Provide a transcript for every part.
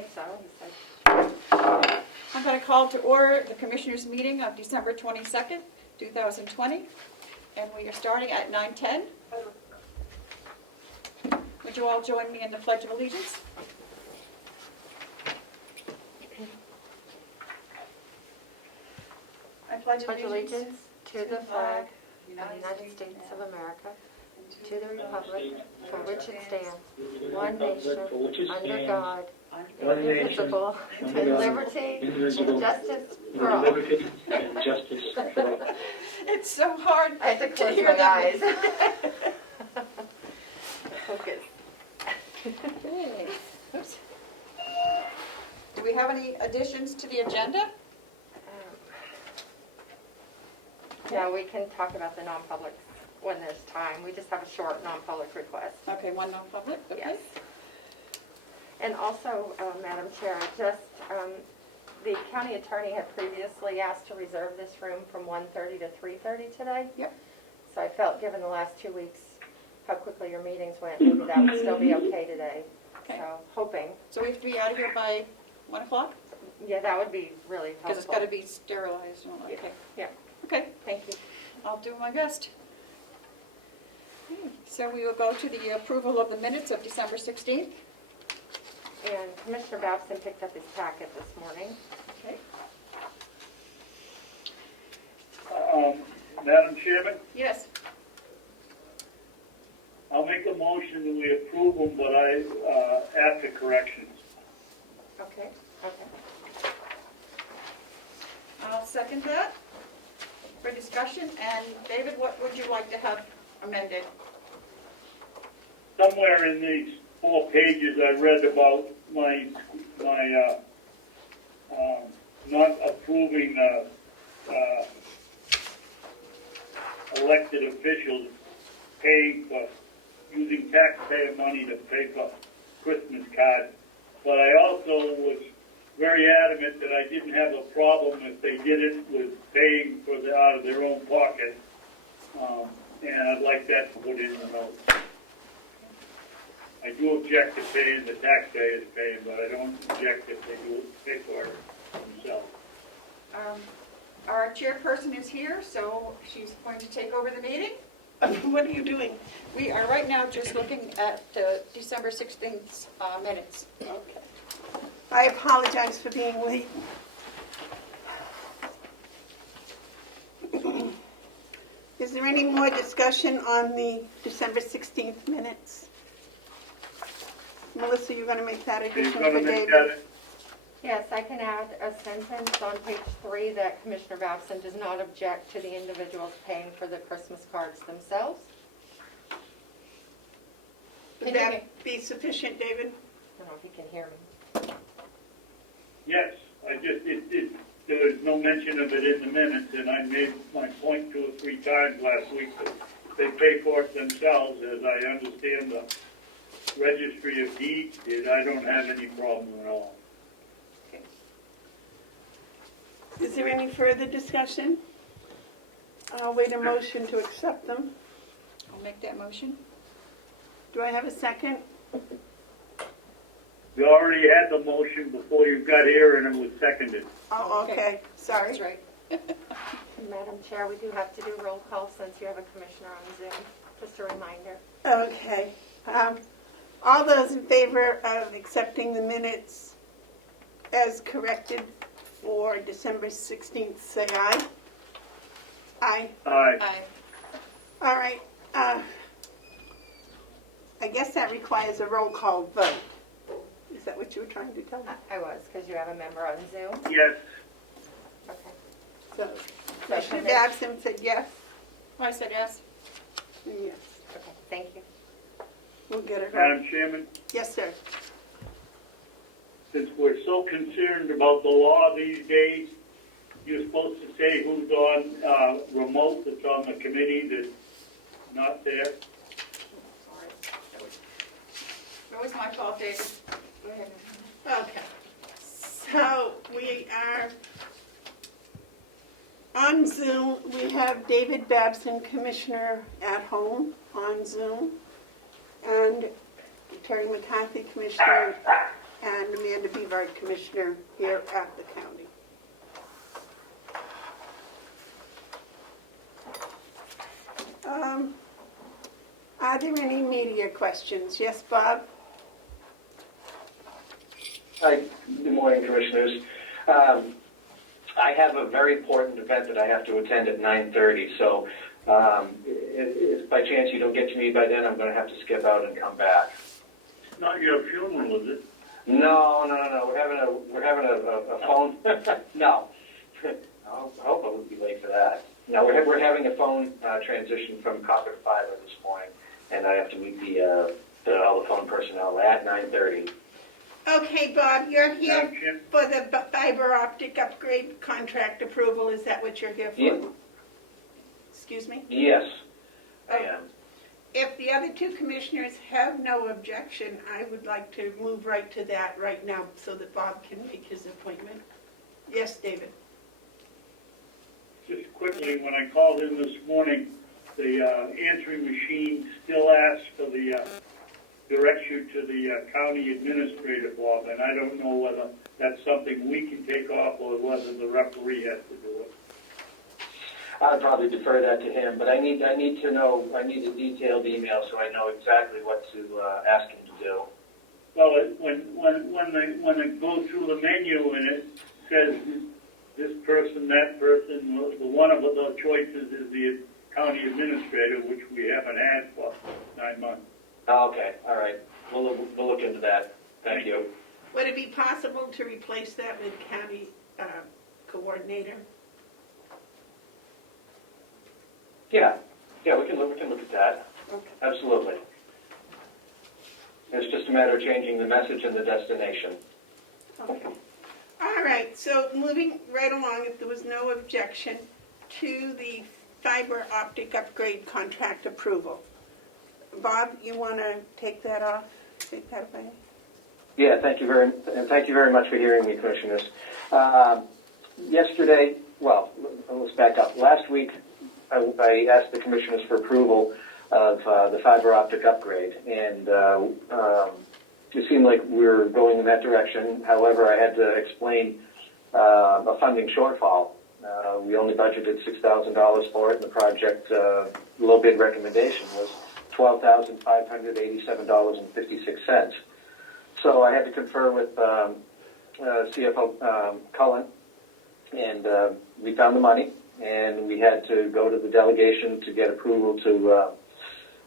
think so, he said. I'm going to call to order the Commissioners' meeting of December 22nd, 2020, and we are starting at 9:10. Would you all join me in the Pledge of Allegiance? I pledge Allegiance to the flag of the United States of America, to the republic for which it stands, one nation, under God, indivisible, with liberty and justice for all. It's so hard I have to close hear my them. eyes. Focus. Okay. Oops. Do we have any additions to the agenda? No, we can talk about the non-public when there's time. We just have a short non-public request. Okay, one non-public, okay. Yes. And also, Madam Chair, just the county attorney had previously asked to reserve this room from 1:30 to 3:30 today. Yep. So I felt, given the last 2 weeks, how quickly your meetings went, maybe that would still be okay today. Okay. So, hoping. So we have to be out of here by 1 o'clock? Yeah, that would be really helpful. Because it's got to be sterilized and all that. Okay. Yeah. Okay, Thank you. I'll do my best. Okay, so we will go to the approval of the minutes of December 16th. And Commissioner Babson picked up his packet this morning. Okay. Madam Chairman, Yes. I'll make a motion that we approve them, but after corrections. Okay. Okay. I'll second that for discussion. And David, what would you like to have amended? Somewhere in these 4 pages, I read about my not approving elected officials paying for, using taxpayer money to pay for Christmas cards. But I also was very adamant that I didn't have a problem if they did it with paying for out of their own pocket. And I'd like that to put in the notes. I do object to paying the taxpayers paying, but I don't object if they do pay for it themselves. Our chairperson is here, so she's going to take over the meeting. What are you doing? We are right now just looking at December 16th minutes. Okay. I apologize for being late. Is there any more discussion on the December 16th minutes? Melissa, you're going to make that Who's addition going for to make David? that? Yes, I can add a sentence on page 3 that Commissioner Babson does not object to the individuals paying for the Christmas cards themselves. Would that be sufficient, David? I don't know if you can hear me. Yes, there was no mention of it in the minutes, and I made my point 2 or 3 times last week that they pay for it themselves, as I understand the Registry of Deeds did. I don't have any problem at all. Is there any further discussion? I'll wait a motion to accept them. I'll make that motion. Do I have a second? We already had the motion before you got here, and it was seconded. Oh, okay. Sorry. That's right. Madam Chair, we do have to do roll call since you have a commissioner on Zoom. Just a reminder. Okay. All those in favor of accepting the minutes as corrected for December 16th, say aye. Aye. Aye. Aye. All right. I guess that requires a roll call vote. Is that what you were trying to tell me? I was, because you have a member on Zoom. Yes. Okay. So, Commissioner Babson said yes? I said yes. Yes. Okay, thank you. We'll get it Madam right. Chairman, Yes, sir. since we're so concerned about the law these days, you're supposed to say who's on remote that's on the committee that's not there. Sorry. That was my fault, David. Go ahead. Okay. So we are on Zoom. We have David Babson, Commissioner at Home, on Zoom, and Terry McCarthy, Commissioner, and Amanda and to be our commissioner here at the county. Are there any media questions? Yes, Bob? Hi, good morning, Commissioners. I have a very important event that I have to attend at 9:30, so if by chance you don't get to me by then, I'm going to have to skip out and come back. It's not your funeral, is it? No. We're having a phone. No. I hope I wouldn't be late for that. No, we're having a phone transition from copper to fiber this morning, and I have to meet all the phone personnel at 9:30. Okay, Bob, you're here Madam Chair? for the fiber optic upgrade contract approval. Is that what you're here for? Yeah. Excuse me? Yes, I am. If the other two commissioners have no objection, I would like to move right to that right now so that Bob can make his appointment. Yes, David? Just quickly, when I called in this morning, the answering machine still asks for the directs you to the county administrator, Bob, and I don't know whether that's something we can take off or whether the referee has to do it. I'd probably defer that to him, but I need to know. I need a detailed email so I know exactly what to ask him to do. Well, when it goes through the menu and it says this person, that person, the one of the choices is the county administrator, which we haven't had for 9 months. Oh, okay, all right. We'll look into that. Thank you. Would it be possible to replace that with county coordinator? Yeah, we can look at that. Okay. Absolutely. It's just a matter of changing the message and the destination. Okay. All right, so moving right along, if there was no objection to the fiber optic upgrade contract approval. Bob, you want to take that off? Take that away? Yeah, thank you very much for hearing me, Commissioners. Yesterday, well, let's back up. Last week, I asked the Commissioners for approval of the fiber optic upgrade, and it seemed like we were going in that direction. However, I had to explain a funding shortfall. We only budgeted $6,000 for it, and the project low bid recommendation was $12,587.56. So I had to confer with CFO Cullen, and we found the money, and we had to go to the delegation to get approval to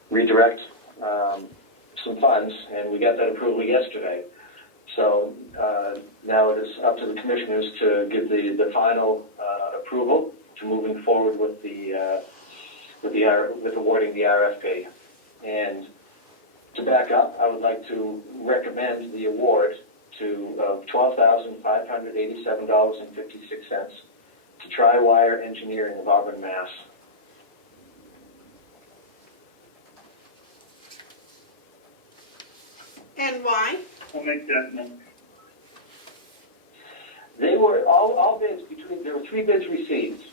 redirect some funds, and we got that approval yesterday. So now it is up to the commissioners to give the final approval to moving forward with awarding the RFP. And to back up, I would like to recommend the award of $12,587.56 to Tri-Wire Engineering of Auburn, Mass. And why? I'll make that motion. They were all bids there were 3 bids received.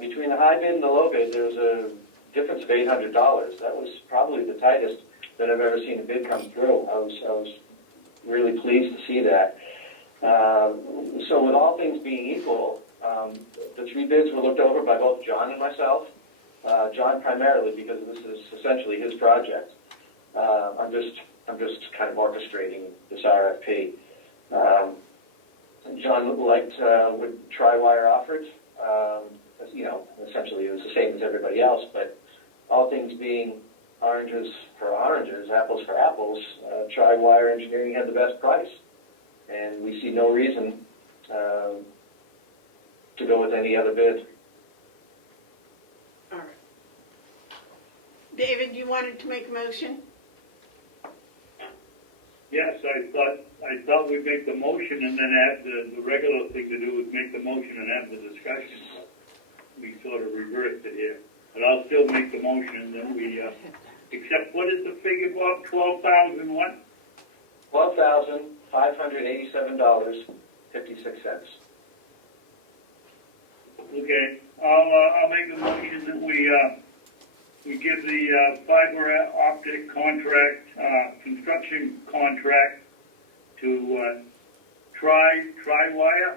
Between the high bid and the low bid, there was a difference of $800. That was probably the tightest that I've ever seen a bid come through. I was really pleased to see that. So with all things being equal, the 3 bids were looked over by both John and myself. John primarily because this is essentially his project. I'm just kind of orchestrating this RFP. John liked what Tri-Wire offered. Essentially it was the same as everybody else, but all things being oranges for oranges, apples for apples, Tri-Wire Engineering had the best price. And we see no reason to go with any other bid. All right. David, you wanted to make a motion? Yes, I thought we'd make the motion and then add the regular thing to do is make the motion and have the discussion. We sort of reversed it here. But I'll still make the motion and then we accept, what is the figure, Bob? 12,000 what? $12,587.56. Okay, I'll make the motion that we give the fiber optic contract, construction contract to Tri-Wire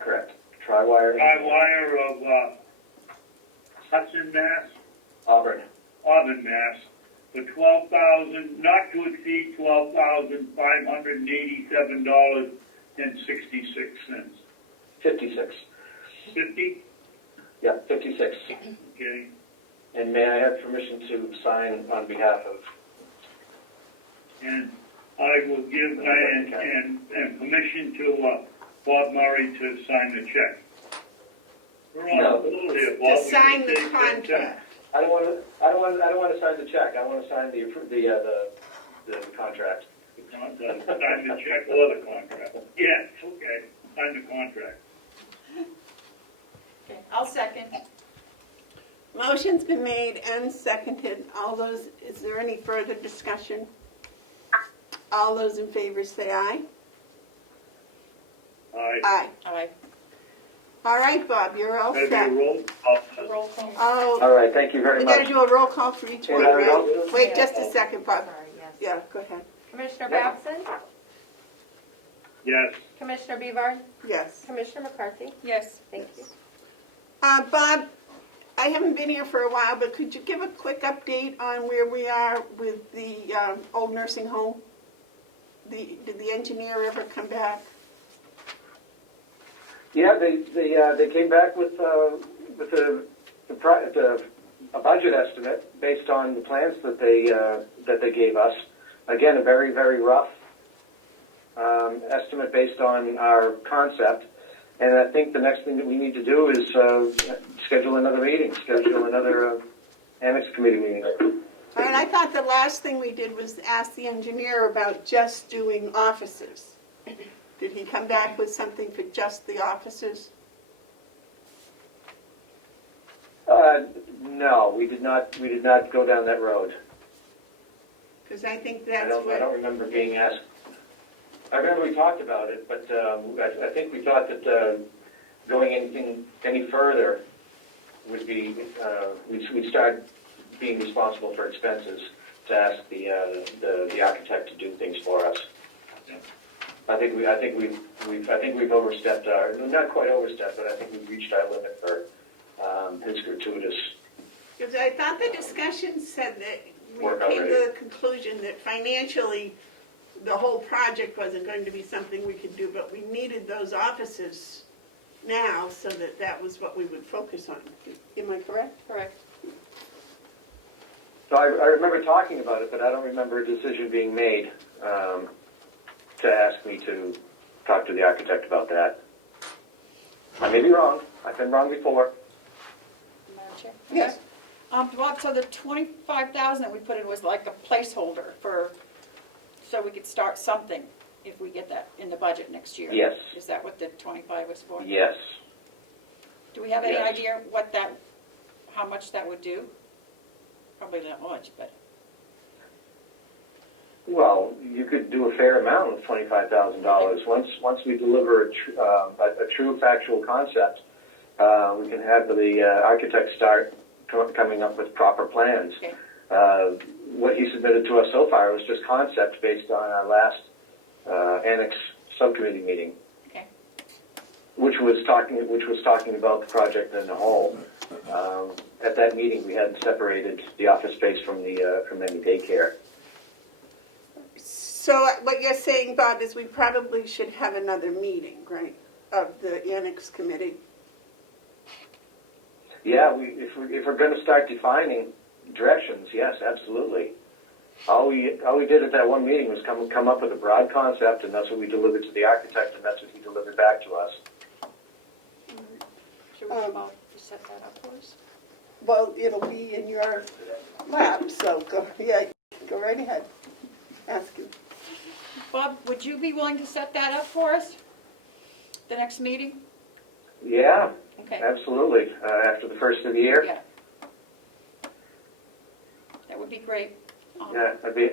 Correct. Tri-wire. of Hudson, Mass, Auburn. Mass, for not to exceed $12,587.66. 56. 50? Yeah, 56. Okay. And may I have permission to sign on behalf of? And I will give, and permission to Bob Murray to sign the check. We're on No. a little here, To Bob. sign We the can take contract. I don't want to sign the check. I want to sign the contract. Sign the check or the contract. Yes, okay, sign the contract. Okay, I'll second. Motion's been made and seconded. All those, is there any further discussion? All those in favor say aye. Aye. Aye. Aye. All right, Bob, you're all Maybe a set. roll? Roll call. Oh, All right, thank you very we much. gotta do a roll call for each one, Yeah, we right? don't- Wait just a second, Bob. Sorry, yes. Yeah, go ahead. Commissioner Yeah. Babson? Yes. Commissioner Bevard? Yes. Commissioner McCarthy? Yes. Thank you. Bob, I haven't been here for a while, but could you give a quick update on where we are with the old nursing home? Did the engineer ever come back? Yeah, they came back with a budget estimate based on the plans that they gave us. Again, a very, very rough estimate based on our concept. And I think the next thing that we need to do is schedule another meeting, schedule another annex committee meeting. All right, I thought the last thing we did was ask the engineer about just doing offices. Did he come back with something for just the offices? No, we did not go down that road. Because I think I that's don't what, remember being asked. I remember we talked about it, but I think we thought that going anything any further would be we'd start being responsible for expenses to ask the architect to do things for us. I think we've overstepped our, not quite overstepped, but I think we've reached our limit for his gratuitous. because I thought the discussion said that we Work came already. to the conclusion that financially, the whole project wasn't going to be something we could do, but we needed those offices now, so that was what we would focus on. Am I correct? Correct. So I remember talking about it, but I don't remember a decision being made to ask me to talk to the architect about that. I may be wrong. I've been wrong before. Madam Chair? Yes. Bob, so the 25,000 that we put in was like a placeholder for, so we could start something if we get that in the budget next year? Yes. Is that what the 25 was for? Yes. Do we have any Yes. idea how much that would do? Probably not much, but. Well, you could do a fair amount with $25,000. Once we deliver a true factual concept, we can have the architect start coming up with proper plans. Okay. What he submitted to us so far was just concept based on our last annex subcommittee meeting, Okay. which was talking about the project in the whole. At that meeting, we had separated the office space from any daycare. So what you're saying, Bob, is we probably should have another meeting, right, of the annex committee? Yeah, if we're going to start defining directions, yes, absolutely. All we did at that one meeting was come up with a broad concept, and that's what we delivered to the architect, and that's what he delivered back to us. Should we set that up for us? Well, it'll be in your lap, so go right ahead. Ask him. Bob, would you be willing to set that up for us? The next meeting? Yeah, Okay. absolutely. After the first of the year. Yeah. That would be great. Yeah, I'd be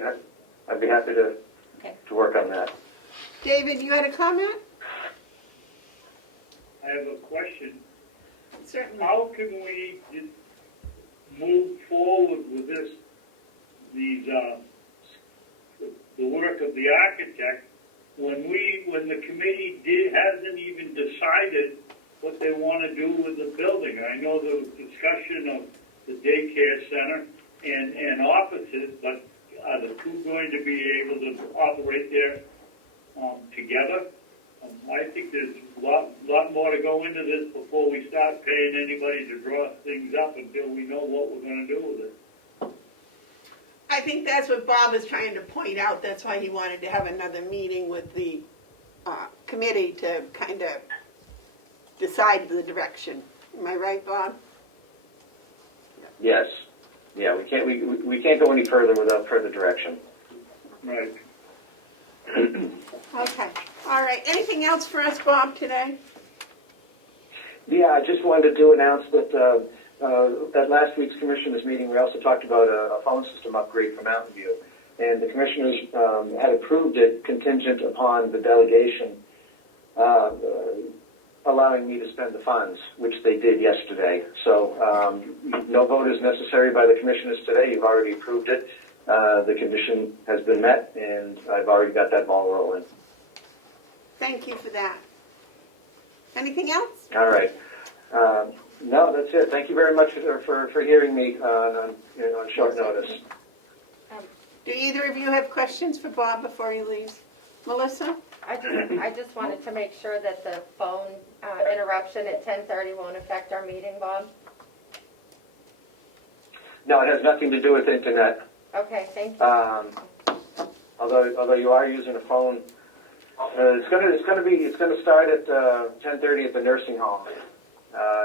happy to Okay. work on that. David, you had a comment? I have a question. Certainly. How can we move forward with the work of the architect when the committee hasn't even decided what they want to do with the building. I know there was discussion of the daycare center and offices, but are the two going to be able to operate there together? I think there's a lot more to go into this before we start paying anybody to draw things up until we know what we're going to do with it. I think that's what Bob is trying to point out. That's why he wanted to have another meeting with the committee to kind of decide the direction. Am I right, Bob? Yes. Yeah, we can't go any further without further direction. Right. Okay. All right. Anything else for us, Bob, today? Yeah, I just wanted to announce that at last week's commissioners meeting, we also talked about a phone system upgrade for Mountain View. And the commissioners had approved it contingent upon the delegation allowing me to spend the funds, which they did yesterday. So no vote is necessary by the commissioners today. You've already approved it. The condition has been met, and I've already got that ball rolling. Thank you for that. Anything else? All right. No, that's it. Thank you very much for hearing me on short notice. Do either of you have questions for Bob before he leaves? Melissa? I just wanted to make sure that the phone interruption at 10:30 won't affect our meeting, Bob. No, it has nothing to do with internet. Okay, thank you. Although you are using a phone, it's going to start at 10:30 at the nursing home,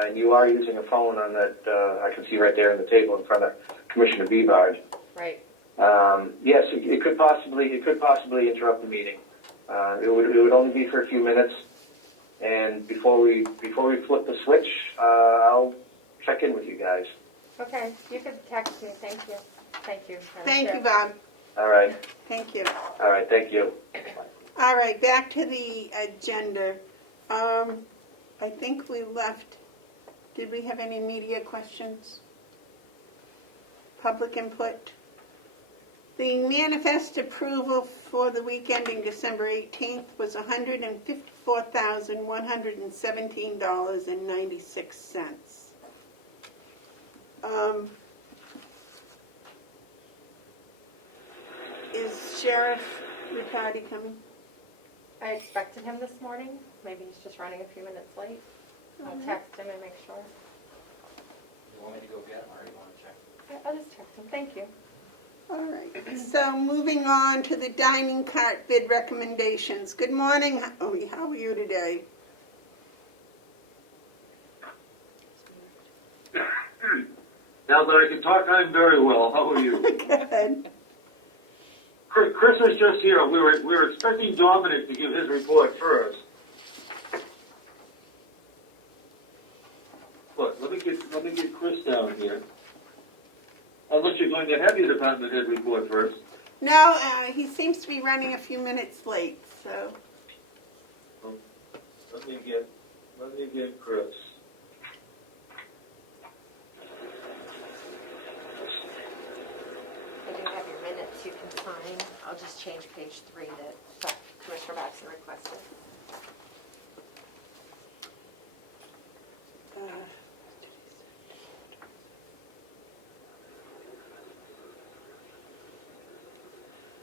and you are using a phone on that. I can see right there on the table in front of Commissioner Beavard. Right. Yes, it could possibly interrupt the meeting. It would only be for a few minutes, and before we flip the switch, I'll check in with you guys. Okay, you could text me. Thank you. Thank you. Thank you, Bob. All right. Thank you. All right. Thank you. All right, back to the agenda. I think we left, did we have any media questions? Public input? The manifest approval for the week ending December 18th was $154,117.96. Is Sheriff Riccardi coming? I expected him this morning. Maybe he's just running a few minutes late. I'll text him and make sure. You want me to go get him, or you want to check? I'll just text him. Thank you. All right, so moving on to the dining cart bid recommendations. Good morning. How are you today? Now that I can talk, I'm very well. How are you? Good. Chris is just here. We were expecting Dominic to give his report first. Look, let me get Chris down here. Unless you're going to have your department head report first. No, he seems to be running a few minutes late, so. Let me get Chris. If you have your minutes, you can sign. I'll just change page 3 that Commissioner Maxson requested.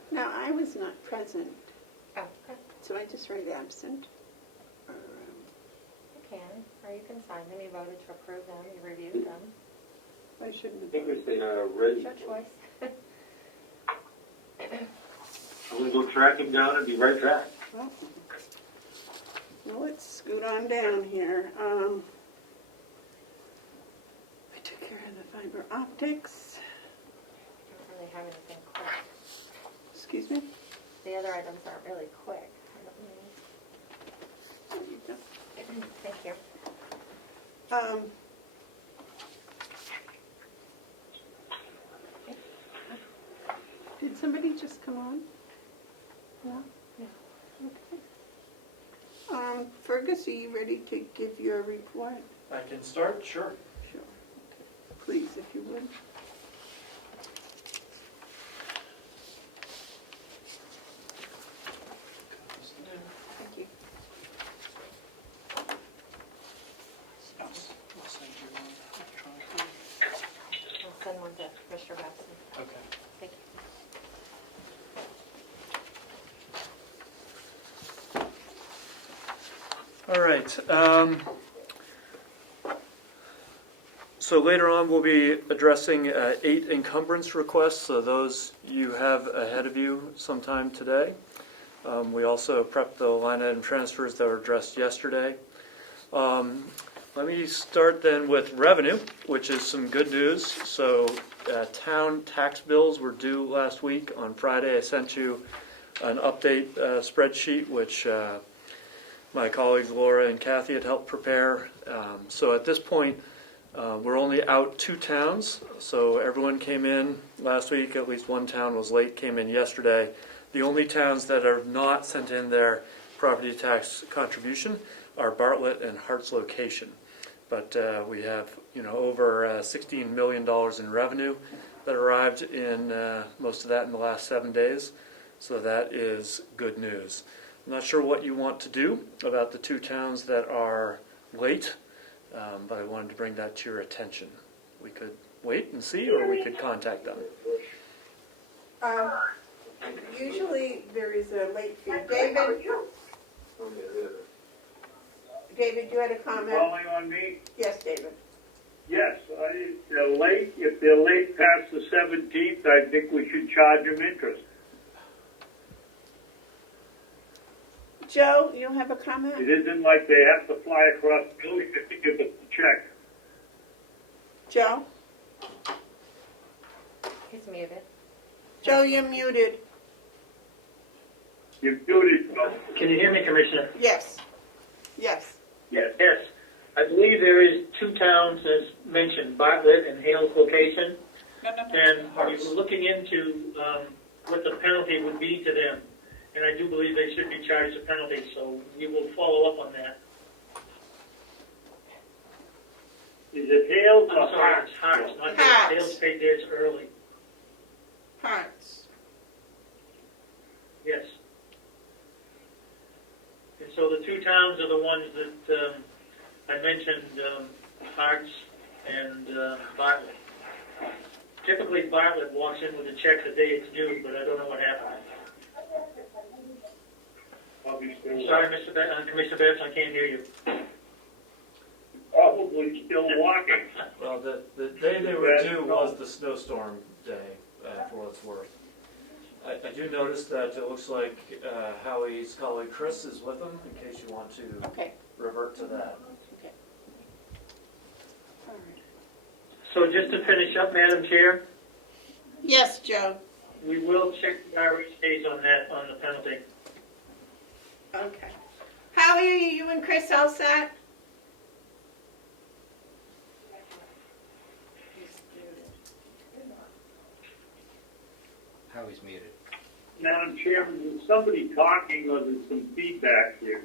Now, I was not present, Oh, okay. so I just write absent. You can, or you can sign them. You voted to approve them. You reviewed them. I shouldn't I have. think they are ready. It's your choice. I'm going to go track him down and be right back. Well, let's scoot on down here. I took care of the fiber optics. I don't really have anything quick. Excuse me? The other items aren't really quick. I don't There you go. know. Thank you. Did somebody just come on? No? Yeah. Okay. Fergus, are you ready to give your report? I can start, sure. Sure. Okay. Please, if you would. All right. So later on, we'll be addressing 8 encumbrance requests, so those you have ahead of you sometime today. We also prepped the line item transfers that were addressed yesterday. Let me start then with revenue, which is some good news. So town tax bills were due last week. On Friday, I sent you an update spreadsheet, which my colleagues Laura and Kathy had helped prepare. So at this point, we're only out 2 towns. So everyone came in last week. At least one town was late, came in yesterday. The only towns that are not sent in their property tax contribution are Bartlett and Hart's Location. But we have, over $16 million in revenue that arrived in most of that in the last 7 days. So that is good news. I'm not sure what you want to do about the 2 towns that are late, but I wanted to bring that to your attention. We could wait and see, or we could contact them. Usually there is a late fee. David, you had a comment? Calling on me? Yes, David. Yes, if they're late past the 17th, I think we should charge them interest. Joe, you don't have a comment? It isn't like they have to fly across the ocean to give us the check. Joe? He's muted. Joe, you're muted. You've muted, Joe. Can you hear me, Commissioner? Yes. Yes. Yes. Yes. I believe there is 2 towns, as mentioned, Bartlett and Hales Location, and we were looking into what the penalty would be to them, and I do believe they should be charged a penalty, so we will follow up on that. Is it Hales or I'm sorry, Hart? it's Harts, not Harts. Hales paid theirs early. Hearts. Yes. And so the 2 towns are the ones that I mentioned, Harts and Bartlett. Typically, Bartlett walks in with a check the day it's due, but I don't know what happened. Sorry, Commissioner Betts, I can't hear you. Probably still walking. Well, the day they were due was the snowstorm day, for what it's worth. I do notice that it looks like Howie's colleague Chris is with them, in case you want to Okay. revert to that. Okay. All right. So just to finish up, Madam Chair, Yes, Joe. we will check the RSAs on that, on the penalty. Okay. How are you and Chris all set? Howie's muted. Madam Chairman, is somebody talking or there's some feedback here?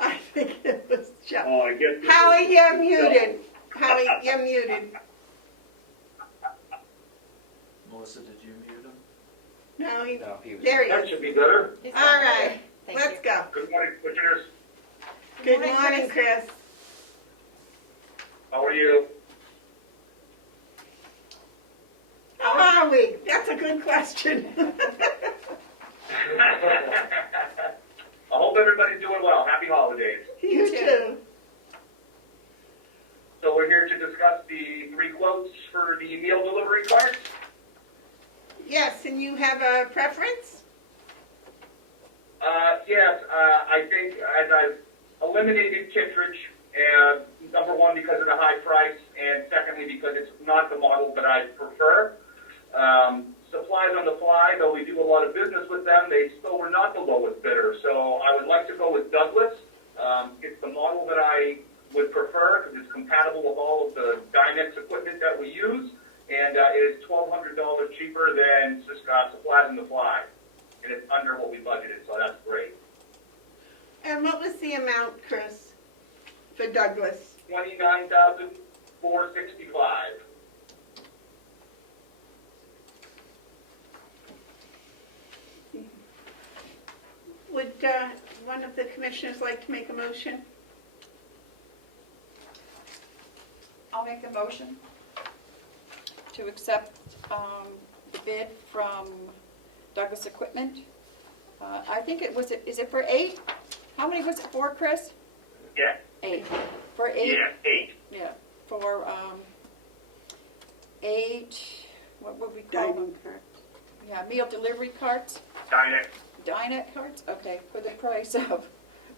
I think it was Joe. Oh, I guess. Howie, you're muted. Howie, you're muted. Melissa, did you mute him? No, No, he was. there he That is. should be better. He's All on. right, Thank let's you. go. Good morning, Commissioners. Good morning, morning, Chris. How are you? How are we? That's a good question. I hope everybody's doing well. Happy holidays. You too. So we're here to discuss the 3 quotes for the meal delivery carts. Yes, and you have a preference? Yes, I think as I've eliminated Kittredge, number one because of the high price, and secondly because it's not the model that I prefer. Supplies on the fly, though we do a lot of business with them, they still were not the lowest bidder. So I would like to go with Douglas. It's the model that I would prefer because it's compatible with all of the Dynex equipment that we use, and it is $1,200 cheaper than Supplies on the Fly, and it's under what we budgeted, so that's great. And what was the amount, Chris, for Douglas? $29,465. Would one of the commissioners like to make a motion? I'll make a motion to accept the bid from Douglas Equipment I think it was, is it for 8? How many was it for, Chris? Yeah. 8. For 8? Yeah, 8. Yeah, for 8, what would we call them? Dining car. Yeah, meal delivery carts, Dinette. dinette carts, okay, for the price of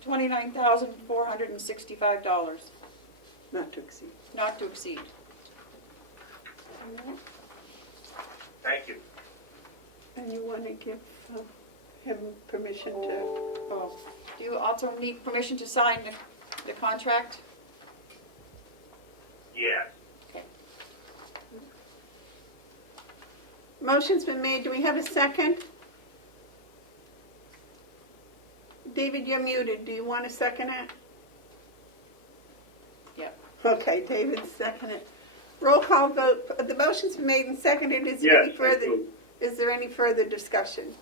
$29,465, Not to exceed. not to exceed. Thank you. And you want to give him permission to, Oh, do you also need permission to sign the contract? Yes. motion's been made, do we have a second? David, you're muted, do you want to second it? Yep. Okay, David, second it. Roll call vote, the motion's been made and seconded, is there any Yes, I further? do. Is there any further discussion?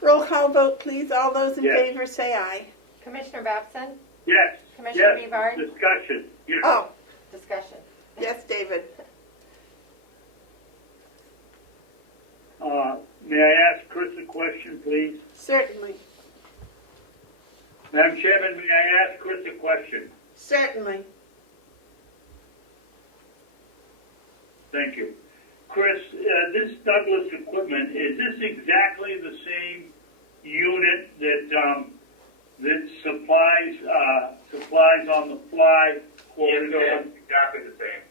Roll call vote, please. All those in Yes. favor say aye. Commissioner Babson? Yes. Commissioner Yes. Bevard? Discussion. Yes. Oh, Discussion. yes, David. May I ask Chris a question, please? Certainly, Madam Chairman, may I ask Chris a question? certainly. Thank you. Chris, this Douglas equipment, is this exactly the same unit that supplies on the fly quoted on? Yes, exactly the same.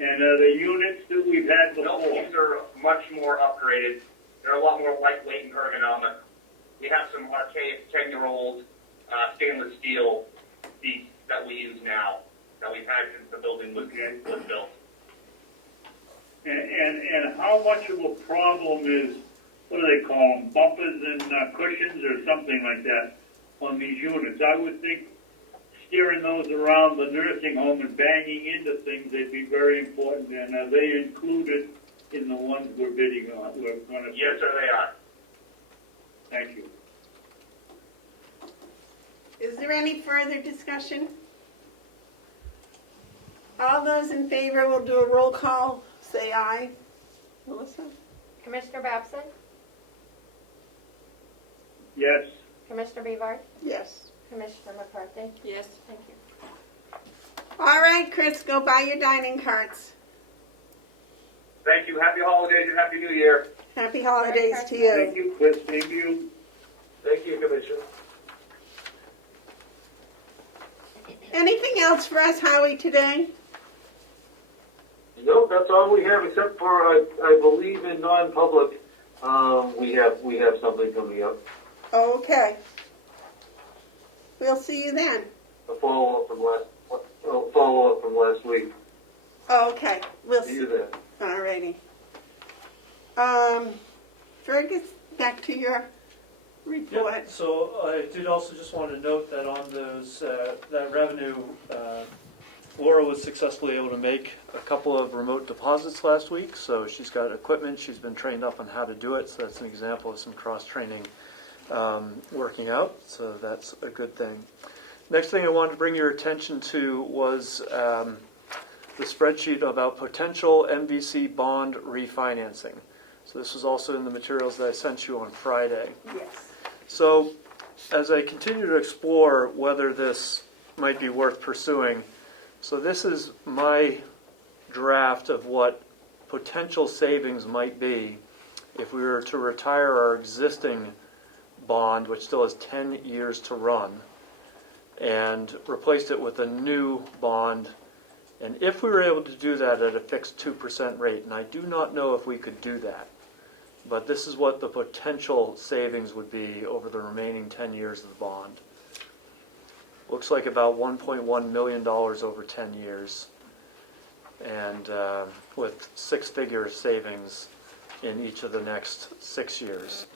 And are the units that we've had No, before? these are much more upgraded. They're a lot more lightweight and ergonomic. We have some archaic 10-year-old stainless steel seats that we use now, that we've had since the building was built. And how much of a problem is, what do they call them, bumpers and cushions or something like that on these units? I would think steering those around the nursing home and banging into things, they'd be very important. And are they included in the ones we're bidding on? We're going to. Yes, sir, they are. Thank you. Is there any further discussion? All those in favor will do a roll call. Say aye. Melissa? Commissioner Babson? Yes. Commissioner Bevard? Yes. Commissioner McCarthy? Yes. Thank you. All right, Chris, go buy your dining carts. Thank you. Happy holidays and Happy New Year. Happy holidays to Thank you. you, Chris. Thank you. Thank you, Commissioner. Anything else for us, Howie, today? Nope, that's all we have, except for, I believe in non-public, we have something coming up. Okay. We'll see you then. A follow-up from last week. Okay, we'll See see. you then. All righty. Fergus, back to your report. Yep. So I did also just want to note that on those, that revenue, Laura was successfully able to make a couple of remote deposits last week. So she's got equipment. She's been trained up on how to do it. So that's an example of some cross-training working out. So that's a good thing. Next thing I wanted to bring your attention to was the spreadsheet about potential MVC bond refinancing. So this was also in the materials that I sent you on Friday. Yes. So as I continue to explore whether this might be worth pursuing, so this is my draft of what potential savings might be if we were to retire our existing bond, which still has 10 years to run, and replaced it with a new bond. And if we were able to do that at a fixed 2% rate, and I do not know if we could do that, but this is what the potential savings would be over the remaining 10 years of the bond. Looks like about $1.1 million over 10 years, and with six-figure savings in each of the next 6 years.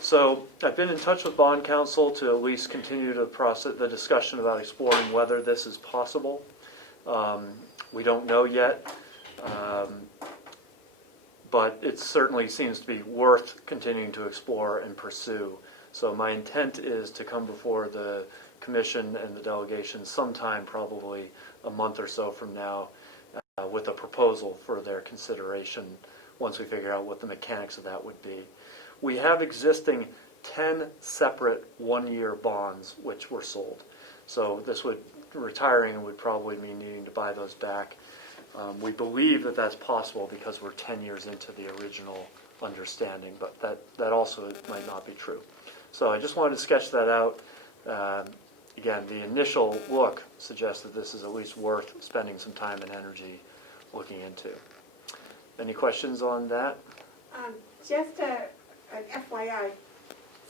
So I've been in touch with Bond Counsel to at least continue to process the discussion about exploring whether this is possible. We don't know yet, but it certainly seems to be worth continuing to explore and pursue. So my intent is to come before the Commission and the delegation sometime, probably a month or so from now, with a proposal for their consideration once we figure out what the mechanics of that would be. we have existing 10 separate one-year bonds which were sold. So this would, retiring would probably mean needing to buy those back. We believe that that's possible because we're 10 years into the original understanding, but that also might not be true. So I just wanted to sketch that out. Again, the initial look suggests that this is at least worth spending some time and energy looking into. Any questions on that? Just an FYI,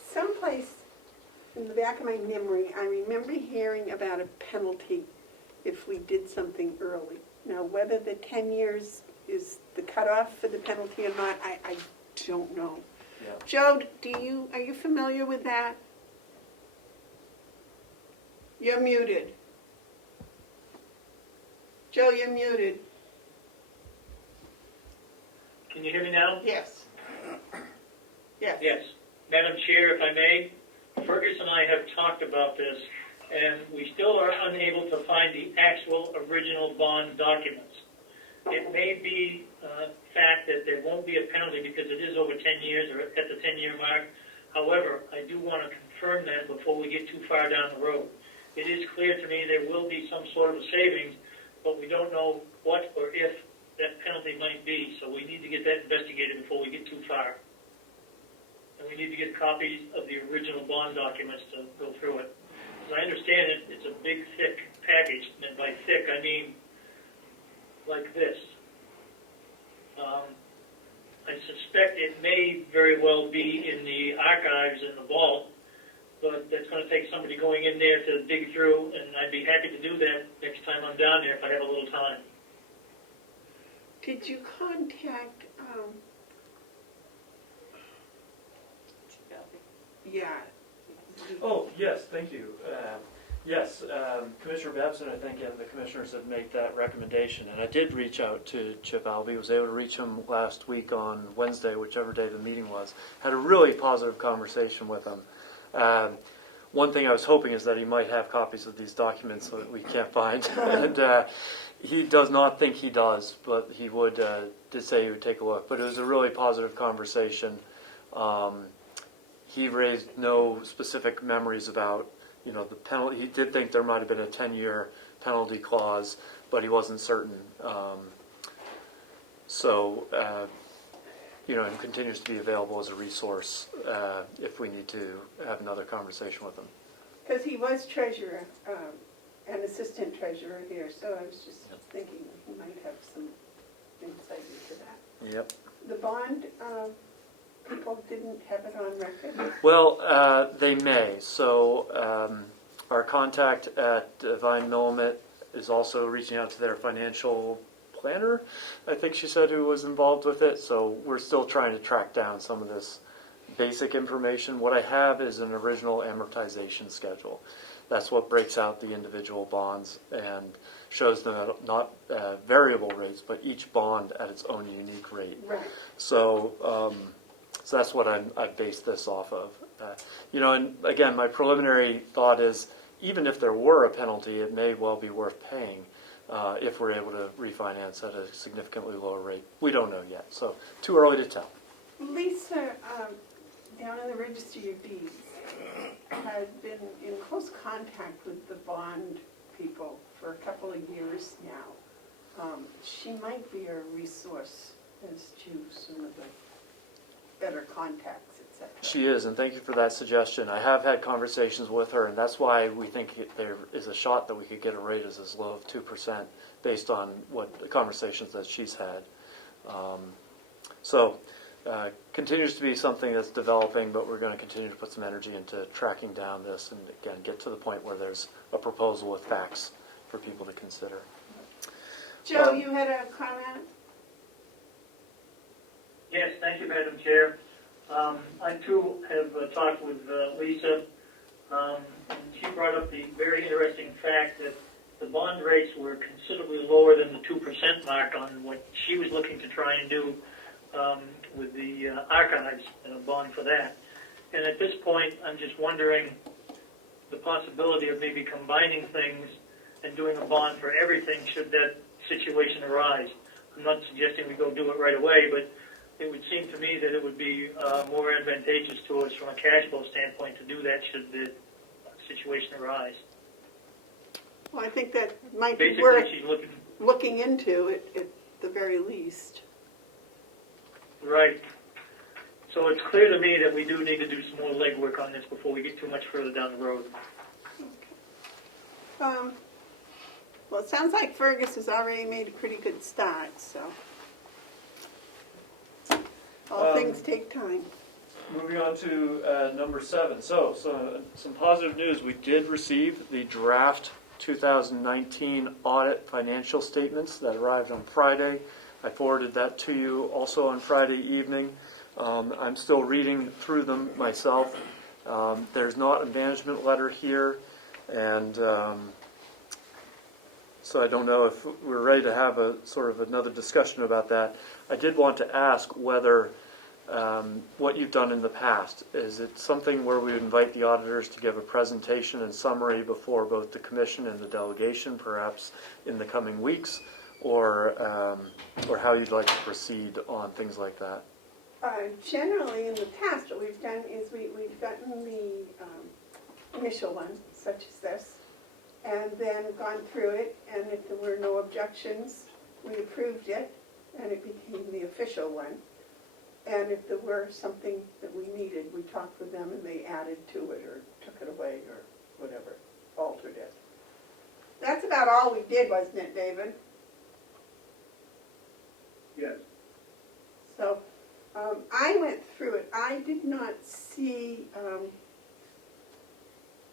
someplace in the back of my memory, I remember hearing about a penalty if we did something early. Now, whether the 10 years is the cutoff for the penalty or not, I don't know. Yeah. Joe, are you familiar with that? You're muted. Joe, you're muted. Can you hear me now? Yes. Yes. Yes. Madam Chair, if I may, Fergus and I have talked about this, and we still are unable to find the actual original bond documents. It may be a fact that there won't be a penalty because it is over 10 years or at the 10-year mark. However, I do want to confirm that before we get too far down the road. It is clear to me there will be some sort of a savings, but we don't know what or if that penalty might be, so we need to get that investigated before we get too far. And we need to get copies of the original bond documents to go through it. As I understand it, it's a big, thick package, and by thick, I mean like this. I suspect it may very well be in the archives in the vault, but that's going to take somebody going in there to dig through, and I'd be happy to do that next time I'm down there if I have a little time. Did you contact, yeah. Oh, yes, thank you. Yes, Commissioner Babson, I think, and the commissioners have made that recommendation. And I did reach out to Chip Albee, was able to reach him last week on Wednesday, whichever day the meeting was. Had a really positive conversation with him. One thing I was hoping is that he might have copies of these documents that we can't find. And he does not think he does, but he did say he would take a look. But it was a really positive conversation. He raised no specific memories about the penalty. He did think there might have been a 10-year penalty clause, but he wasn't certain. And continues to be available as a resource if we need to have another conversation with him. Because he was treasurer, and assistant treasurer here, so I was just thinking he might have some insight into that. Yep. The bond, people didn't have it on record? Well, they may. So our contact at Vine Millimet is also reaching out to their financial planner, I think she said, who was involved with it. So we're still trying to track down some of this basic information. What I have is an original amortization schedule. That's what breaks out the individual bonds and shows them at not variable rates, but each bond at its own unique rate. Right. So that's what I based this off of. And again, my preliminary thought is, even if there were a penalty, it may well be worth paying if we're able to refinance at a significantly lower rate. We don't know yet, so too early to tell. Lisa, down in the Registry of Deeds, had been in close contact with the bond people for a couple of years now. She might be a resource as to some of the better contacts, etc. She is, and thank you for that suggestion. I have had conversations with her, and that's why we think there is a shot that we could get a rate as low of 2% based on what the conversations that she's had. Continues to be something that's developing, but we're going to continue to put some energy into tracking down this and, again, get to the point where there's a proposal with facts for people to consider. Joe, you had a comment? Yes, thank you, Madam Chair. I too have talked with Lisa. And she brought up the very interesting fact that the bond rates were considerably lower than the 2% mark on what she was looking to try and do with the archives and a bond for that. And at this point, I'm just wondering the possibility of maybe combining things and doing a bond for everything should that situation arise. I'm not suggesting we go do it right away, but it would seem to me that it would be more advantageous to us from a cash flow standpoint to do that should the situation arise. Well, I think that might be worth Basically, she's looking into at the very least. right. So it's clear to me that we do need to do some more legwork on this before we get too much further down the road. Well, it sounds like Fergus has already made a pretty good start, so all things take time. Moving on to number 7. So some positive news. We did receive the draft 2019 audit financial statements that arrived on Friday. I forwarded that to you also on Friday evening. I'm still reading through them myself. There's not a management letter here, and so I don't know if we're ready to have a sort of another discussion about that. I did want to ask whether what you've done in the past, is it something where we would invite the auditors to give a presentation and summary before both the commission and the delegation, perhaps in the coming weeks, or how you'd like to proceed on things like that? Generally, in the past, what we've done is we've gotten the initial one, such as this, and then gone through it, and if there were no objections, we approved it, and it became the official one. And if there were something that we needed, we talked with them and they added to it or took it away or whatever, altered it. That's about all we did, wasn't it, David? Yes. So I went through it. I did not see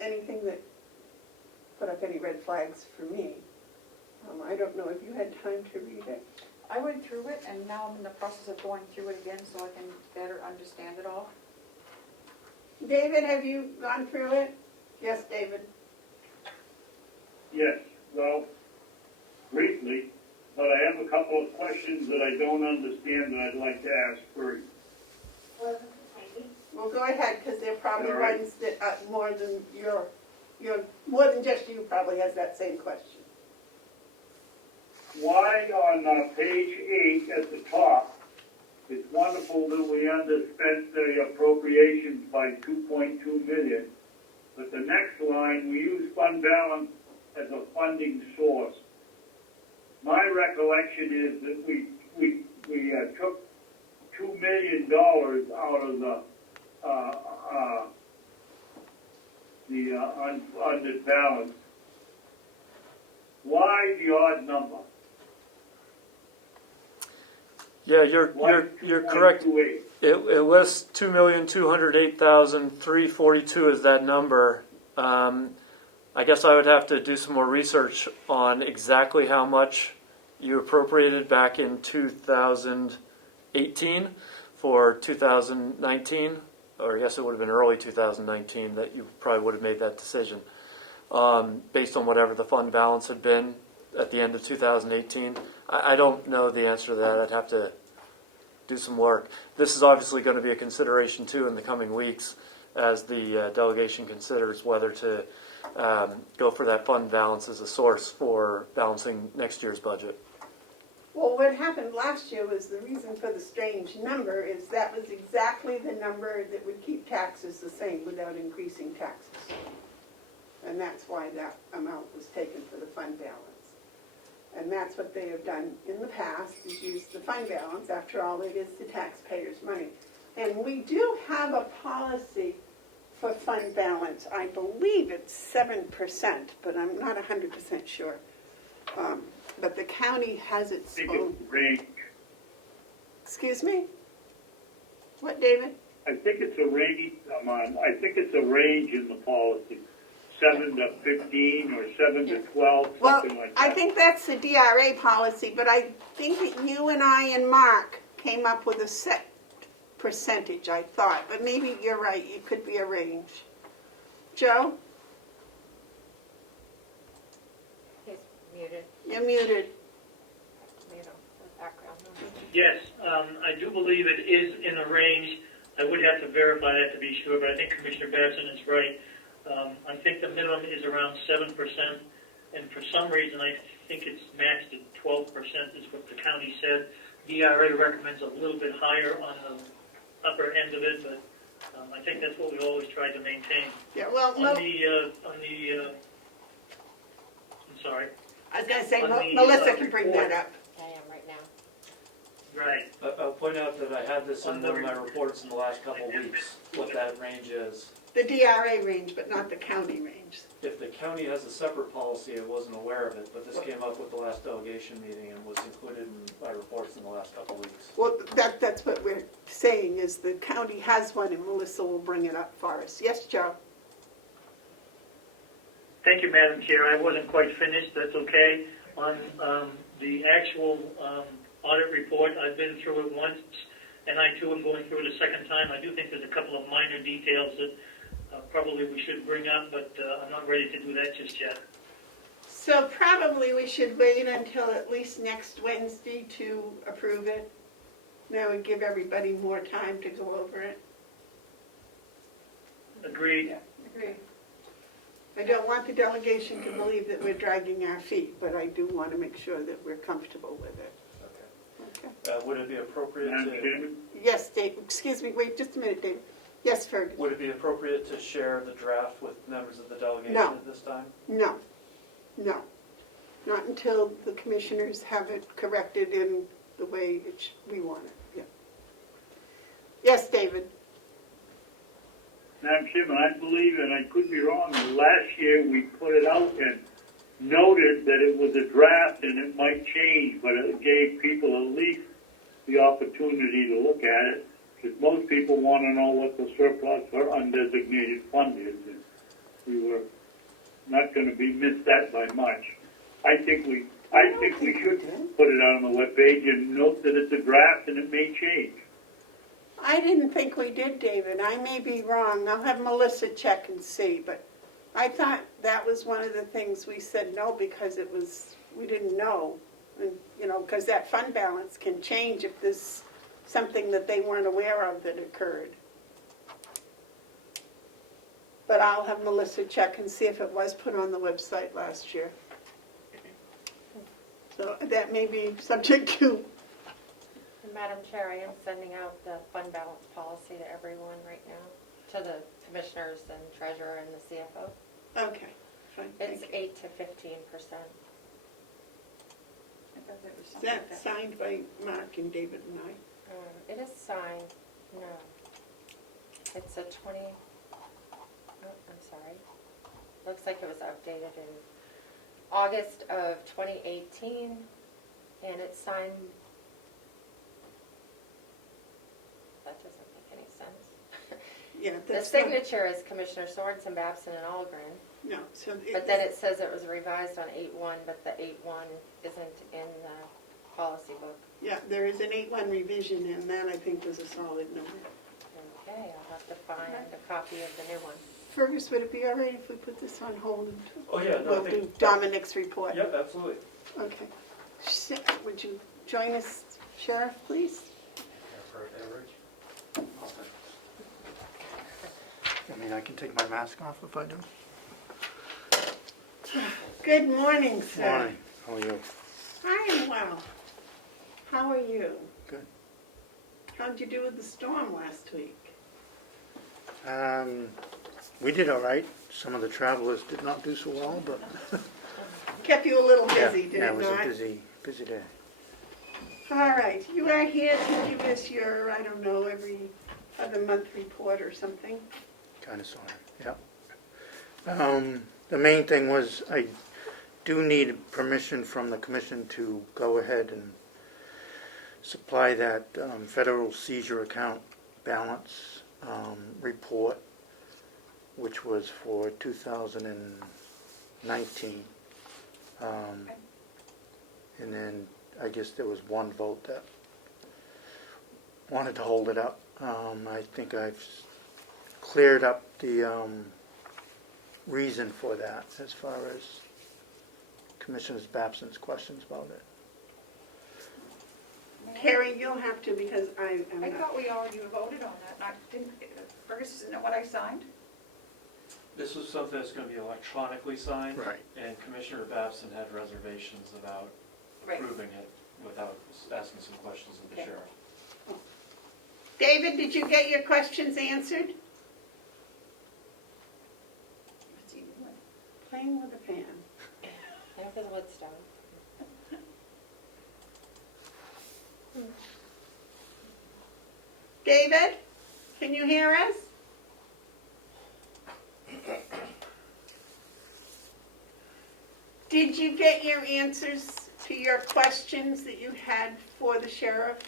anything that put up any red flags for me. I don't know if you had time to read it. I went through it, and now I'm in the process of going through it again so I can better understand it all. David, have you gone through it? Yes, David. Yes, well, briefly, but I have a couple of questions that I don't understand that I'd like to ask first. Well, go ahead, because they're probably All right. ones that more than more than just you probably has that same question. Why on page 8 at the top, it's wonderful that we underspent the appropriations by $2.2 million, but the next line, we use fund balance as a funding source. My recollection is that we took $2 million out of the unfunded balance. Why the odd number? Yeah, you're correct. It lists 2,208,342 as that number. I guess I would have to do some more research on exactly how much you appropriated back in 2018 for 2019, or I guess it would have been early 2019 that you probably would have made that decision, based on whatever the fund balance had been at the end of 2018. I don't know the answer to that. I'd have to do some work. This is obviously going to be a consideration too in the coming weeks as the delegation considers whether to go for that fund balance as a source for balancing next year's budget. Well, what happened last year was the reason for the strange number is that was exactly the number that would keep taxes the same without increasing taxes. And that's why that amount was taken for the fund balance. And that's what they have done in the past, is use the fund balance. After all, it is the taxpayers' money. And we do have a policy for fund balance. I believe it's 7%, but I'm not 100% sure. But the county has its own range. Excuse me? What, David? I think it's a range. I think it's a range in the policy, 7 to 15 or 7 to 12, something like that. I think that's the DRA policy, but I think that you and I and Mark came up with a set percentage, I thought. But maybe you're right. It could be a range. Joe? He's muted. You're muted. Mute him. The background noise. Yes, I do believe it is in a range. I would have to verify that to be sure, but I think Commissioner Batson is right. I think the minimum is around 7%, and for some reason I think it's matched at 12% is what the county said. DRA recommends a little bit higher on the upper end of it, but I think that's what we always tried to maintain. Yeah, well, On the, I'm sorry, I was gonna say, on the, Melissa can bring report. that up. I am right now. right, I'll point out that I had this in one of my reports in the last couple of weeks, what that range is. The DRA range, but not the county range. If the county has a separate policy, I wasn't aware of it, but this came up with the last delegation meeting and was included in my reports in the last couple of weeks. Well, that's what we're saying, is the county has one, and Melissa will bring it up for us. Yes, Joe? Thank you, Madam Chair. I wasn't quite finished, that's okay. On the actual audit report, I've been through it once, and I too am going through it a second time. I do think there's a couple of minor details that probably we should bring up, but I'm not ready to do that just yet. So probably we should wait until at least next Wednesday to approve it. That would give everybody more time to go over it. Agreed. Agree. I don't want the delegation to believe that we're dragging our feet, but I do want to make sure that we're comfortable with it. Okay. Would it be appropriate Madam to, Chairman? Yes, Dave, excuse me, wait just a minute, Dave. Yes, Fergus? would it be appropriate to share the draft with members of the delegation No. at this time? No, no. Not until the commissioners have it corrected in the way we want it, yeah. Yes, David? Madam Chairman, I believe, and I could be wrong, last year we put it out and noted that it was a draft and it might change, but it gave people at least the opportunity to look at it, because most people want to know what the surplus or undesignated fund is, and we were not going to be missed that by much. I think we should put it on the webpage and note that it's a draft and it may change. I didn't think we did, David. I may be wrong. I'll have Melissa check and see, but I thought that was one of the things we said no because it was, we didn't know. And, you know, because that fund balance can change if there's something that they weren't aware of that occurred. But I'll have Melissa check and see if it was put on the website last year. So that may be subject to. Madam Chair, I am sending out the fund balance policy to everyone right now, to the commissioners and treasurer and the CFO. Okay, fine. It's thank you. 8 to 15%. I thought that was Is something like that that. signed by Mark and David and I? It is signed, no. It's a 20, oh, I'm sorry. Looks like it was updated in August of 2018, and it's signed, that doesn't make any sense. Yeah. The that's signature is Commissioner Sorensen, Babson, and Algren, No, so. but then it says it was revised on 8/1, but the 8/1 isn't in the policy book. Yeah, there is an 8-1 revision, and that I think was a solid number. Okay, I'll have to find a copy of the new one. Fergus, would it be all right if we put this on hold? Oh, yeah, no, I We'll think- do Dominic's report. Yep, absolutely. Okay. Would you join us, Sheriff, please? I mean, I can take my mask off if I do. Good morning, sir. Morning, how are you? I am well. How are you? Good. How'd you do with the storm last week? We did all right. Some of the travelers did not do so well, but Kept you a little yeah, busy, did yeah, it it was not? a busy day. All right, you are here to give us your, I don't know, every other month report or something. Kind of sort of, yeah. The main thing was I do need permission from the commission to go ahead and supply that federal seizure account balance report, which was for 2019. And then I guess there was one vote that wanted to hold it up. I think I've cleared up the reason for that as far as Commissioner Babson's questions about it. Carrie, you'll have to because I'm I not. thought we already voted on that, and I didn't, Fergus, isn't that what I signed? This was something that's going to be electronically signed. Right. And Commissioner Babson had reservations about Right. approving it without asking some questions of the Okay. sheriff. David, did you get your questions answered? What's he doing? Playing with a fan. There's the wood stove. David, can you hear us? Did you get your answers to your questions that you had for the sheriff?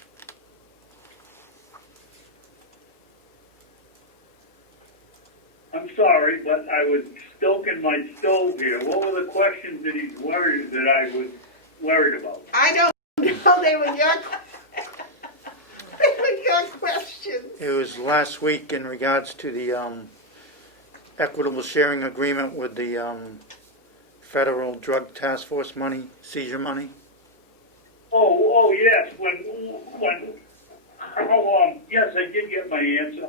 I'm sorry, but I was stoking my stove here. What were the questions that he's worried that I was worried about? I don't know, they were your questions. It was last week in regards to the equitable sharing agreement with the federal drug task force money, seizure money. Oh, yes, yes, I did get my answer.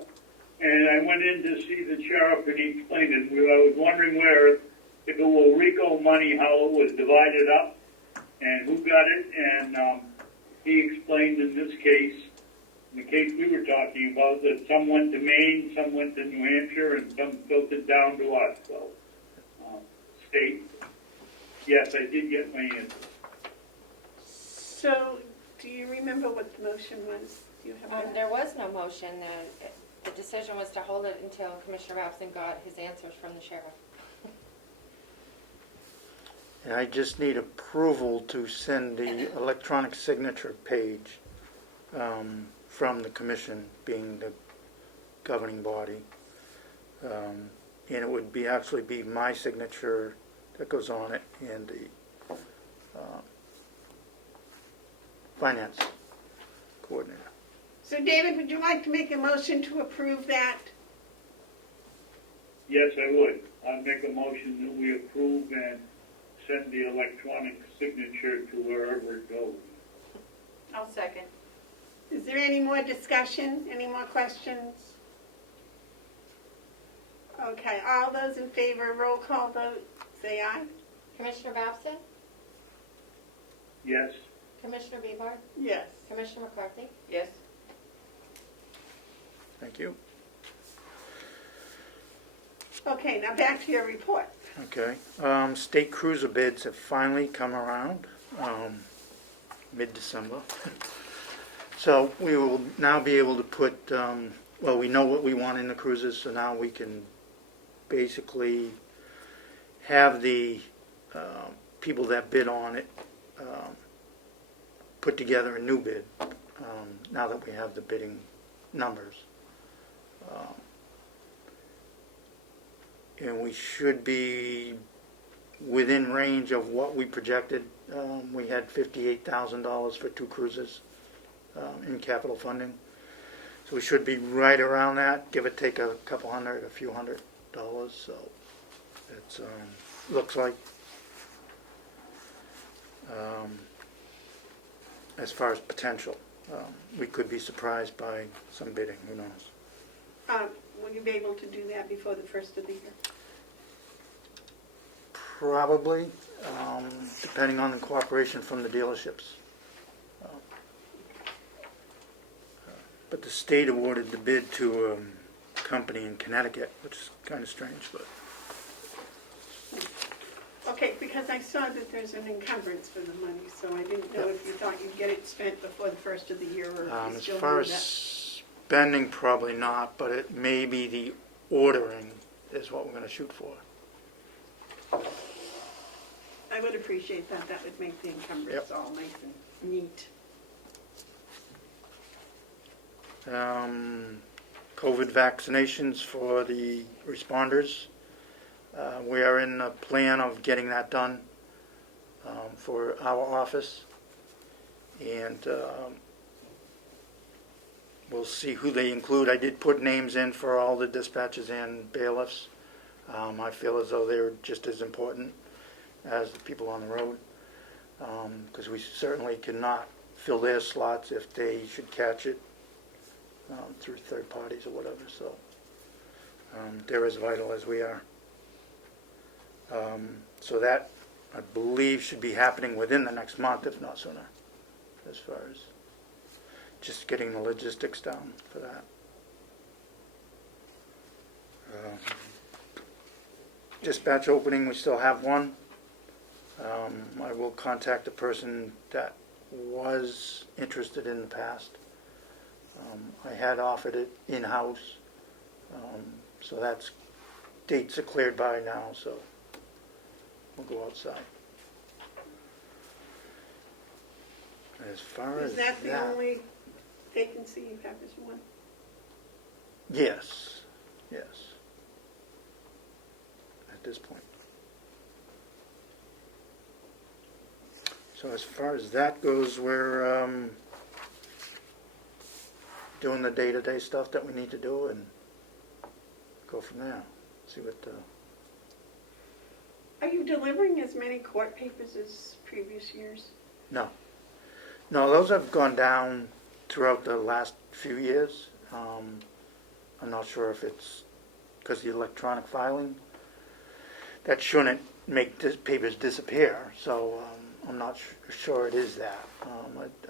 And I went in to see the sheriff and he explained it. I was wondering if it was RICO money, how it was divided up and who got it. And he explained in this case, in the case we were talking about, that some went to Maine, some went to New Hampshire, and some filtered down to us. So, state, yes, I did get my answer. So, do you remember what the motion was? Do you have that? There was no motion. The decision was to hold it until Commissioner Robson got his answers from the sheriff. And I just need approval to send the electronic signature page from the commission, being the governing body. And it would actually be my signature that goes on it and the finance coordinator. So, David, would you like to make a motion to approve that? Yes, I would. I'd make a motion that we approve and send the electronic signature to wherever it goes. I'll second. Is there any more discussion? Any more questions? Okay, all those in favor, roll call vote, say aye. Commissioner Robson? Yes. Commissioner Biebar? Yes. Commissioner McCarthy? Yes. Thank you. Okay, now back to your report. Okay. State cruiser bids have finally come around, mid-December. So we will now be able to put, well, we know what we want in the cruisers, so now we can basically have the people that bid on it put together a new bid, now that we have the bidding numbers. And we should be within range of what we projected. We had $58,000 for 2 cruises in capital funding. So we should be right around that, give or take a couple hundred, a few $100. So it's looks like. As far as potential, we could be surprised by some bidding, who knows. Will you be able to do that before the first of the year? Probably, depending on the cooperation from the dealerships. But the state awarded the bid to a company in Connecticut, which is kind of strange, but. Okay, because I saw that there's an encumbrance for the money, so I didn't know if you thought you'd get it spent before the first of the year, or if you As still far need as that. spending, probably not, but it may be the ordering is what we're going to shoot for. I would appreciate that. That would make the encumbrance all nice and neat. COVID vaccinations for the responders. We are in the plan of getting that done for our office, and we'll see who they include. I did put names in for all the dispatchers and bailiffs. I feel as though they're just as important as the people on the road, because we certainly cannot fill their slots if they should catch it through third parties or whatever. So they're as vital as we are. So that, I believe, should be happening within the next month, if not sooner. as far as just getting the logistics down for that. Dispatch opening, we still have one. I will contact the person that was interested in the past. I had offered it in-house, so that's, dates are cleared by now, so we'll go outside. As far as Is that the only vacancy you have is one? Yes, yes. At this point. So as far as that goes, we're doing the day-to-day stuff that we need to do and go from there. See what Are you delivering as many court papers as previous years? No, those have gone down throughout the last few years. I'm not sure if it's because the electronic filing. That shouldn't make papers disappear, so I'm not sure it is that.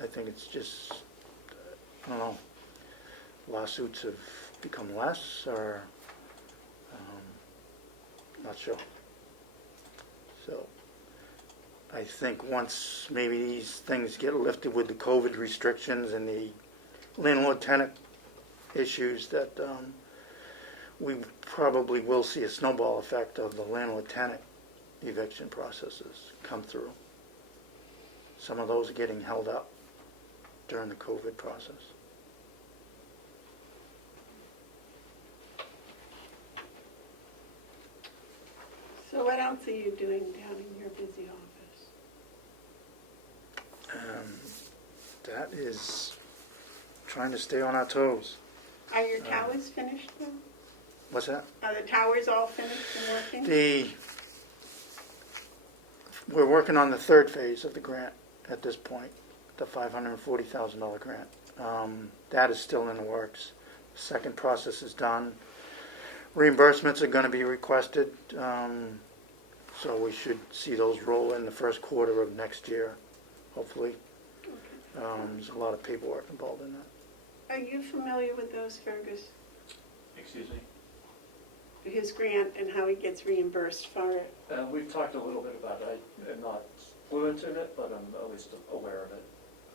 I think it's just, I don't know, lawsuits have become less, or not sure. So I think once maybe these things get lifted with the COVID restrictions and the landlord-tenant issues, that we probably will see a snowball effect of the landlord-tenant eviction processes come through. Some of those are getting held up during the COVID process. So what else are you doing down in your busy office? That is trying to stay on our toes. Are your towers finished though? What's that? Are the towers all finished and working? We're working on the third phase of the grant at this point, the $540,000 grant. That is still in the works. The second process is done. Reimbursements are going to be requested, so we should see those roll in the first quarter of next year, hopefully. There's a lot of paperwork involved in that. Are you familiar with those, Fergus? Excuse me? His grant and how he gets reimbursed for it? We've talked a little bit about it. I am not fluent in it, but I'm at least aware of it.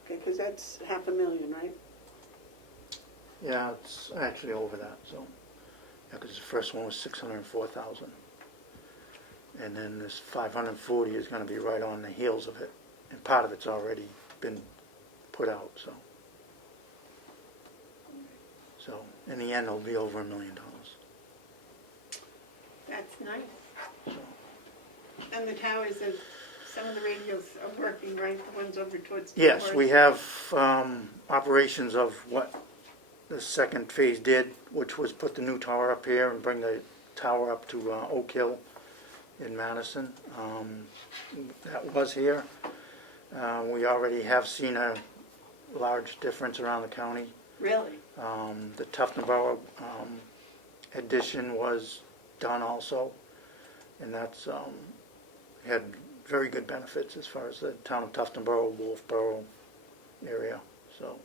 Okay, because that's $500,000, right? Yeah, it's actually over that. So, yeah, because the first one was $604,000, and then this 540 is going to be right on the heels of it, and part of it's already been put out. So in the end, it'll be over $1 million. That's nice. So, And the towers, some of the radios are working, right? The ones over towards the yes, forest? we have operations of what the second phase did, which was put the new tower up here and bring the tower up to Oak Hill in Madison. That was here. We already have seen a large difference around the county. Really? The Tuftonboro addition was done also, and that's had very good benefits as far as the town of Tuftonboro, Wolfboro area, so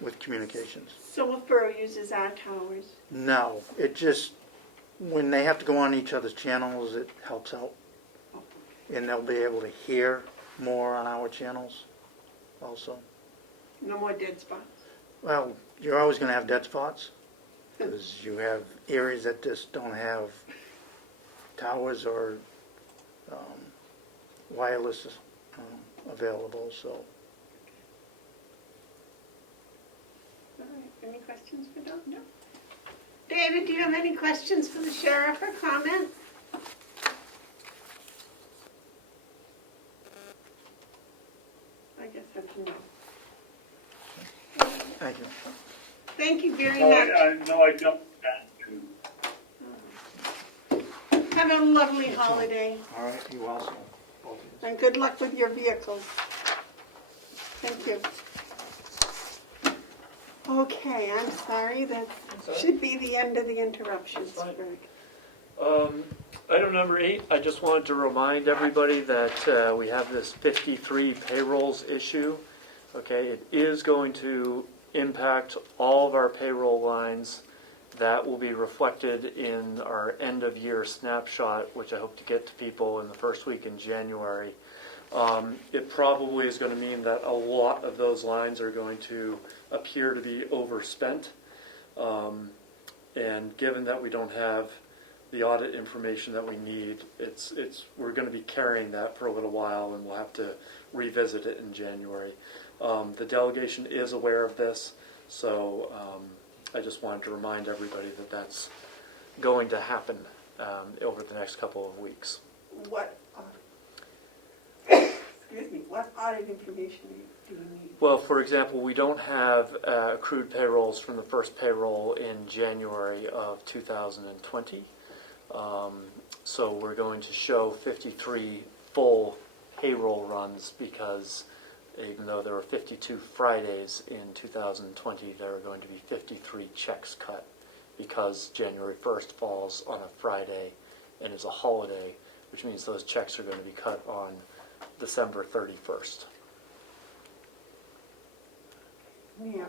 with communications. So Wolfboro uses our towers? No, it just, when they have to go on each other's channels, it helps out, and they'll be able to hear more on our channels also. No more dead spots? Well, you're always going to have dead spots, because you have areas that just don't have towers or wireless available, so. All right, any questions for Don? No. David, do you have any questions for the sheriff or comments? I guess that's a no. Thank you. Thank you very No, much. no, I don't. Have a lovely holiday, All right, you also. and good luck with your vehicles. Thank you. Okay, I'm sorry, that should be the end of the interruptions. That's fine. Greg. Item number 8, I just wanted to remind everybody that we have this 53 payrolls issue Okay, it is going to impact all of our payroll lines. That will be reflected in our end-of-year snapshot, which I hope to get to people in the first week in January. It probably is going to mean that a lot of those lines are going to appear to be overspent. And given that we don't have the audit information that we need, we're going to be carrying that for a little while, and we'll have to revisit it in January. The delegation is aware of this, so I just wanted to remind everybody that that's going to happen over the next couple of weeks. What excuse me, what audit information do you need? Well, for example, we don't have accrued payrolls from the first payroll in January of 2020. So we're going to show 53 full payroll runs because even though there were 52 Fridays in 2020, there are going to be 53 checks cut because January 1st falls on a Friday and is a holiday, which means those checks are going to be cut on December 31st. Now,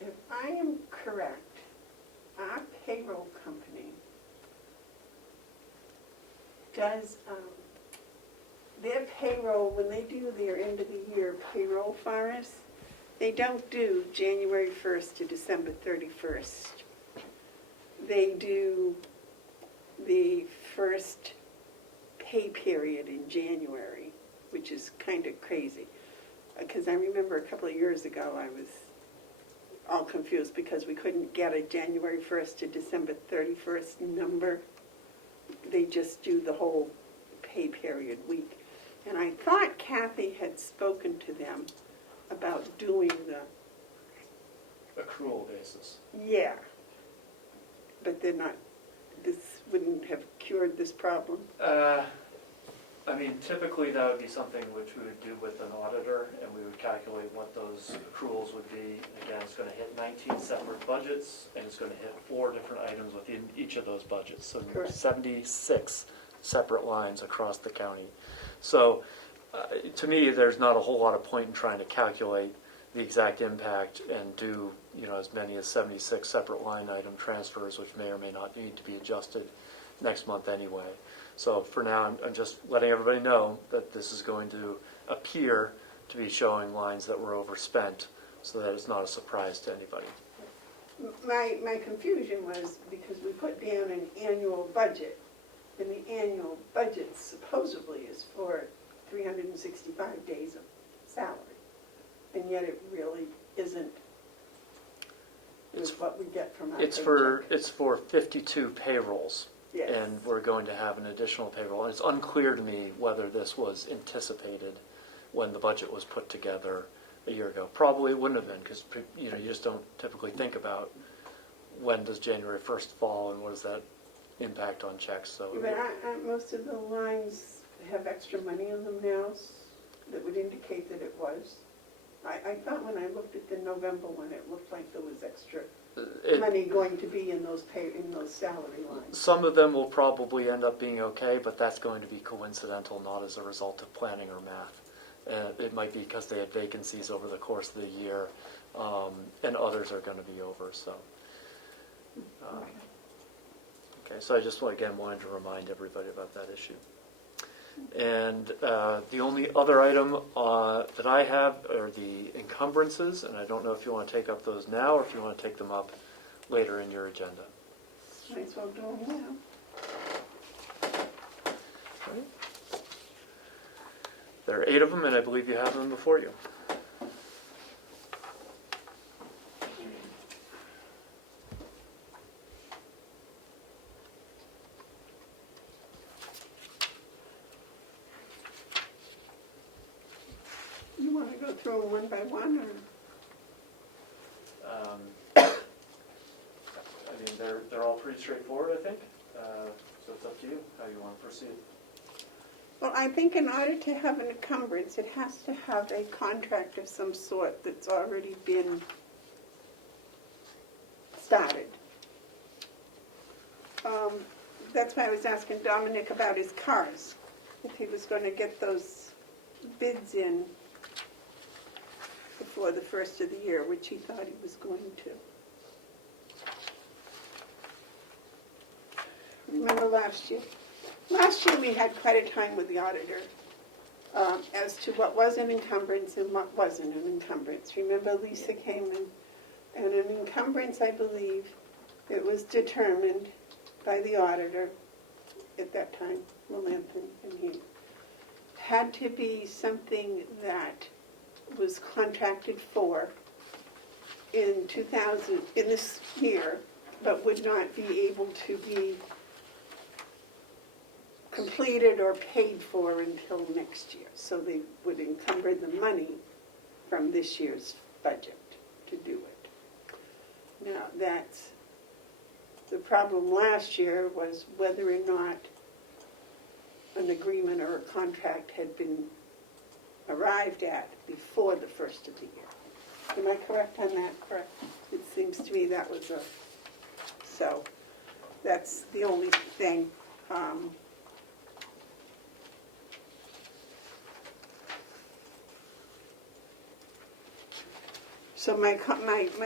if I am correct, our payroll company does their payroll, when they do their end of the year payroll for us, they don't do January 1st to December 31st. They do the first pay period in January, which is kind of crazy. Because I remember a couple of years ago I was all confused because we couldn't get a January 1st to December 31st number. They just do the whole pay period week. And I thought Kathy had spoken to them about doing the... Accrual basis. Yeah. But they're not, this wouldn't have cured this problem? I mean, typically that would be something which we would do with an auditor, and we would calculate what those accruals would be. Again, it's going to hit 19 separate budgets, and it's going to hit 4 different items within each of those budgets. So Correct. 76 separate lines across the county. So to me, there's not a whole lot of point in trying to calculate the exact impact and do as many as 76 separate line item transfers, which may or may not need to be adjusted next month anyway. So for now, I'm just letting everybody know that this is going to appear to be showing lines that were overspent so that it's not a surprise to anybody. My confusion was because we put down an annual budget, and the annual budget supposedly is for 365 days of salary, and yet it really isn't. It's what we get from our paycheck. It's for 52 payrolls. Yes. And we're going to have an additional payroll. And it's unclear to me whether this was anticipated when the budget was put together a year ago. Probably it wouldn't have been because you just don't typically think about when does January 1st fall and what does that impact on checks. So, But most of the lines have extra money in them now that would indicate that it was. I thought when I looked at the November one, it looked like there was extra money going to be in those salary lines. Some of them will probably end up being okay, but that's going to be coincidental, not as a result of planning or math. It might be because they had vacancies over the course of the year, and others are going to be over. So, okay. So I just again wanted to remind everybody about that issue. And the only other item that I have are the encumbrances, and I don't know if you want to take up those now or if you want to take them up later in your agenda. Might as well do them now. Right. There are 8 of them, and I believe you have them before you. You want to go through them one by one, or? I mean, they're all pretty straightforward, I think. So it's up to you how you want to proceed. Well, I think in order to have an encumbrance, it has to have a contract of some sort that's already been started. That's why I was asking Dominic about his cars, if he was going to get those bids in before the first of the year, which he thought he was going to. Remember last year? Last year we had quite a time with the auditor as to what was an encumbrance and what wasn't an encumbrance. Remember Lisa came in, and an encumbrance, I believe, it was determined by the auditor at that time, Melanthon, and he had to be something that was contracted for in this year, but would not be able to be completed or paid for until next year. So they would encumber the money from this year's budget to do it. Now, that's the problem last year, was whether or not an agreement or a contract had been arrived at before the first of the year. Am I correct on that? Correct. It seems to me that was so that's the only thing. So my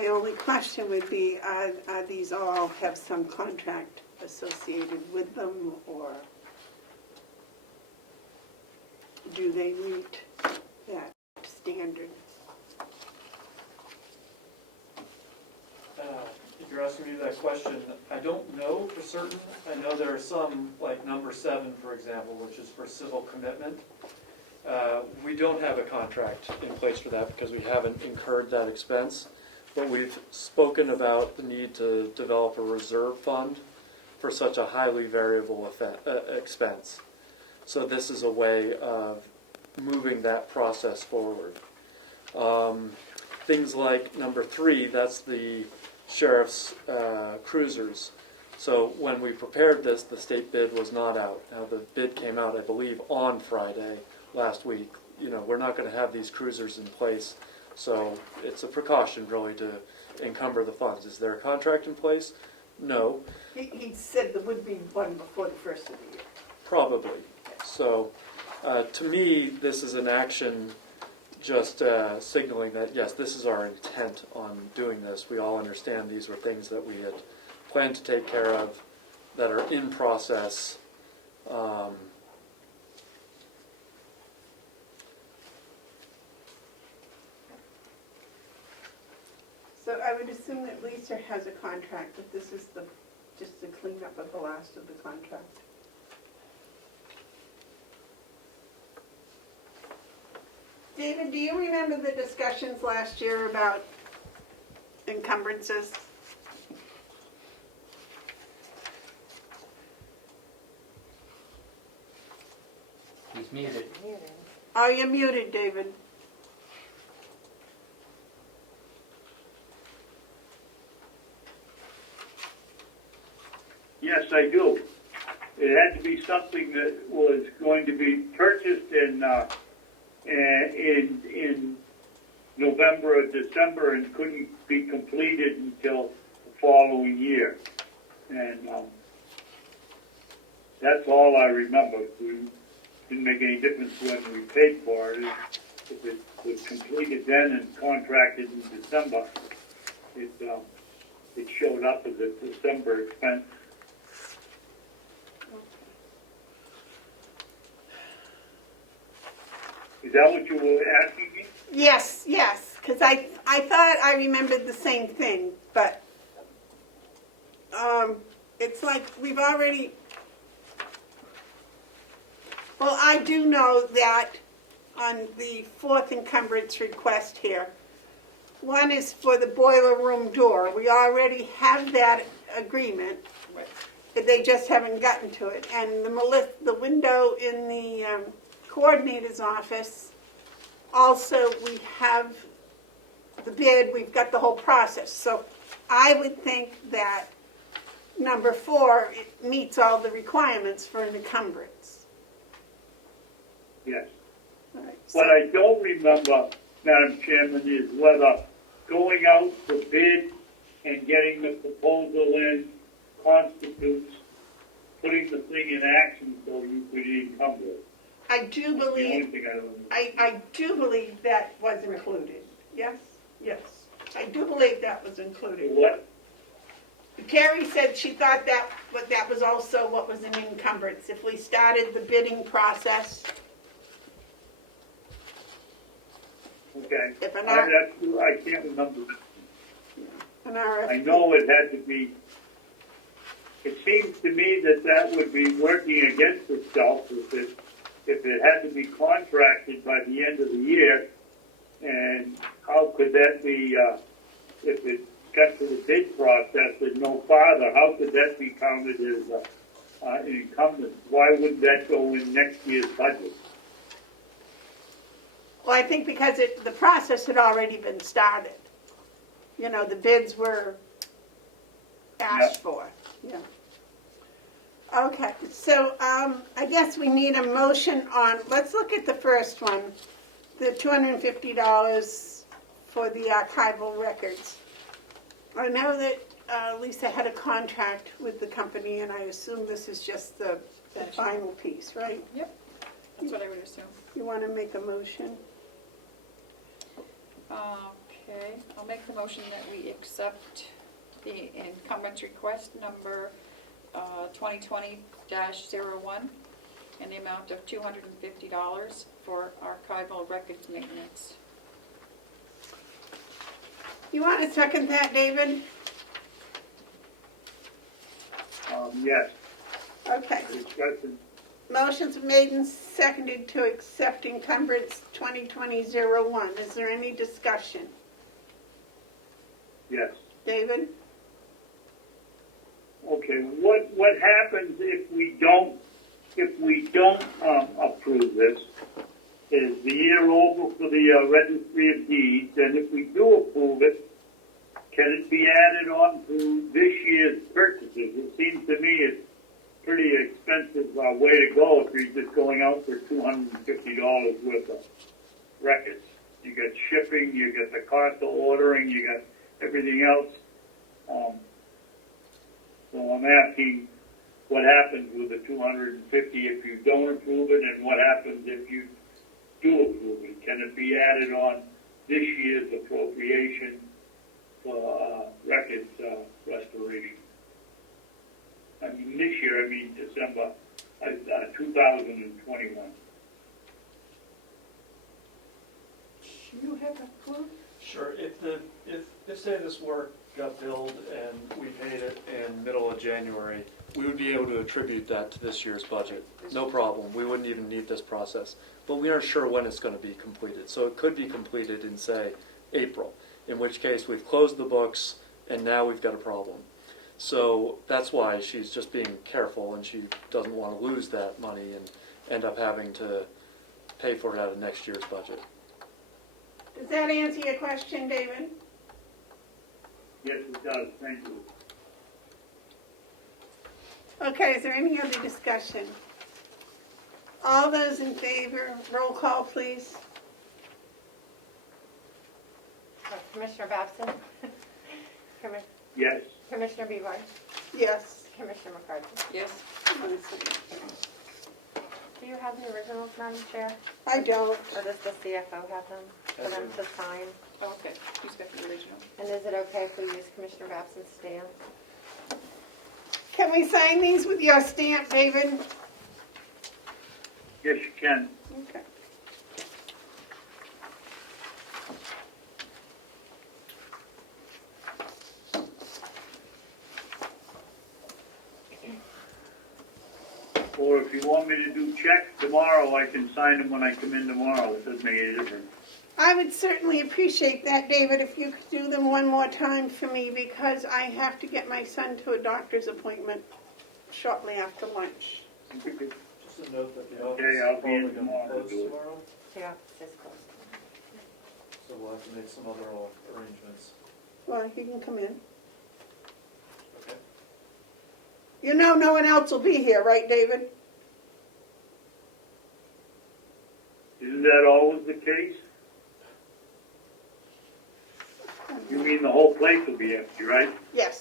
only question would be, are these all have some contract associated with them, or do they meet that standard? If you're asking me that question, I don't know for certain. I know there are some, like number 7, for example, which is for civil commitment. We don't have a contract in place for that because we haven't incurred that expense, but we've spoken about the need to develop a reserve fund for such a highly variable expense. So this is a way of moving that process forward. Things like number 3, that's the sheriff's cruisers. So when we prepared this, the state bid was not out. Now the bid came out, I believe, on Friday last week. You know, we're not going to have these cruisers in place, so it's a precaution really to encumber the funds. Is there a contract in place? No. He said there would be one before the first of the year. Probably. So to me, this is an action just signaling that, yes, this is our intent on doing this. We all understand these were things that we had planned to take care of that are in process. So I would assume that Lisa has a contract, but this is just the cleanup of the last of the contract. David, do you remember the discussions last year about encumbrances? He's muted. Oh, you're muted, David. Yes, I do. It had to be something that was going to be purchased in November or December and couldn't be completed until the following year. And that's all I remember. It didn't make any difference when we paid for it. If it was completed then and contracted in December, it showed up as a December expense. Is that what you were asking me? Yes, because I thought I remembered the same thing, but it's like we've already... Well, I do know that on the 4th encumbrance request here, one is for the boiler room door. We already have that agreement. Right. They just haven't gotten to it. And the window in the coordinator's office, also we have the bid, we've got the whole process. So I would think that number 4, it meets all the requirements for an encumbrance. Yes. Right. What I don't remember, Madam Chairman, is whether going out for bid and getting the proposal in constitutes putting the thing in action so you could encumber it. I do The only believe thing I don't remember. I do believe that was included. Yes, yes. I do believe that was included. What? Carrie said she thought that was also what was an encumbrance. If we started the bidding process, Okay. if an I can't remember. RFP. I know it had to be, it seems to me that would be working against itself if it had to be contracted by the end of the year. And how could that be, if it got to the bid process and no farther, how could that be counted as an encumbrance? Why wouldn't that go in next year's budget? Well, I think because the process had already been started. You know, the bids were asked for. Yeah. Okay, so I guess we need a motion on, let's look at the first one, the $250 for the archival records. I know that Lisa had a contract with the company, and I assume this is just the final piece, right? Yep, that's what I would assume. You want to make a motion? Okay, I'll make the motion that we accept the encumbrance request number 2020-01 in the amount of $250 for archival records maintenance. You want to second that, David? Yes. Okay. Discussion. Motion's made and seconded to accept encumbrance 2020-01. Is there any discussion? Yes. David? Okay, what happens if we don't approve this? Is the year over for the registry of deeds? And if we do approve it, can it be added on to this year's purchases? It seems to me it's pretty expensive way to go if you're just going out for $250 worth of records. You got shipping, you got the cost of ordering, you got everything else. So I'm asking what happens with the $250 if you don't approve it, and what happens if you do approve it? Can it be added on this year's appropriation for records restoration? I mean this year, I mean December 2021. You have a clue? Sure, if say this work got billed and we paid it in middle of January, we would be able to attribute that to this year's budget. No problem, we wouldn't even need this process. But we aren't sure when it's going to be completed. So it could be completed in, say, April, in which case we've closed the books and now we've got a problem. So that's why she's just being careful, and she doesn't want to lose that money and end up having to pay for it out of next year's budget. Does that answer your question, David? Yes, it does. Thank you. Okay, is there any other discussion? All those in favor, roll call, please. Commissioner Babson? Yes. Commissioner Bevard? Yes. Commissioner McCarthy? Yes. Do you have the originals, Madam Chair? I don't. Or does the CFO have them for them to sign? Oh, okay, who's got the original? And is it okay if we use Commissioner Babson's stamp? Can we sign these with your stamp, David? Yes, you can. Okay. Or if you want me to do checks tomorrow, I can sign them when I come in tomorrow. It doesn't make any difference. I would certainly appreciate that, David, if you could do them one more time for me, because I have to get my son to a doctor's appointment shortly after lunch. Just a note that the office Okay, is I'll be probably in going to tomorrow to close do it. tomorrow, The office is closed. so we'll have to make some other arrangements. Well, he can come in. Okay. You know no one else will be here, right, David? Isn't that always the case? You mean the whole place will be empty, right? Yes.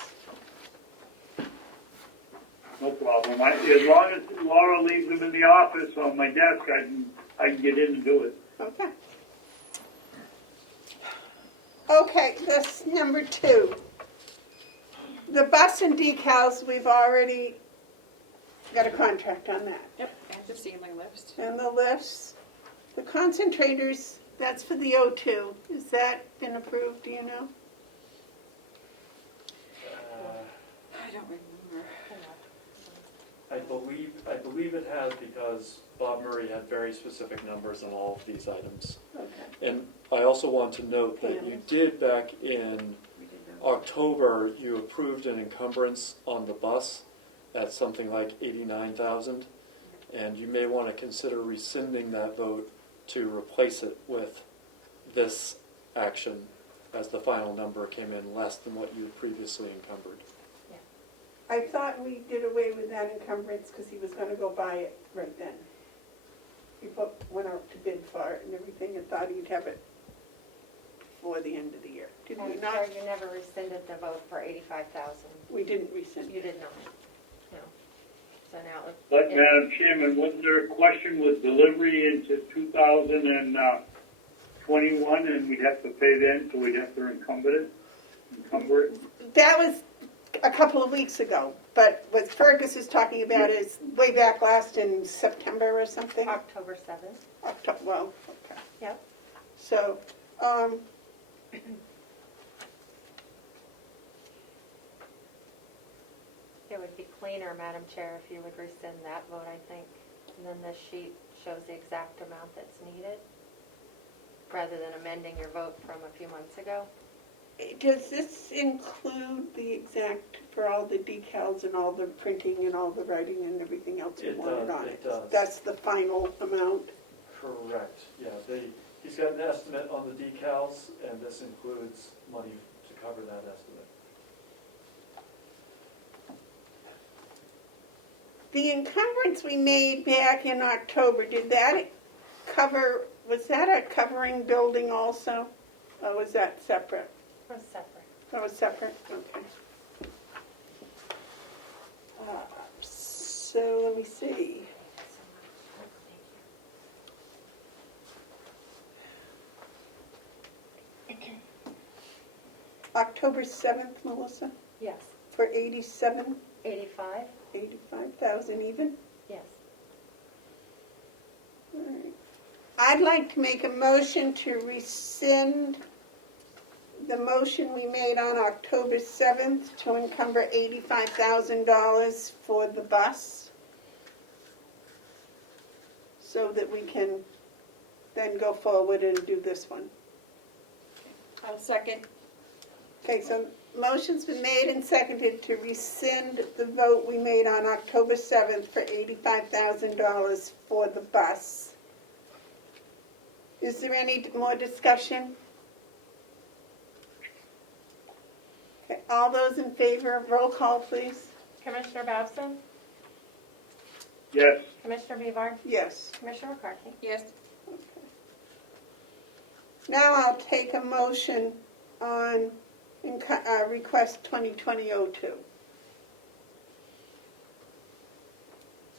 No problem. As long as Laura leaves them in the office on my desk, I can get in and do it. Okay. Okay, this number 2. The bus and decals, we've already got a contract on that. Yep, and the ceiling lifts. And the lifts, the concentrators, that's for the O2. Has that been approved, do you know? I don't remember. I believe it has, because Bob Murray had very specific numbers on all of these items. Okay. And I also want to note that you did back in October, you approved an encumbrance on the bus at something like 89,000, and you may want to consider rescinding that vote to replace it with this action, as the final number came in less than what you had previously encumbered. I thought we did away with that encumbrance because he was going to go buy it right then. He went out to bid for it and everything and thought he'd have it before the end of the year. Did we I'm not? sorry, you never rescinded the vote for 85,000. We didn't rescind. You did not. No. So now it. But, Madam Chairman, wasn't there a question with delivery into 2021, and we'd have to pay then, so we'd have to encumber it? That was a couple of weeks ago, but what Fergus is talking about is way back last in September or something. October 7th. October, well, okay. Yep. So, It would be cleaner, Madam Chair, if you would rescind that vote, I think. And then this sheet shows the exact amount that's needed, rather than amending your vote from a few months ago. does this include the exact, for all the decals and all the printing and all the writing and everything else you wanted on it? It does. That's the final amount? Correct, yeah. He's got an estimate on the decals, and this includes money to cover that estimate. The encumbrance we made back in October, did that cover, was that a covering building also? Or was that separate? It was separate. That was separate, okay. So let me see. October 7th, Melissa, Yes. for 85,000 85? even? Yes. All right. I'd like to make a motion to rescind the motion we made on October 7th to encumber $85,000 for the bus, so that we can then go forward and do this one. I'll second. Okay, so motion's been made and seconded to rescind the vote we made on October 7th for $85,000 for the bus. Is there any more discussion? Okay, all those in favor, roll call, please. Commissioner Babson? Yes. Commissioner Bevar? Yes. Commissioner McCarthy? Yes. Now I'll take a motion on request 2020-02.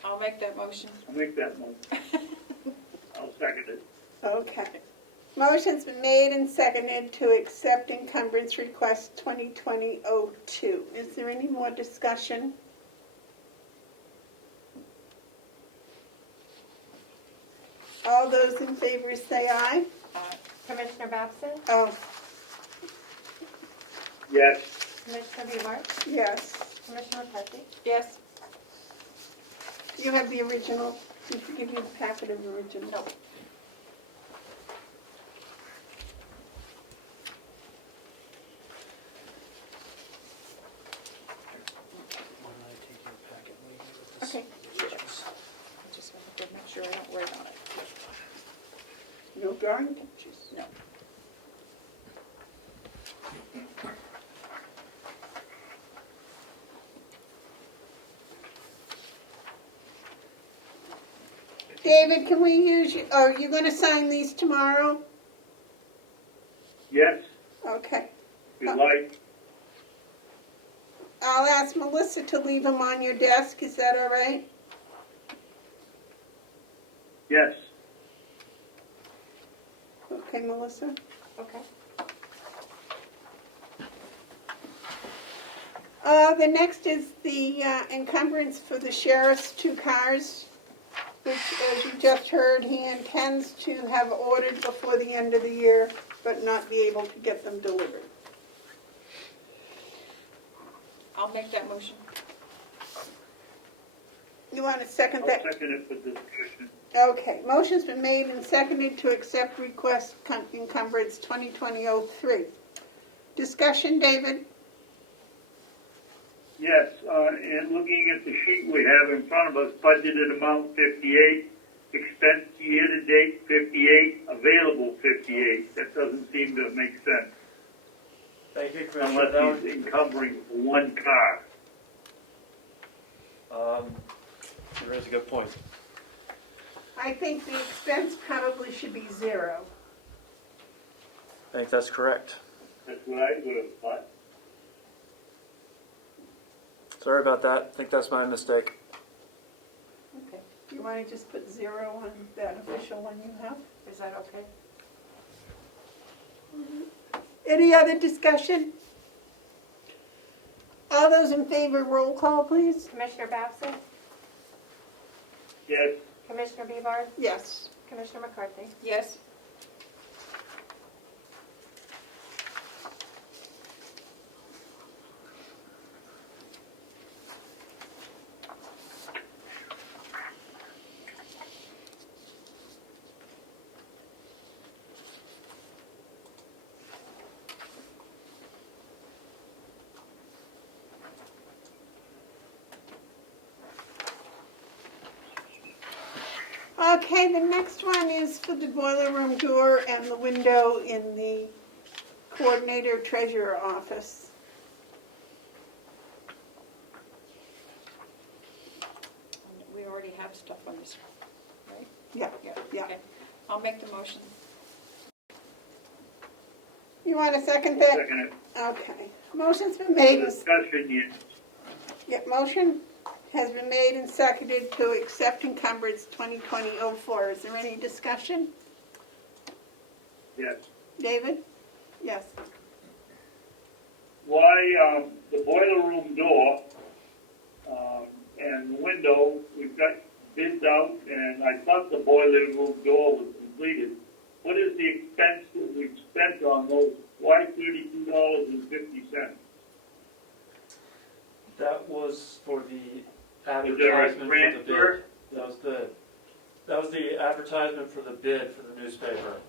I'll make that motion. I'll make that motion. I'll second it. Okay. Motion's been made and seconded to accept encumbrance request 2020-02. Is there any more discussion? All those in favor say aye. Commissioner Babson? Oh, Yes. Commissioner Bevar? yes. Commissioner McCarthy? Yes. You have the original. Did you give you the packet of original? No. Okay. I just want to make sure I don't write on it. No drawing pictures? No. David, can we use you, are you going to sign these tomorrow? Yes, Okay. if you like. I'll ask Melissa to leave them on your desk. Is that all right? Yes. Okay, Melissa? Okay. The next is the encumbrance for the sheriff's 2 cars, which, as you just heard, he intends to have ordered before the end of the year, but not be able to get them delivered. I'll make that motion. You want to second I'll that? second it for discussion. Okay, motion's been made and seconded to accept request encumbrance 2020-03. Discussion, David? Yes, and looking at the sheet we have in front of us, budgeted amount 58, expense year-to-date 58, available 58. That doesn't seem to make sense Thank you, Commissioner. That unless he's encumbering one car. You raise a good point. I think the expense probably should be 0. I think that's correct. That's what I would have thought. Sorry about that. I think that's my mistake. Okay. You want to just put 0 on that official one you have? Is that okay? Any other discussion? All those in favor, roll call, please. Commissioner Babson? Yes, Commissioner Bevard? Yes. Commissioner McCarthy? Yes. Okay, the next one is for the boiler room door and the window in the coordinator treasurer office. We already have stuff on this, right? Yeah, yeah. Okay. I'll make the motion. You want to second I'll that? second it. Okay. Motion's been made. Discussion, yes. Yeah, motion has been made and seconded to accept encumbrance 2020-04. Is there any discussion? Yes. David? Yes. Why, the boiler room door, and the window, we've got bids out, and I thought the boiler room door was completed. What is the expense that we've spent on those? Why $32.50? That was for the Is there a advertisement for the transfer? bid. That was the advertisement for the bid for the newspaper.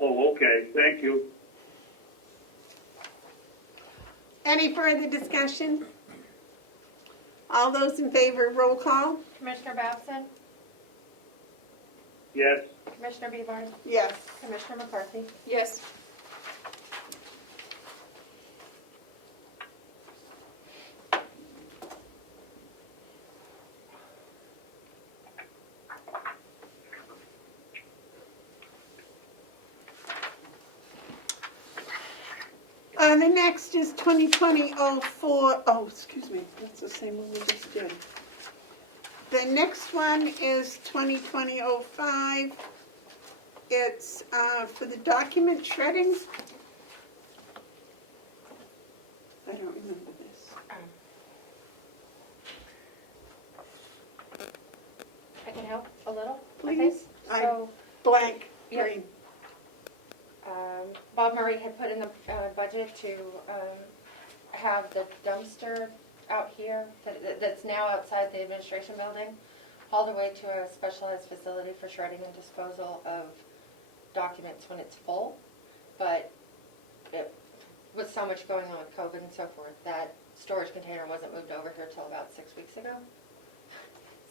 Oh, okay, thank you. Any further discussion? All those in favor, roll call? Commissioner Babson? Yes, Commissioner Bevard? Yes. Commissioner McCarthy? Yes. The next is 2020-04. Oh, excuse me, that's the same one we just did. The next one is 2020-05. It's for the document shredding. I don't remember this. I can help a little? Please. Okay. So, Blank, Yep. green. Bob Murray had put in the budget to have the dumpster out here that's now outside the administration building hauled away to a specialized facility for shredding and disposal of documents when it's full. But with so much going on with COVID and so forth, that storage container wasn't moved over here till about 6 weeks ago.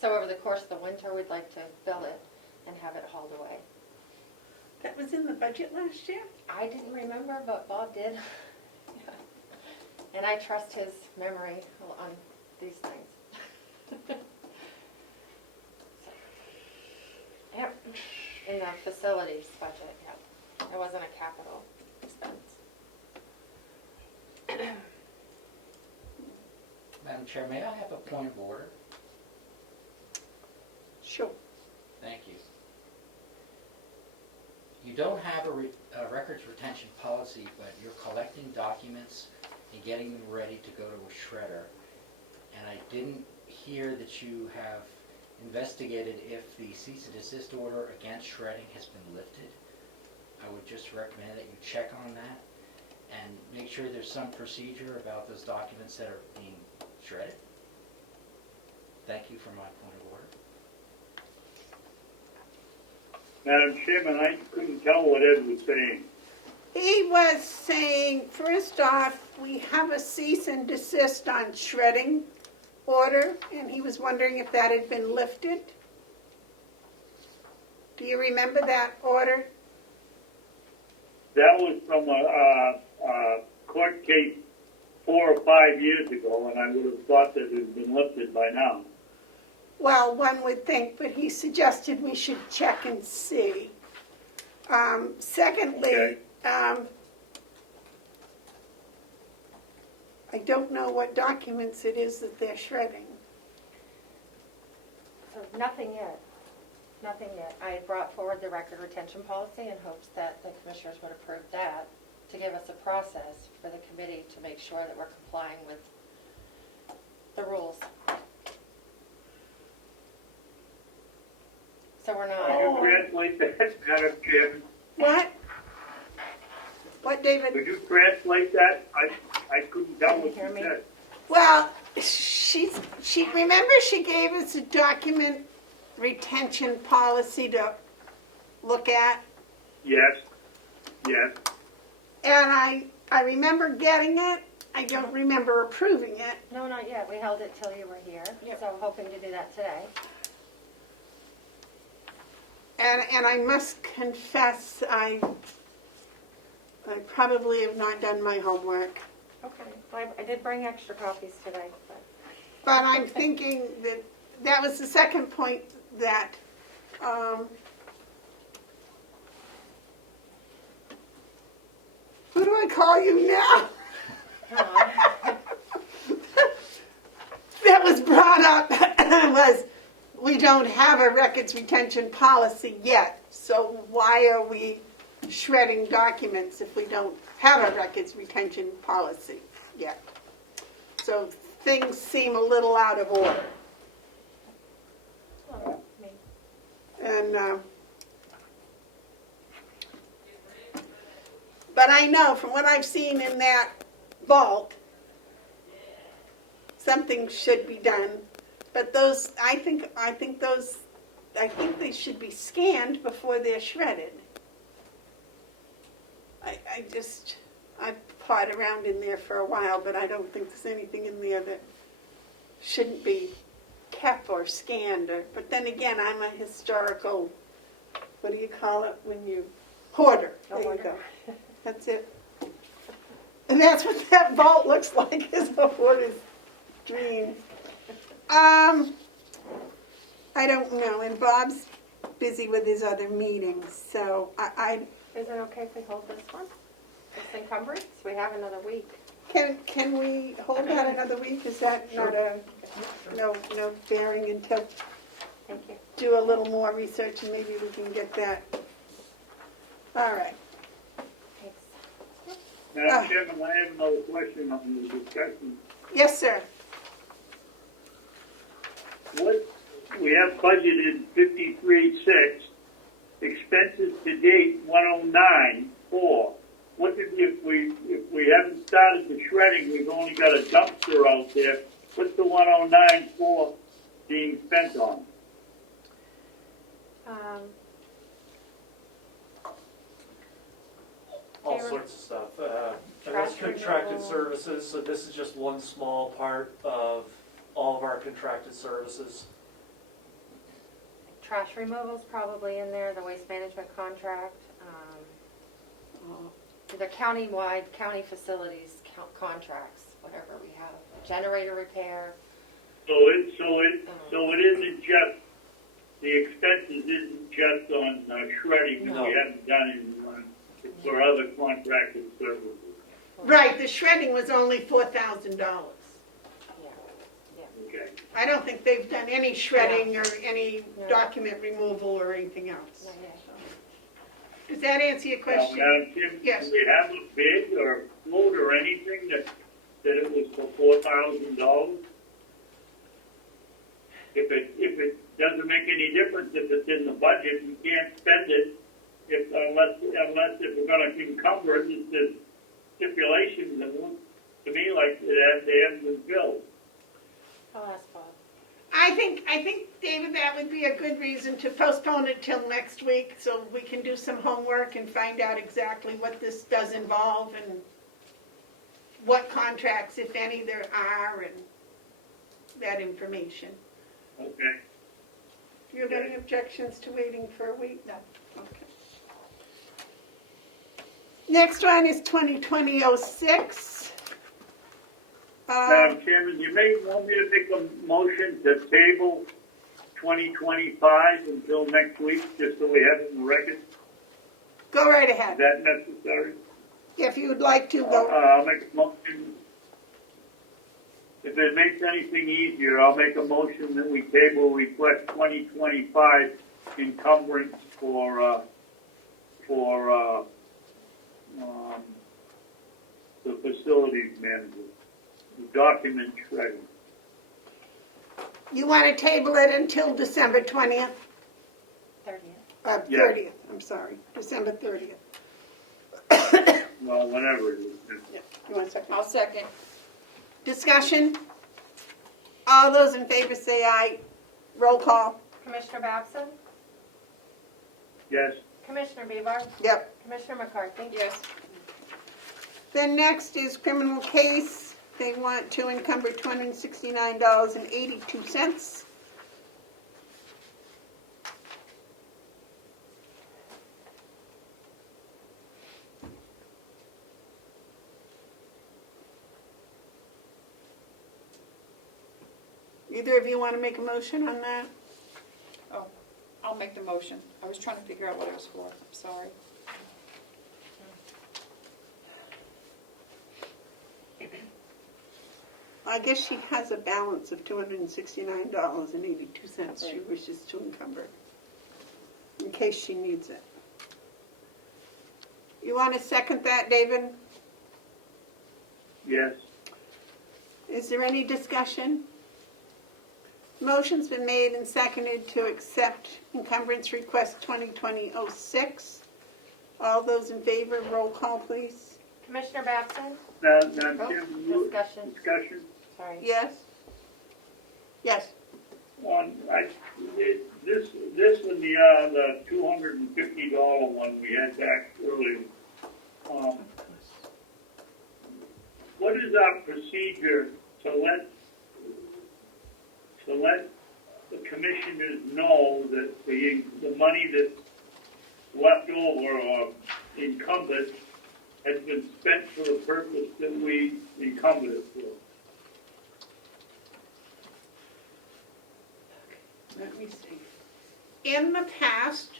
So over the course of the winter, we'd like to fill it and have it hauled away. That was in the budget last year? I didn't remember, but Bob did. Yeah. And I trust his memory on these things. Yep, in the facilities budget, yep. It wasn't a capital expense. Madam Chair, may I have a point of order? Sure. Thank you. You don't have a records retention policy, but you're collecting documents and getting them ready to go to a shredder. And I didn't hear that you have investigated if the cease and desist order against shredding has been lifted. I would just recommend that you check on that and make sure there's some procedure about those documents that are being shredded. Thank you for my point of order. Madam Chairman, I couldn't tell what Ed was saying. He was saying, first off, we have a cease and desist on shredding order, and he was wondering if that had been lifted. Do you remember that order? That was from a court case 4 or 5 years ago, and I would have thought that it had been lifted by now. Well, one would think, but he suggested we should check and see. Secondly, Okay. I don't know what documents it is that they're shredding. So nothing yet. Nothing yet. I brought forward the record retention policy in hopes that the commissioners would approve that to give us a process for the committee to make sure that we're complying with the rules. So we're not. Could you translate that, Madam Chairman? What? What, David? Could you translate that? I couldn't tell what you Can you hear me? said. Well, she remember she gave us a document retention policy to look at, Yes, yes. and I remember getting it. I don't remember approving it. No, not yet. We held it till you were here. Yep. So I'm hoping to do that today. And I must confess, I probably have not done my homework. Okay. Well, I did bring extra copies today, but. But I'm thinking that was the second point that who do I call you now? That was brought up was we don't have a records retention policy yet. So why are we shredding documents if we don't have a records retention policy yet? So things seem a little out of order. Well, I mean, And but I know from what I've seen in that vault, something should be done. But those, I think they should be scanned before they're shredded. I've pawed around in there for a while, but I don't think there's anything in there that shouldn't be kept or scanned. But then again, I'm a historical, what do you call it when you, hoarder. There you go. That's it. And that's what that vault looks like, is a hoarder's dream. I don't know, and Bob's busy with his other meetings, so is it okay if we hold this one? This encumbrance? We have another week. Can we hold that another week? Is that not no bearing until Thank you. do a little more research and maybe we can get that? All right. Thanks. Madam Chairman, I have another question on the discussion. Yes, sir. What, we have budgeted 53.6, expenses to date 109.4. What if we haven't started the shredding, we've only got a dumpster out there, what's the 109.4 being spent on? All sorts of stuff. And that's Trash contracted removal. services, so this is just one small part of all of our contracted services. Trash removal's probably in there, the waste management contract, the county-wide, county facilities contracts, whatever we have, generator repair. So it isn't just, the expenses isn't just on shredding that No. we haven't done in, it's for other contracted services. Right, the shredding was only $4,000. Okay. I don't think they've done any shredding or any No. document removal or anything else. Not yet. Does that answer your Now, question? Madam Chairman, Yes. do we have a bid or quote or anything that that it was for $4,000. If it doesn't make any difference if it's in the budget, you can't spend it unless if we're gonna encumber it, it's the stipulations that look to me like they haven't been filled. I'll ask Bob. I think, David, that would be a good reason to postpone it till next week, so we can do some homework and find out exactly what this does involve and what contracts, if any, there are, and that information. Okay. Do you have any objections to waiting for a week? No. Okay. Next one is 2020-06. Madam Chairman, you may want me to make a motion to table 2025 until next week, just so we have it in the record. Go right Is ahead. that necessary? If you would like to, go. I'll make a motion. If it makes anything easier, I'll make a motion that we table request 2025 encumbrance for the facilities manager, the document shredding. You want to table it until December 20th? 30th. Yes. 30th, I'm sorry, December 30th. Well, whenever it is. You want a second? I'll second. Discussion? All those in favor say aye. Roll call. Commissioner Babson? Yes. Commissioner Bevar? Yep. Commissioner McCarthy? Yes. Then next is criminal case. They want to encumber $269.82. Either of you want to make a motion on that? Oh, I'll make the motion. I was trying to figure out what it was for. I'm sorry. I guess she has a balance of $269.82 she wishes to encumber, in case she needs it. You want to second that, David? Yes. Is there any discussion? Motion's been made and seconded to accept encumbrance request 2020-06. All those in favor, roll call, please. Commissioner Babson? Madam Chairman, Discussion. discussion. Sorry. Yes? Yes. This and the $250 one we had back earlier. What is our procedure to let the commissioners know that the money that's left over or encumbered has been spent for the purpose that we encumbered it for? Let me see. In the past,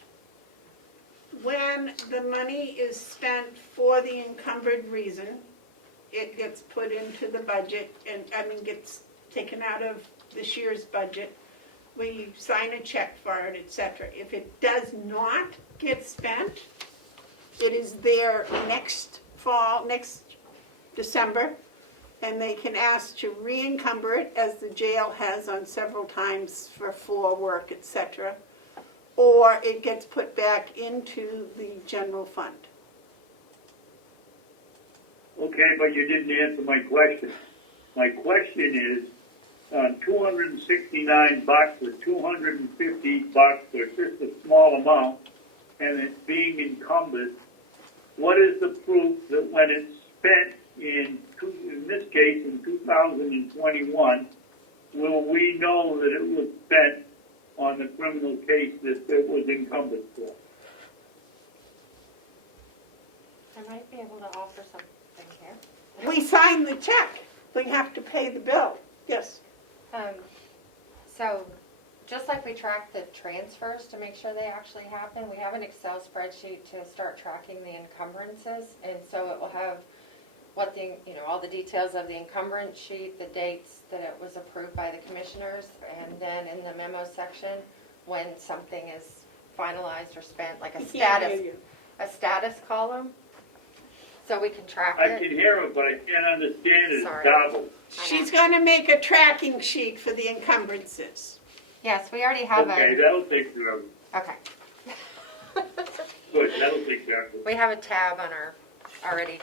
when the money is spent for the encumbered reason, it gets put into the budget and, gets taken out of this year's budget. We sign a check for it, etc. If it does not get spent, it is there next fall, next December, and they can ask to re-encumber it, as the jail has on several times for floor work, etc. Or it gets put back into the general fund. Okay, but you didn't answer my question. My question is, $269 or $250 or just a small amount, and it's being encumbered, what is the proof that when it's spent in this case in 2021, will we know that it was spent on the criminal case that it was encumbered for? I might be able to offer something here. We sign the check. We have to pay the bill. Yes. So, just like we track the transfers to make sure they actually happen, we have an Excel spreadsheet to start tracking the encumbrances, and so it will have what the, all the details of the encumbrance sheet, the dates that it was approved by the commissioners, and then in the memo section, when something is finalized or spent, like a status column. So we can track I it? can hear it, but I can't understand it. Sorry. It's garbled. She's gonna make a tracking sheet for the encumbrances. Yes, we already have Okay, that'll take care of it. Okay. Good, that'll take care of it. We have a tab on our already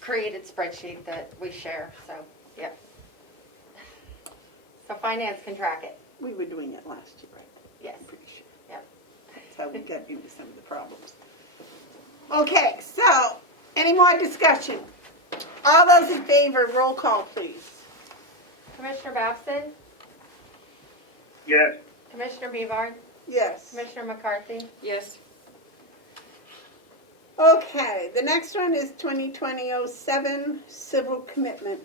created spreadsheet that we share, so, yep. So finance can track it, We were doing it last year, right? yes. I'm pretty sure. Yep. That's how we got into some of the problems. Okay, so, any more discussion? All those in favor, roll call, please. Commissioner Babson? Yes, Commissioner Bevard? Yes. Commissioner McCarthy? Yes. Okay, the next one is 2020-07, civil commitment.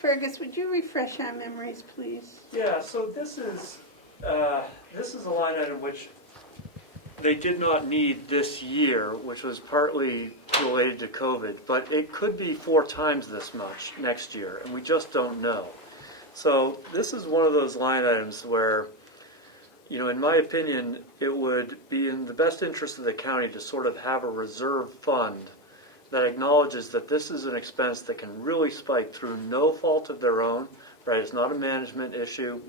Fergus, would you refresh our memories, please? Yeah, so this is a line item which they did not need this year, which was partly related to COVID, but it could be 4 times this much next year, and we just don't know. So this is one of those line items where, you know, in my opinion, it would be in the best interest of the county to sort of have a reserve fund that acknowledges that this is an expense that can really spike through no fault of their own, right? It's not a management issue,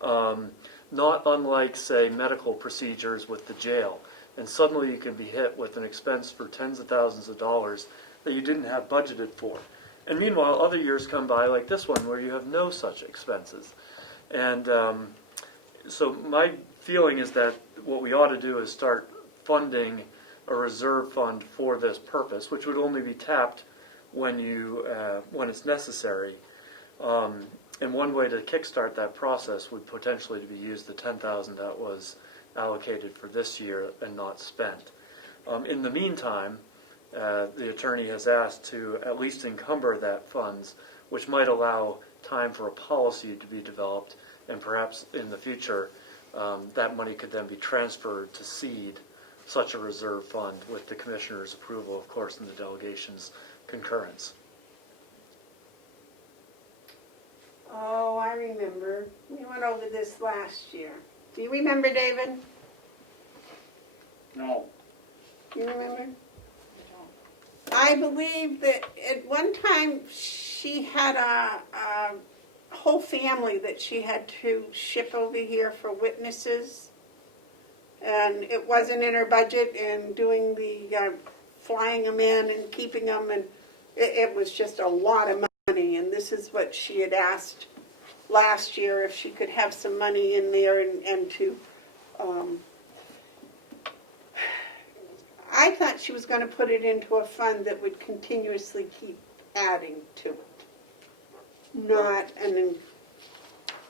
not unlike, say, medical procedures with the jail. And suddenly you can be hit with an expense for tens of thousands of dollars that you didn't have budgeted for. And meanwhile, other years come by like this one where you have no such expenses. And so my feeling is that what we ought to do is start funding a reserve fund for this purpose, which would only be tapped when it's necessary. And one way to kickstart that process would potentially be use the $10,000 that was allocated for this year and not spent. In the meantime, the attorney has asked to at least encumber that funds, which might allow time for a policy to be developed, and perhaps in the future that money could then be transferred to seed such a reserve fund with the commissioner's approval, of course, and the delegation's concurrence. Oh, I remember. We went over this last year. Do you remember, David? no. You remember? I believe that at one time she had a whole family that she had to ship over here for witnesses. And it wasn't in her budget, and doing the flying them in and keeping them, and it was just a lot of money. And this is what she had asked last year, if she could have some money in there and to. I thought she was going to put it into a fund that would continuously keep adding to it. Not an.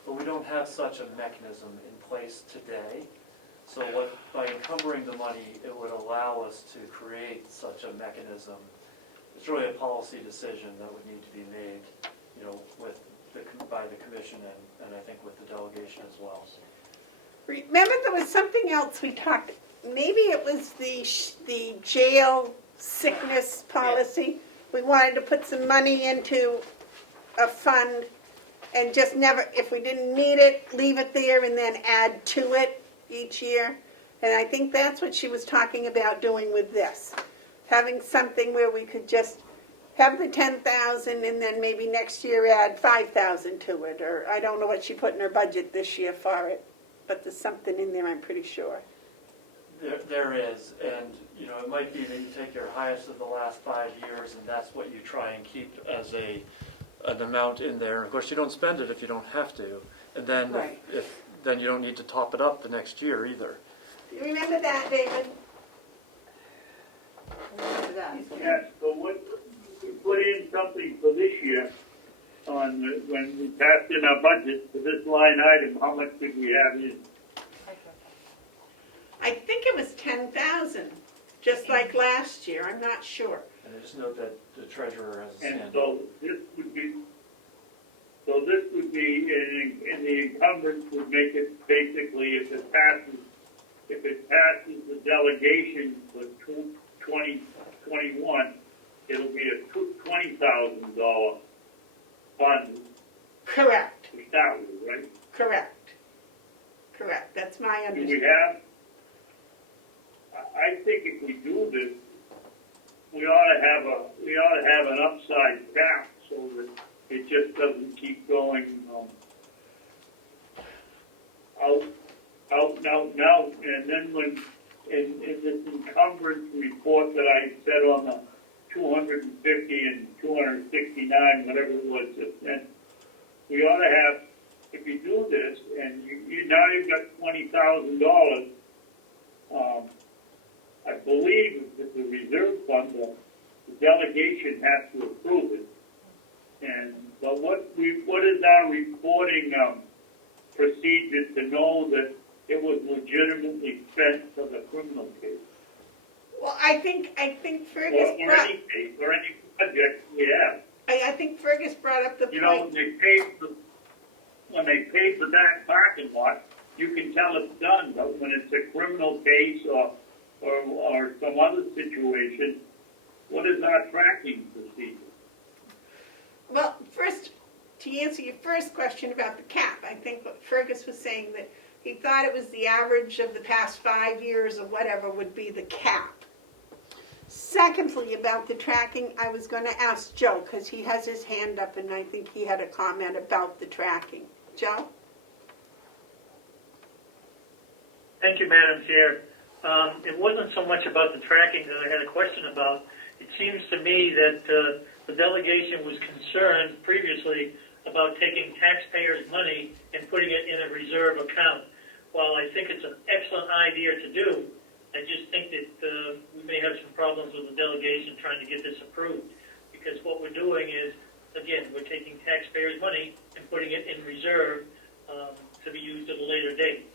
But we don't have such a mechanism in place today. So by encumbering the money, it would allow us to create such a mechanism. It's really a policy decision that would need to be made, you know, by the commission and I think with the delegation as well. Remember, there was something else we talked. Maybe it was the jail sickness policy. We wanted to put some money into a fund and just never, if we didn't need it, leave it there and then add to it each year. And I think that's what she was talking about doing with this. Having something where we could just have the 10,000 and then maybe next year add 5,000 to it. Or I don't know what she put in her budget this year for it, but there's something in there, I'm pretty sure. There is, and you know, it might be that you take your highest of the last 5 years and that's what you try and keep as an amount in there. And of course, you don't spend it if you don't have to. And then Right. if then you don't need to top it up the next year either. Do you remember that, David? Yes, so what, we put in something for this year when we passed in our budget for this line item, how much did we have in? I think it was 10,000, just like last year. I'm not sure. And I just note that the treasurer has a And stand. so this would be, and the encumbrance would make it basically, if it passes the delegation for 2021, it'll be a $20,000 fund Correct. to start with, I think if we do this, we ought to have an upside cap so that it just doesn't keep going, out, and then when, in this encumbrance report that I said on the 250 and 269, whatever it was, and we ought to have, if you do this, and now you've got $20,000, I believe that the reserve fund, the delegation has to approve it. But what is our reporting procedure to know that it was legitimately spent for the criminal case? Well, I think Fergus Or brought, any case, or any project we have. I think Fergus brought up the You know, point. when they pave the back parking lot, you can tell it's done, but when it's a criminal case or some other situation, what is our tracking procedure? Well, first, to answer your first question about the cap, I think what Fergus was saying that he thought it was the average of the past 5 years or whatever would be the cap. Secondly, about the tracking, I was going to ask Joe because he has his hand up and I think he had a comment about the tracking. Joe? Thank you, Madam Chair. It wasn't so much about the tracking that I had a question about. It seems to me that the delegation was concerned previously about taking taxpayers' money and putting it in a reserve account. While I think it's an excellent idea to do, I just think that we may have some problems with the delegation trying to get this approved. Because what we're doing is, again, we're taking taxpayers' money and putting it in reserve to be used at a later date.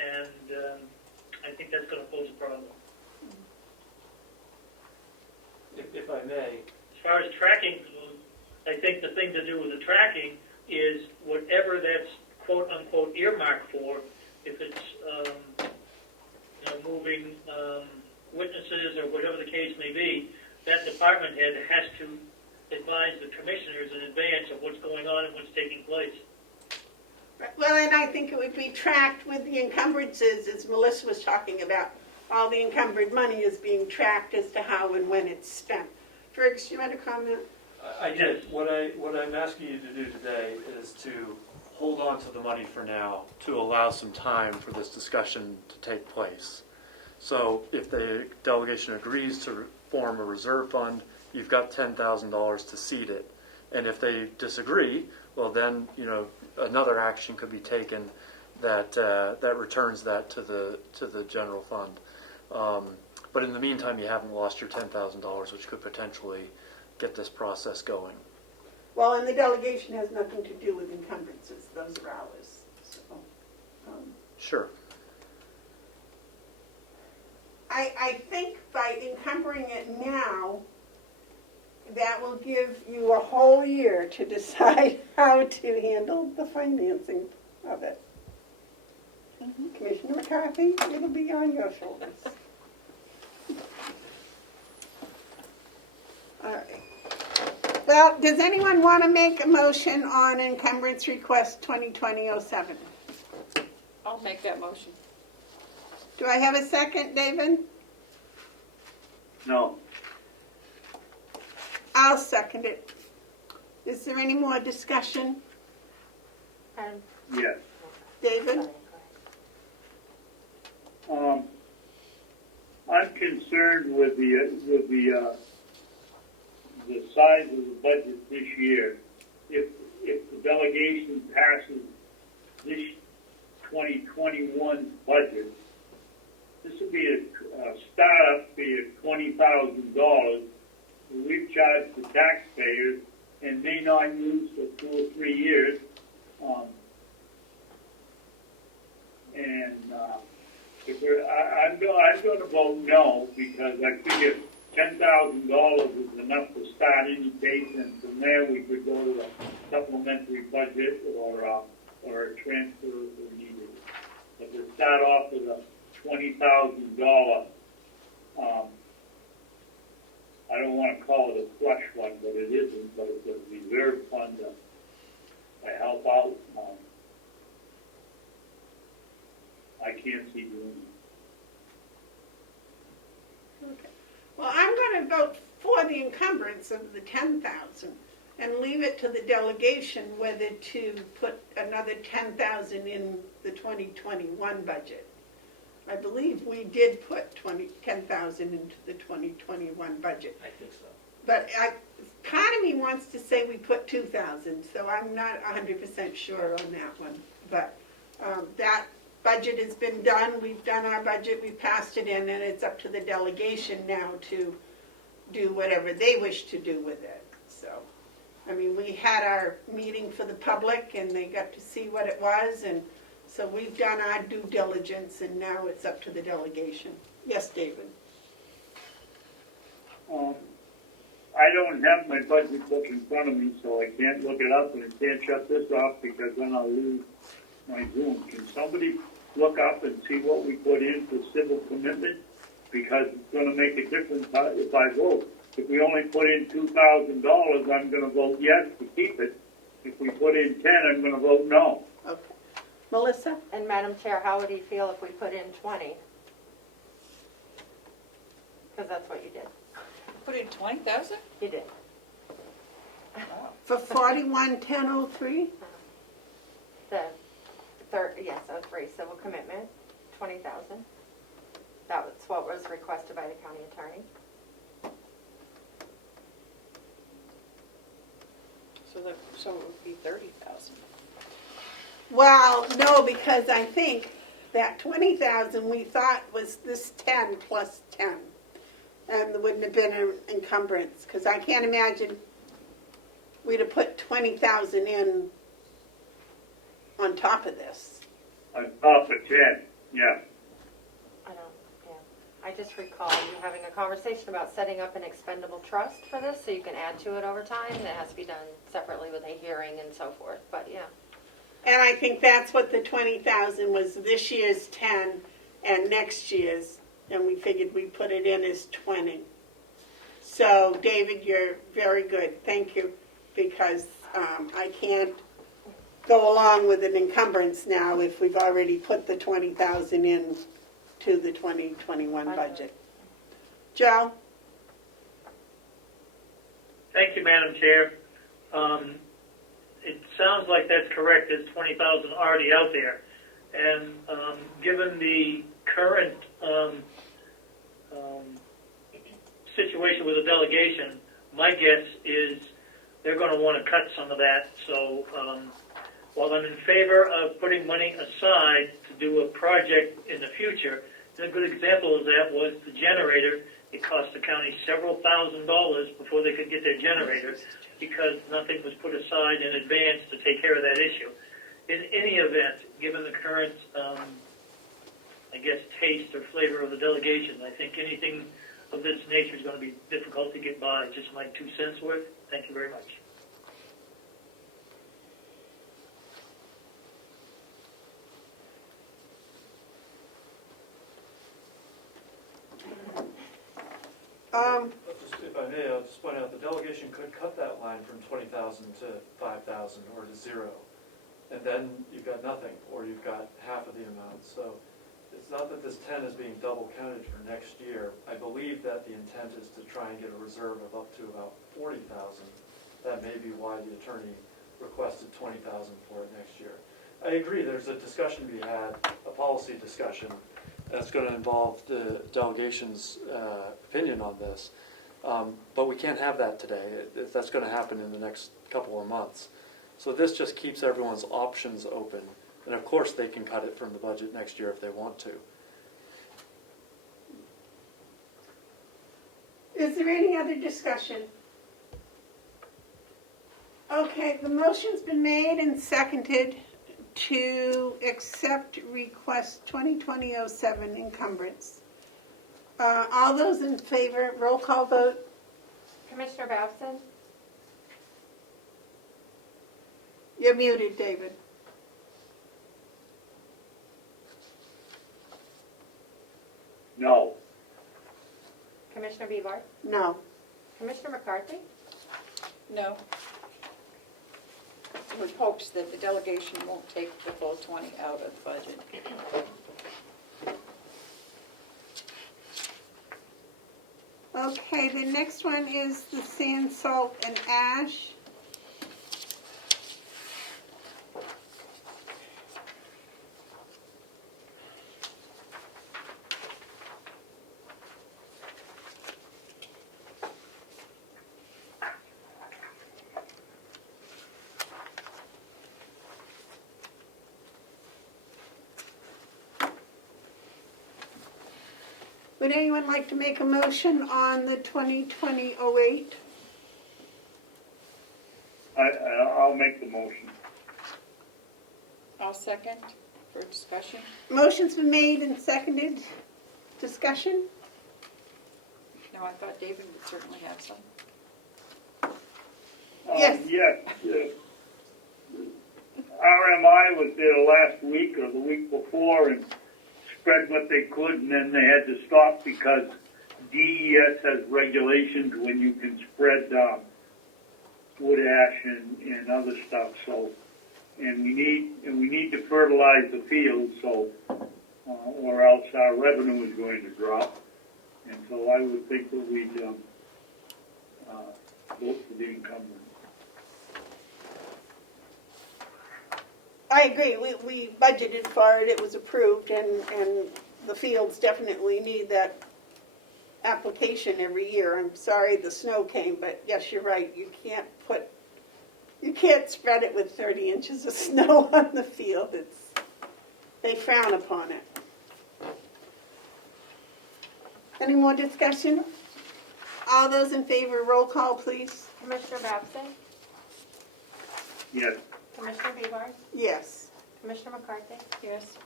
And I think that's going to pose a problem. If I may. As far as tracking goes, I think the thing to do with the tracking is whatever that's quote-unquote earmarked for, if it's moving witnesses or whatever the case may be, that department head has to advise the commissioners in advance of what's going on and what's taking place. Well, and I think it would be tracked with the encumbrances, as Melissa was talking about. All the encumbered money is being tracked as to how and when it's spent. Fergus, you had a comment? I did. What I'm asking you to do today is to hold on to the money for now to allow some time for this discussion to take place. So if the delegation agrees to form a reserve fund, you've got $10,000 to seed it. And if they disagree, well then, another action could be taken that returns that to the general fund. But in the meantime, you haven't lost your $10,000, which could potentially get this process going. Well, and the delegation has nothing to do with encumbrances. Those are ours. So, Sure. I think by encumbering it now, that will give you a whole year to decide how to handle the financing of it. Commissioner McCarthy, it'll be on your shoulders. All right. Well, does anyone want to make a motion on encumbrance request 2020-07? I'll make that motion. Do I have a second, David? No. I'll second it. Is there any more discussion? Yes. David? I'm concerned with the size of the budget this year. If the delegation passes this 2021 budget, this would be a startup fee of $20,000. We've charged the taxpayers and may not use for 2 or 3 years. I'm going to vote no because I figure $10,000 is enough to start any case, and from there we could go to a supplementary budget or a transfer if needed. But to start off with a $20,000, I don't want to call it a slush fund, but it isn't. But it's a reserve fund to help out. I can't see doing it. to vote for the encumbrance of the 10,000 and leave it to the delegation whether to put another 10,000 in the 2021 budget. I believe we did put 10,000 into the 2021 budget. I think so. But part of me wants to say we put 2,000, so I'm not 100% sure on that one. But that budget has been done, we've done our budget, we passed it in, and it's up to the delegation now to do whatever they wish to do with it. So, I mean, we had our meeting for the public, and they got to see what it was, and so we've done our due diligence, and now it's up to the delegation. Yes, David? I don't have my budget book in front of me, so I can't look it up, and I can't shut this off because then I'll lose my Zoom. Can somebody look up and see what we put in for civil commitment? Because it's going to make a difference if I vote. If we only put in $2,000, I'm going to vote yes to keep it. If we put in 10, I'm going to vote no. Okay. Melissa? And Madam Chair, how would you feel if we put in 20? Because that's what you did. Put in 20,000? You did. For 41-1003? The third, yes, 03, civil commitment, 20,000. That was what was requested by the county attorney. So it would be 30,000. Well, no, because I think that 20,000 we thought was this 10 plus 10. And there wouldn't have been an encumbrance, because I can't imagine we'd have put 20,000 in on top of this. On top of 10, yeah. I don't, yeah. I just recall you having a conversation about setting up an expendable trust for this, so you can add to it over time. That has to be done separately with a hearing and so forth, but yeah. And I think that's what the 20,000 was, this year's 10 and next year's, and we figured we'd put it in as 20. So, David, you're very good. Thank you, because I can't go along with an encumbrance now if we've already put the 20,000 in to the 2021 budget. Joe? Thank you, Madam Chair. It sounds like that's correct. There's 20,000 already out there. And given the current situation with the delegation, my guess is they're going to want to cut some of that. So while I'm in favor of putting money aside to do a project in the future, a good example of that was the generator. It cost the county several $1,000s before they could get their generator because nothing was put aside in advance to take care of that issue. In any event, given the current, I guess, taste or flavor of the delegation, I think anything of this nature is going to be difficult to get by. Just my 2 cents worth. Thank you very much. If I may, I'll just point out the delegation could cut that line from 20,000 to 5,000 or to 0. And then you've got nothing, or you've got half of the amount. So it's not that this 10 is being double counted for next year. I believe that the intent is to try and get a reserve of up to about 40,000. That may be why the attorney requested 20,000 for it next year. I agree, there's a discussion to be had, a policy discussion, that's going to involve the delegation's opinion on this. But we can't have that today. That's going to happen in the next couple of months. So this just keeps everyone's options open. And of course they can cut it from the budget next year if they want to. Is there any other discussion? Okay, the motion's been made and seconded to accept request 2020-07 encumbrance. All those in favor, roll call vote. Commissioner Babson? You're muted, David. No. Commissioner Bebar? No. Commissioner McCarthy? No. With hopes that the delegation won't take the full 20 out of the budget. Okay, the next one is the sand, salt, and ash. Would anyone like to make a motion on the 2020-08? I'll make the motion. I'll second for discussion. Motion's been made and seconded. Discussion? No, I thought David would certainly have some. Yes. Yes. RMI was there last week or the week before and spread what they could, and then they had to stop because DES has regulations when you can spread wood ash and other stuff. So, and we need to fertilize the field, so or else our revenue is going to drop. And so I would think that we'd vote for the incumbent. I agree. We budgeted for it. It was approved, and the fields definitely need that application every year. I'm sorry the snow came, but yes, you're right. You can't spread it with 30 inches of snow on the field. They frown upon it. Any more discussion? All those in favor, roll call, please. Commissioner Babson? Yes. Commissioner Bebar? Yes. Commissioner McCarthy? Yes.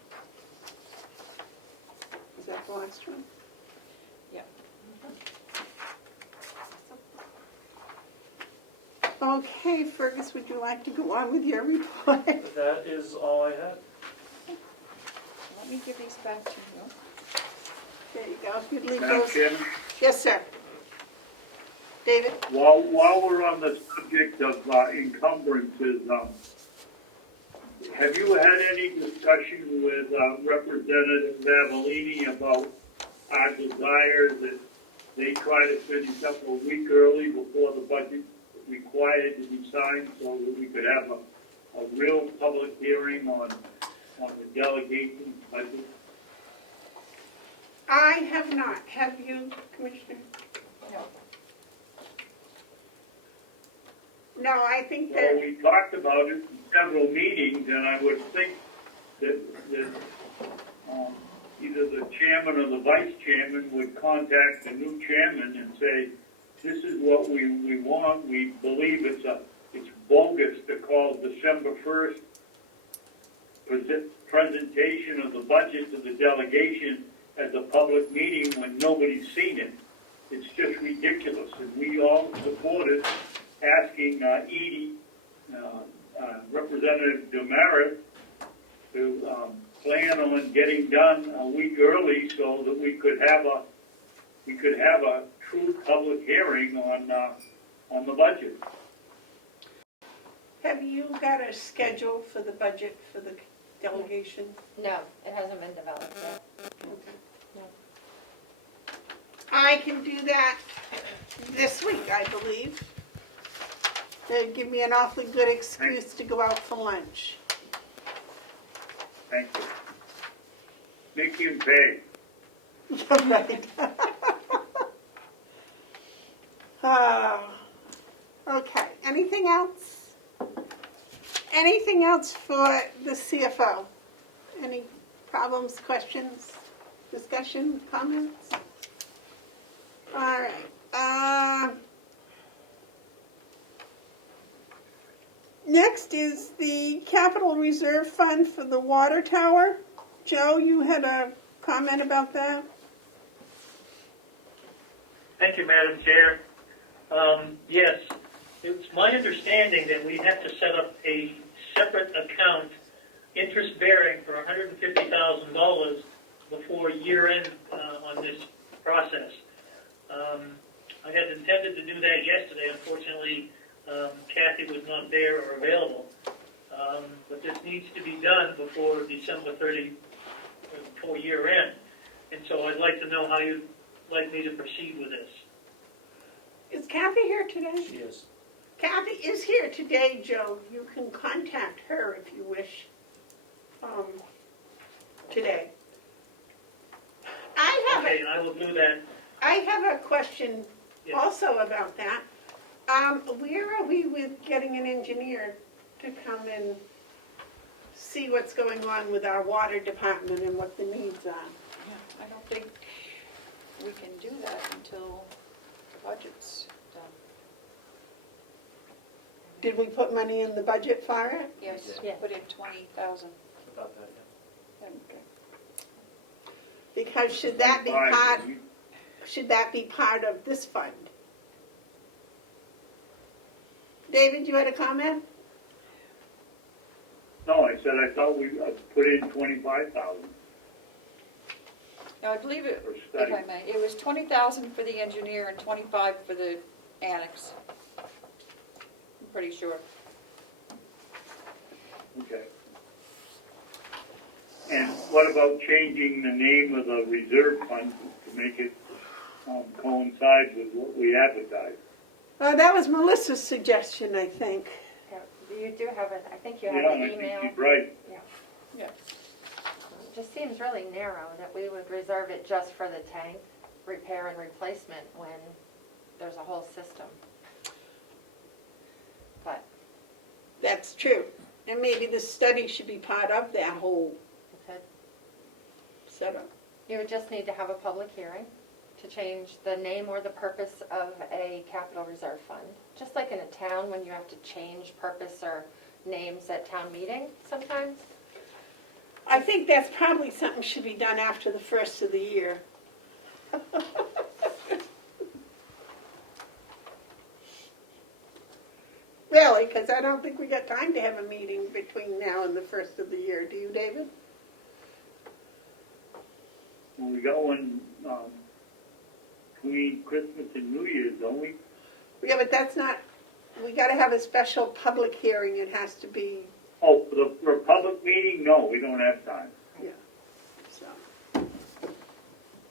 Is that the last one? Yeah. Okay, Fergus, would you like to go on with your report? That is all I had. Let me give these back to you. There you go. If you'd leave Madam those. Chairman, Yes, sir. David? while we're on the subject of encumbrances, have you had any discussion with Representative Avellini about our desire that they try to finish up a week early before the budget required to be signed so that we could have a real public hearing on the delegation budget? I have not. Have you, Commissioner? No. No, I think Well, that, we talked about it in several meetings, and I would think that either the chairman or the vice chairman would contact the new chairman and say, this is what we want. We believe it's bogus to call December 1st presentation of the budget to the delegation as a public meeting when nobody's seen it. It's just ridiculous, and we all supported asking Edie, Representative Demerit, to plan on getting done a week early so that we could have a true public hearing on the budget. have you got a schedule for the budget for the delegation? No, it hasn't been developed yet. Okay. No. I can do that this week, I believe. That'd give me an awfully good excuse to go out for lunch. Thank you. Make him pay. Right. Okay, anything else? Anything else for the CFO? Any problems, questions, discussion, comments? All right. Next is the capital reserve fund for the water tower. Joe, you had a comment about that? Thank you, Madam Chair. Yes, it's my understanding that we have to set up a separate account, interest-bearing, for $150,000 before year-end on this process. I had intended to do that yesterday. Unfortunately, Kathy was not there or available. But this needs to be done before December 30, before year-end. And so I'd like to know how you'd like me to proceed with this. Is Kathy here today? She is. Kathy is here today, Joe. You can contact her if you wish, today. Okay, I will do that. I have a question Yes. also about that. Where are we with getting an engineer to come and see what's going on with our water department and what the needs are? Yeah, I don't think we can do that until the budget's done. Did we put money in the budget for it? Yes, Yeah. put in 20,000. About that, yeah. Okay. Because should that be part of this fund? David, you had a comment? No, I said I thought we put in 25,000 Now, I believe it, for if study. I may, it was 20,000 for the engineer and 25 for the annex. I'm pretty sure. Okay. And what about changing the name of the reserve fund to make it coincide with what we advertise? That was Melissa's suggestion, I think. Yeah, you do have it, I think you have Yeah, the I think email. she's right. Yeah. It just seems really narrow that we would reserve it just for the tank repair and replacement when there's a whole system. But That's true. And maybe the study should be part of that whole it- setup. you would just need to have a public hearing to change the name or the purpose of a capital reserve fund. Just like in a town when you have to change purpose or names at town meeting sometimes. I think that's probably something should be done after the first of the year. Really, because I don't think we got time to have a meeting between now and the first of the year. Do you, David? Well, we got one between Christmas and New Year's, don't we? Yeah, but that's not, we got to have a special public hearing. It has to be, Oh, for a public meeting? No, we don't have time. so.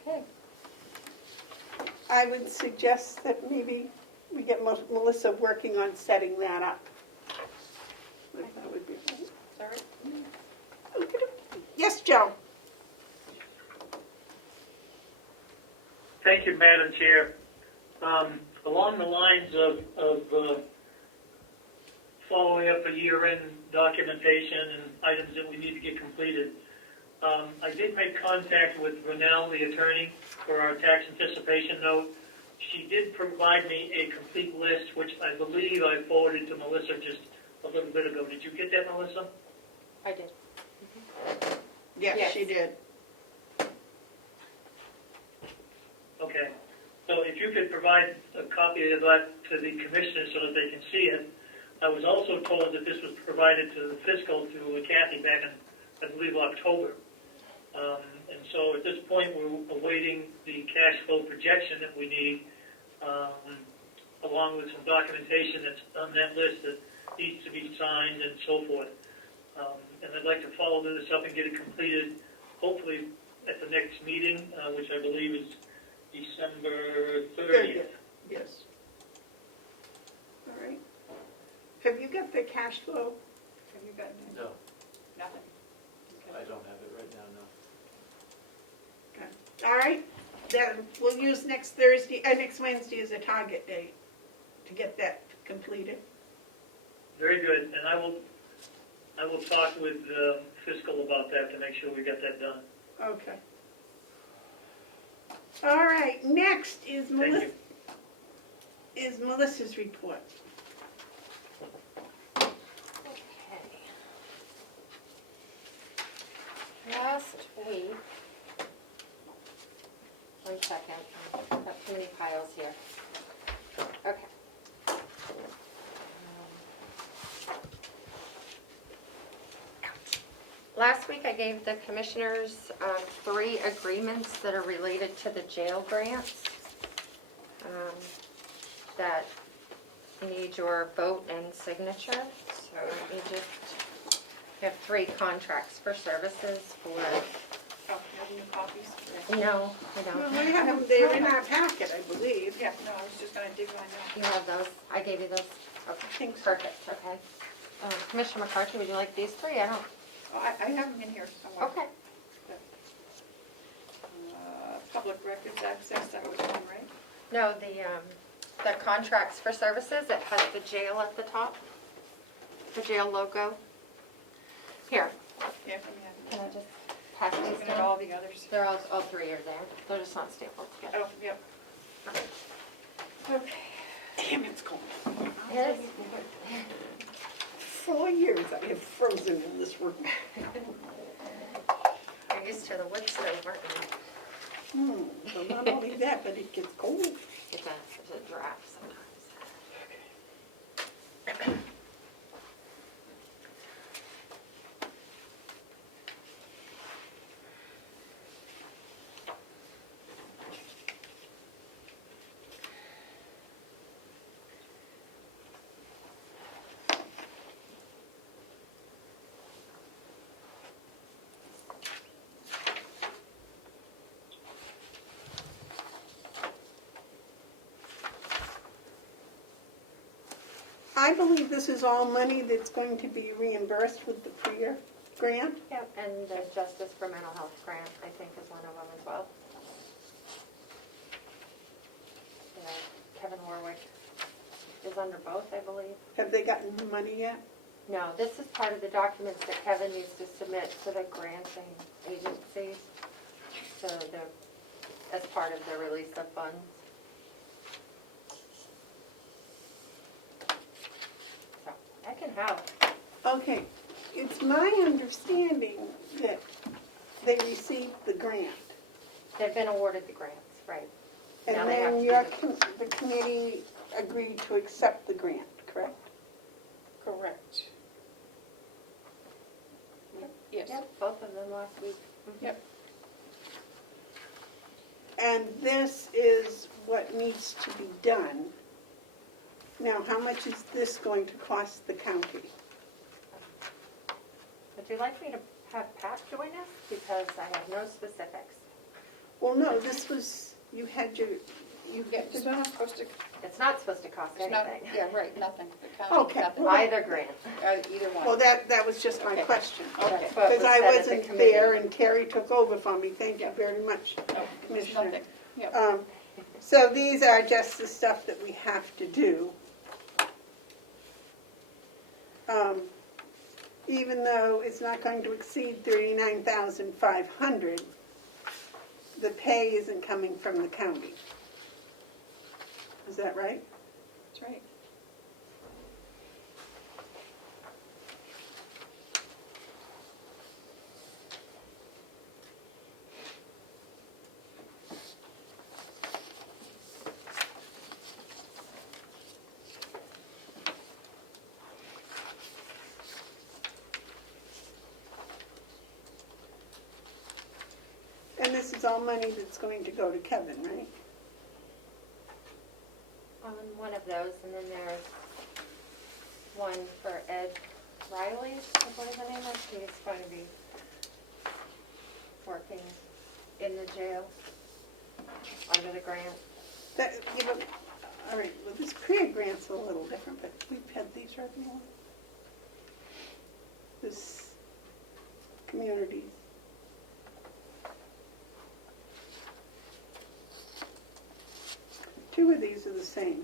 Okay. I would suggest that maybe we get Melissa working on setting that up. That would be right. Sorry? Yes, Joe? Thank you, Madam Chair. Along the lines of following up a year-end documentation and items that we need to get completed, I did make contact with Renell, the attorney, for our tax anticipation note. She did provide me a complete list, which I believe I forwarded to Melissa just a little bit ago. Did you get that, Melissa? I did. Yes, she did. Okay. So if you could provide a copy of that to the commissioners so that they can see it. I was also told that this was provided to the fiscal, to Kathy back in, I believe, October. And so at this point, we're awaiting the cash flow projection that we need, along with some documentation that's on that list that needs to be signed and so forth. And I'd like to follow this up and get it completed, hopefully at the next meeting, which I believe is December 30th. Yes. All right. Have you got the cash flow? Have you gotten it? No, Nothing? I don't have it right now, no. All right, then we'll use next Wednesday as a target date to get that completed. Very good, and I will talk with fiscal about that to make sure we get that done. Okay. All right, next is Thank you. Melissa's report. Okay. Last week, one second, I've got too many piles here. Okay. Last week I gave the commissioners 3 agreements that are related to the jail grants that need your vote and signature. So let me just, I have 3 contracts for services for Oh, new copies? No, I Well, don't. we have them, they're in our packet, I believe. Yeah, no, I was just gonna dig mine You have those? I gave you those? Okay, think so. perfect, okay. Commissioner McCarthy, would you like these three? I don't, out. I have them in here somewhere. okay. Public records access, that was one, right? No, the contracts for services, it has the jail at the top, the jail logo. Here, Yeah, can I just pass these looking at down? all the others. They're all three are there. They're just not stapled together. Oh, yep. Okay. Damn, it's cold. Yes. 4 years I have frozen in this room. You're used to the wood stove, aren't you? So not only that, but it gets cold. It's a draft sometimes. I believe this is all money that's going to be reimbursed with the PRIA grant. Yep, and the Justice for Mental Health grant, I think, is one of them as well. Kevin Warwick is under both, I believe. Have they gotten the money yet? No, this is part of the documents that Kevin needs to submit to the granting agencies. So they're, as part of the release of funds. So, I can help. Okay, it's my understanding that they received the grant. They've been awarded the grants, right? And Now they have then to do the committee agreed to accept the grant, correct? Correct. Yes. Yep, both of them last week. Yep. And this is what needs to be done. Now, how much is this going to cost the county? Would you like me to have Pat join us? Because I have no specifics. Well, no, this was, you had your, you Yeah, get it's not supposed to, It's not supposed to cost it's not, anything. yeah, right, nothing. The county, Okay. nothing. Either grant. Either one. well, that was just my Okay. question. Okay. But Because was I said at the wasn't committee. there and Terry took over for me. Thank you very much, No, there's Commissioner. nothing. Yep. So these are just the stuff that we have to do. Even though it's not going to exceed $39,500, the pay isn't coming from the county. Is that right? That's right. And this is all money that's going to go to Kevin, right? On one of those, and then there's one for Ed Riley, what is the name of? He's going to be working in the jail under the grant. That, you know, all right, well, this PRIA grant's a little different, but we've had these right now. This communities. Two of these are the same.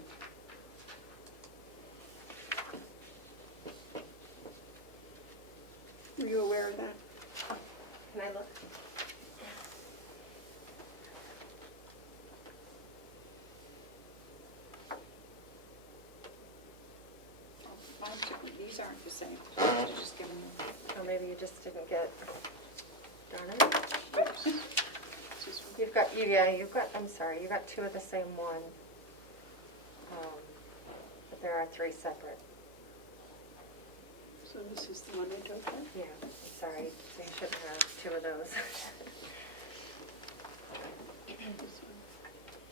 Were you aware of that? Can I look? These aren't the same. You're just giving them. Or maybe you just didn't get, darn it. Oops. You've got, you've got, I'm sorry, you got two of the same one. But there are three separate. So this is the one I told you? Yeah, I'm sorry, so you shouldn't have two of those. This one.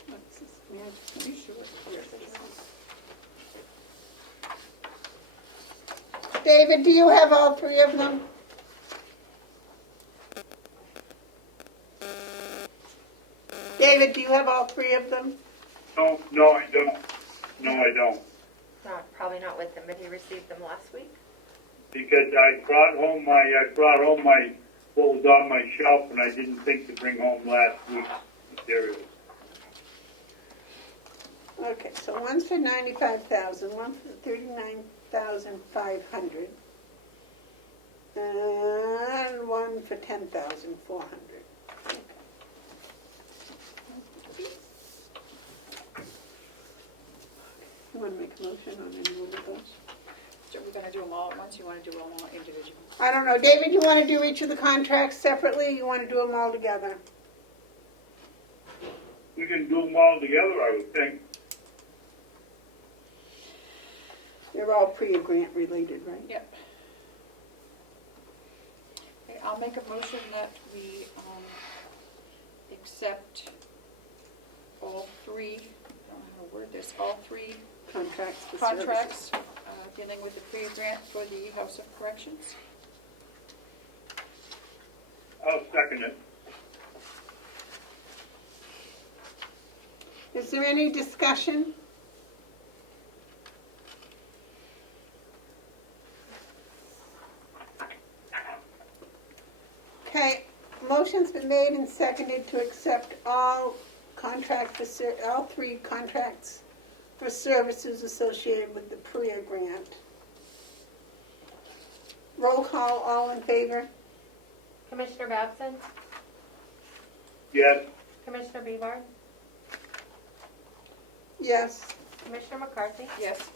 What's this? May I just make sure? Yes, it is. David, do you have all three of them? David, do you have all three of them? No, I don't. No, I don't. Probably not with them, but he received them last week. Because I brought home my what was on my shelf, and I didn't think to bring home last week's materials. Okay, so one's for 95,000, one for 39,500, and one for 10,400. You want to make a motion on any one of those? So we're gonna do them all at once, you wanna do them all individually? I don't know, David, you want to do each of the contracts separately, or you want to do them all together? We can do them all together, I would think. They're all pre-grant related, right? Yep. Okay, I'll make a motion that we accept all three, I don't know how to word this, all three Contracts for services. contracts dealing with the pre-grant for the House of Corrections. I'll second it. Is there any discussion? Okay, motion's been made and seconded to accept all all three contracts for services associated with the PREA grant. Roll call, all in favor? Commissioner Babson? Yes. Commissioner Bevar? Yes. Commissioner McCarthy? Yes.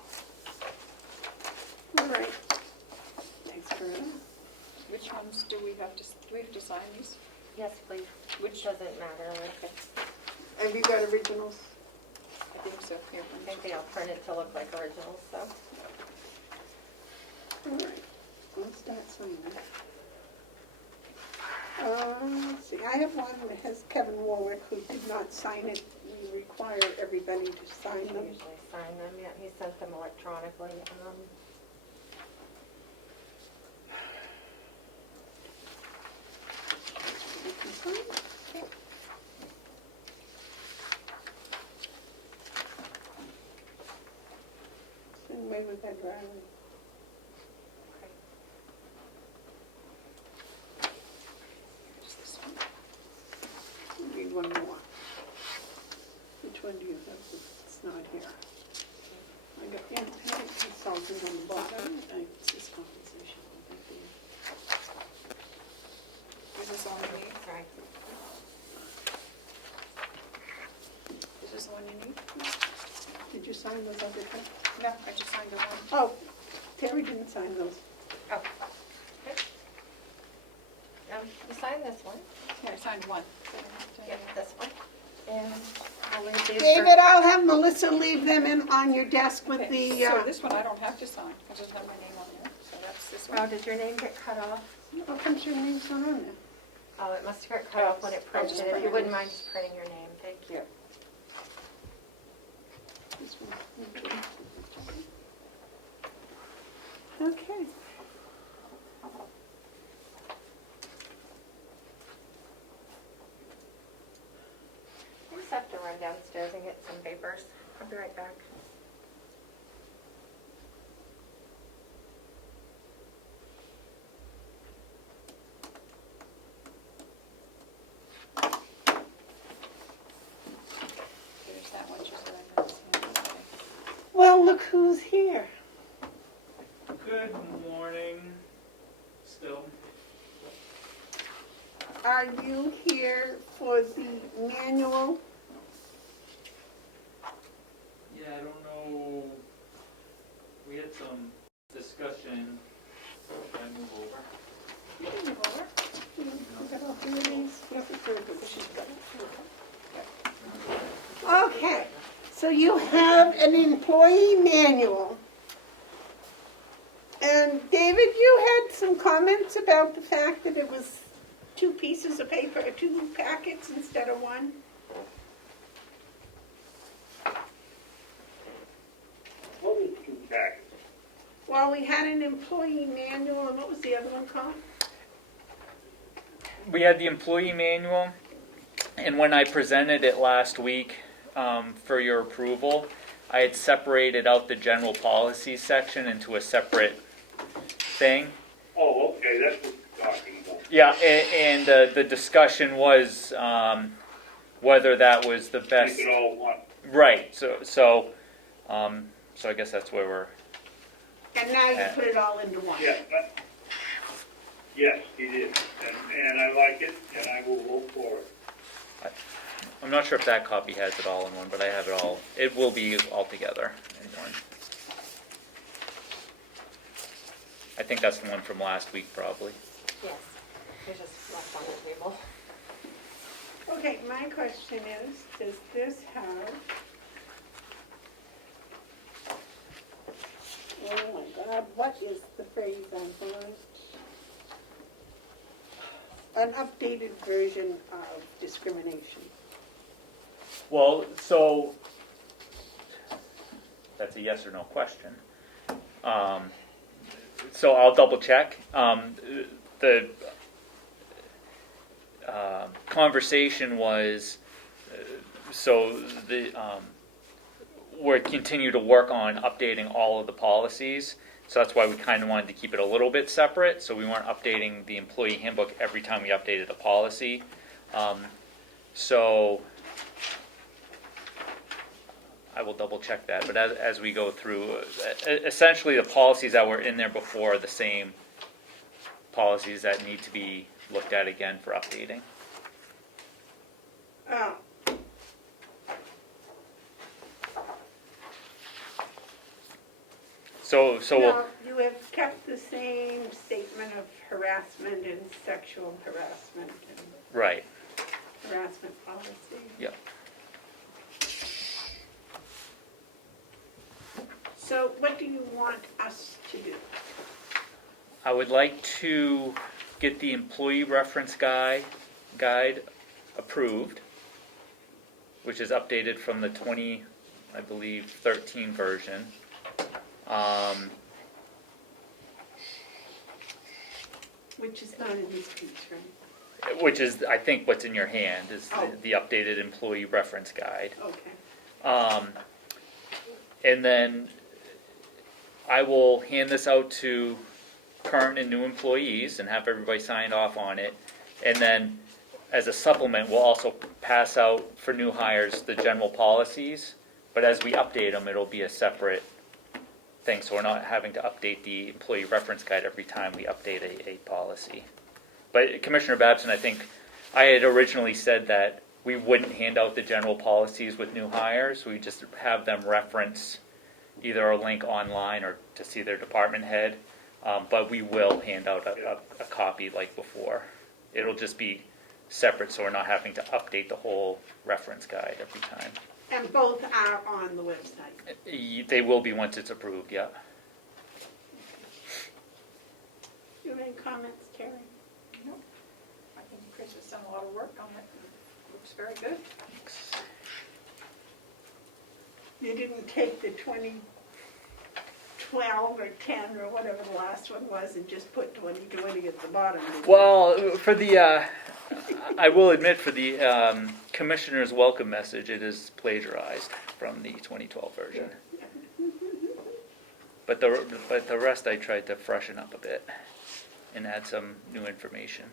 All right. Thanks for that. Which ones do we have to sign these? Yes, please. Which doesn't matter. Have you got originals? I think so, here. I think they all printed to look like originals, so. All right. Let's start signing. Let's see, I have one that has Kevin Warwick, who did not sign it. We require everybody to sign I them. usually sign them, yeah, he sent them electronically. You can sign. Send away with that driveway. Here's this one. Read one more. Which one do you have? It's not here. I got independent consultant on the bottom. It's this compensation. This is all you need? Right. Is this the one you need? Did you sign those other two? No, I just signed the one. Oh, Terry didn't sign those. Oh. Okay. You signed this one. Yeah, I signed one. Yep, this one. And I'll leave these David, I'll have Melissa leave them in on your desk with Okay, the, so this one I don't have to sign, because there's not my name on there, so that's this one. Oh, did your name get cut off? how come your name's not on there? Oh, it must have got cut off when it I'll just printed. If print you it. wouldn't mind just printing your name, thank you. This one. Okay. I just have to run downstairs and get some papers. I'll be right back. There's that one, just that I didn't sign. Okay. Well, look who's here. Good morning, still. Are you here for the manual? Yeah, I don't know, we had some discussion. Can I move over? You can move over. You got all three of these? Yes, it's very good. She's got it. Okay, so you have an employee manual. And David, you had some comments about the fact that it was two pieces of paper, two packets instead of one. What was two packets? Well, we had an employee manual, and what was the other one called? We had the employee manual, and when I presented it last week for your approval, I had separated out the general policies section into a separate thing. Oh, okay, that's what you're talking about. Yeah, and the discussion was whether that was the best. Make it all one. Right. So I guess that's where we're. And now you put it all into one. Yes, yes, he did, and I like it, and I will vote for it. I'm not sure if that copy has it all in one, but I have it all. It will be all together in one. I think that's the one from last week, probably. Yes, it was just left on the table. Okay, my question is, does this have, oh my God, what is the phrase I want? An updated version of discrimination. Well, so that's a yes or no question. So I'll double check. The conversation was so we're continue to work on updating all of the policies. So that's why we kind of wanted to keep it a little bit separate. So we weren't updating the employee handbook every time we updated a policy. So I will double check that. But as we go through, essentially the policies that were in there before are the same policies that need to be looked at again for updating. Oh. So No, you have kept the same statement of harassment and sexual harassment and right. harassment policy. Yep. So what do you want us to do? I would like to get the employee reference guide approved, which is updated from the 13 version. Which is not in this piece, right? Which is, I think, what's in your hand is Oh. the updated employee reference guide. Okay. And then I will hand this out to current and new employees and have everybody sign off on it. And then as a supplement, we'll also pass out for new hires the general policies. But as we update them, it'll be a separate thing. So we're not having to update the employee reference guide every time we update a policy. But Commissioner Babson, I think I had originally said that we wouldn't hand out the general policies with new hires. We just have them reference either a link online or to see their department head. But we will hand out a copy like before. It'll just be separate, so we're not having to update the whole reference guide every time. And both are on the website? They will be once it's approved, yeah. Do you have any comments, Terry? No, I think Chris has done a lot of work on it. Looks very good. You didn't take the 2012 or 10 or whatever the last one was and just put 2020 at the bottom, did you? Well, for the, I will admit, for the commissioner's welcome message, it is plagiarized from the 2012 version. But the rest I tried to freshen up a bit and add some new information.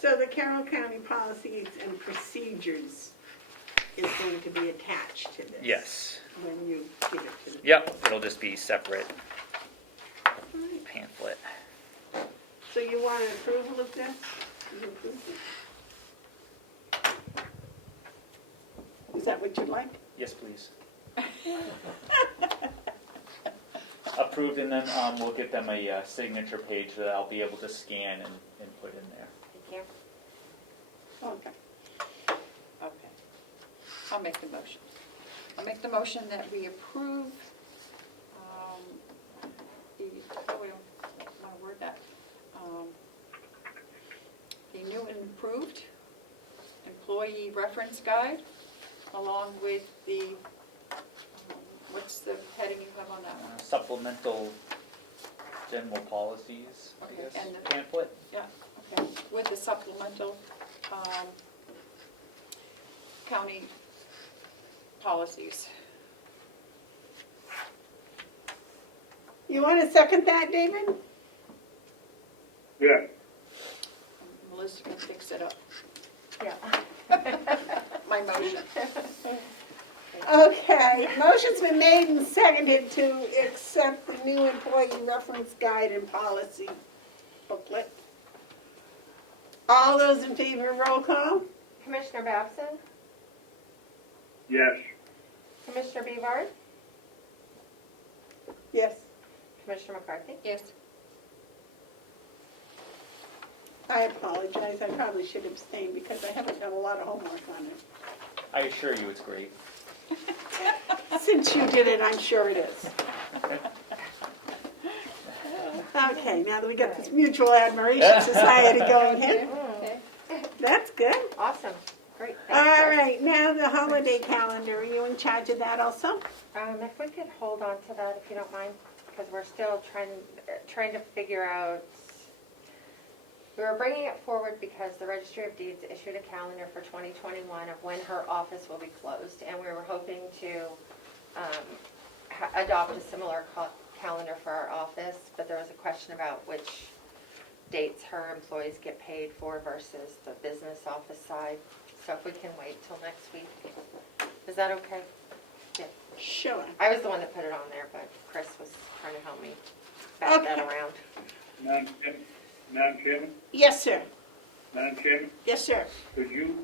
So the Carroll County policies and procedures is going to be attached to this? Yes. When you give it to them? Yep, it'll just be separate pamphlet. So you want an approval of this? You approve it? Is that what you'd like? Yes, please. Approved, and then we'll get them a signature page that I'll be able to scan and put in there. Thank you. Okay. Okay. I'll make the motion. I'll make the motion that we approve the, oh, we don't want to word that. The new and improved employee reference guide, along with the, what's What's the heading you have on that one? Supplemental general policies, I Okay, guess, and the- pamphlet. Yeah, okay, with the supplemental, county policies. You want to second that, David? Yeah. Melissa can fix it up, Yeah. my motion. Okay, motion's been made and seconded to accept the new employee reference guide and policy booklet. All those in favor, roll call? Commissioner Babson? Yes. Commissioner Bevard? Yes. Commissioner McCarthy? Yes. I apologize, I probably should abstain because I haven't done a lot of homework on it. I assure you it's great. Since you did it, I'm sure it is. Okay, now that we got this Mutual Admiration Society going here, Okay. that's good. Awesome. Great. All Thanks, Chris. right, now the holiday calendar, are you in charge of that also? If we could hold on to that, if you don't mind, because we're still trying to figure out. We were bringing it forward because the Registry of Deeds issued a calendar for 2021 of when her office will be closed, and we were hoping to adopt a similar calendar for our office, but there was a question about which dates her employees get paid for versus the business office side. So if we can wait till next week, is that okay? Yeah. Sure. I was the one that put it on there, but Chris was trying to help me back that Okay. around. Madam Chairman? Yes, sir. Madam Chairman, Yes, sir. could you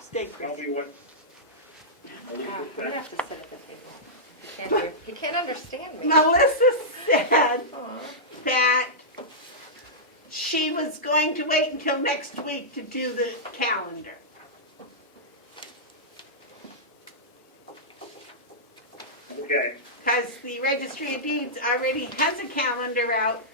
Stay, tell Chris. me what I'm Melissa gonna said? have to sit at the table. He can't understand me. Melissa said Aw. that she was going to wait until next week to do the calendar. Okay, Because the Registry of Deeds already has a calendar out,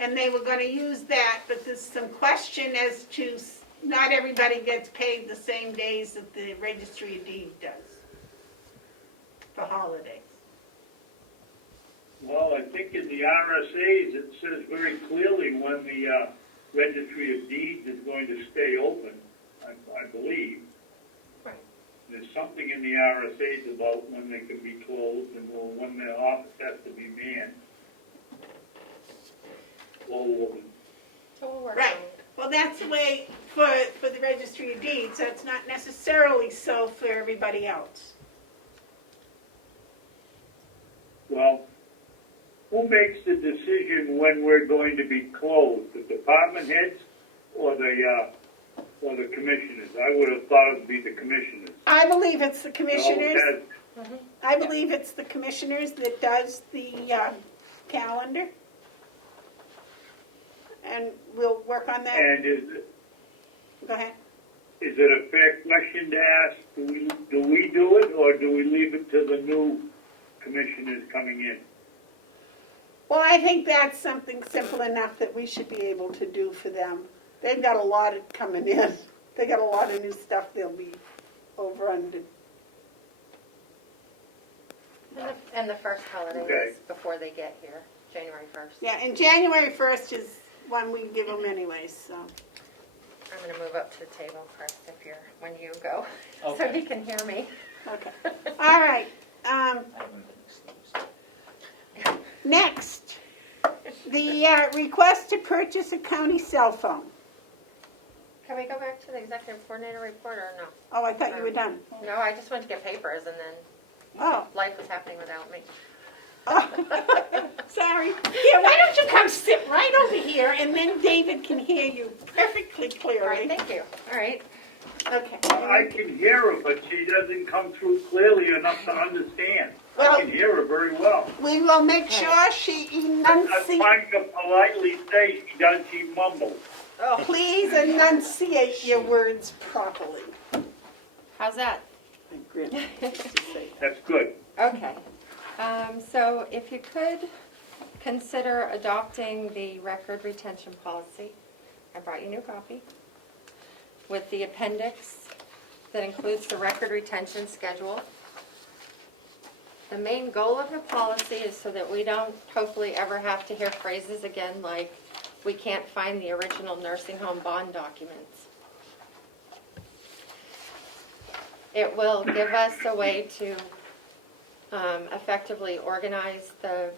and they were gonna use that, but there's some question as to, not everybody gets paid the same days that the Registry of Deeds does for holidays. well, I think in the RSA's, it says very clearly when the Registry of Deeds is going to stay open, I believe. Right. There's something in the RSA's about when they can be closed and when the office has to be manned. Well, So we'll work Right. on it. Well, that's the way for the Registry of Deeds, that's not necessarily so for everybody else. well, who makes the decision when we're going to be closed? The department heads or the commissioners? I would have thought it would be the commissioners. I believe it's the No, commissioners, it has- I believe it's the commissioners that does the calendar. And we'll work on that. And Go ahead. is it a fair question to ask? Do we do it, or do we leave it to the new commissioners coming in? Well, I think that's something simple enough that we should be able to do for them. They've got a lot of coming in. They got a lot of new stuff they'll be over under. And the first holiday Okay. is before they get here, January 1st. Yeah, and January 1st is one we give them anyways, so. I'm gonna move up to the table, Chris, when you go, so Okay. he can hear me. Okay. All right. I haven't been excused. Next, the request to purchase a county cell phone. Can we go back to the executive coordinator report or no? Oh, I thought you were done. No, I just went to get papers and then Oh. life was happening without me. Sorry. Yeah, why don't you come sit right over here and then David can hear you perfectly All right, clearly. thank you. All right. Okay. I can hear her, but she doesn't come through clearly enough to understand. Well- I can hear her very well. We will make sure she I'm enunciates. trying to politely say she mumbles. Please enunciate your words properly. How's that? I grin. That's good. Okay. So if you could consider adopting the record retention policy. I brought you a new copy with the appendix that includes the record retention schedule. The main goal of the policy is so that we don't hopefully ever have to hear phrases again like, we can't find the original nursing home bond documents. It will give us a way to effectively organize the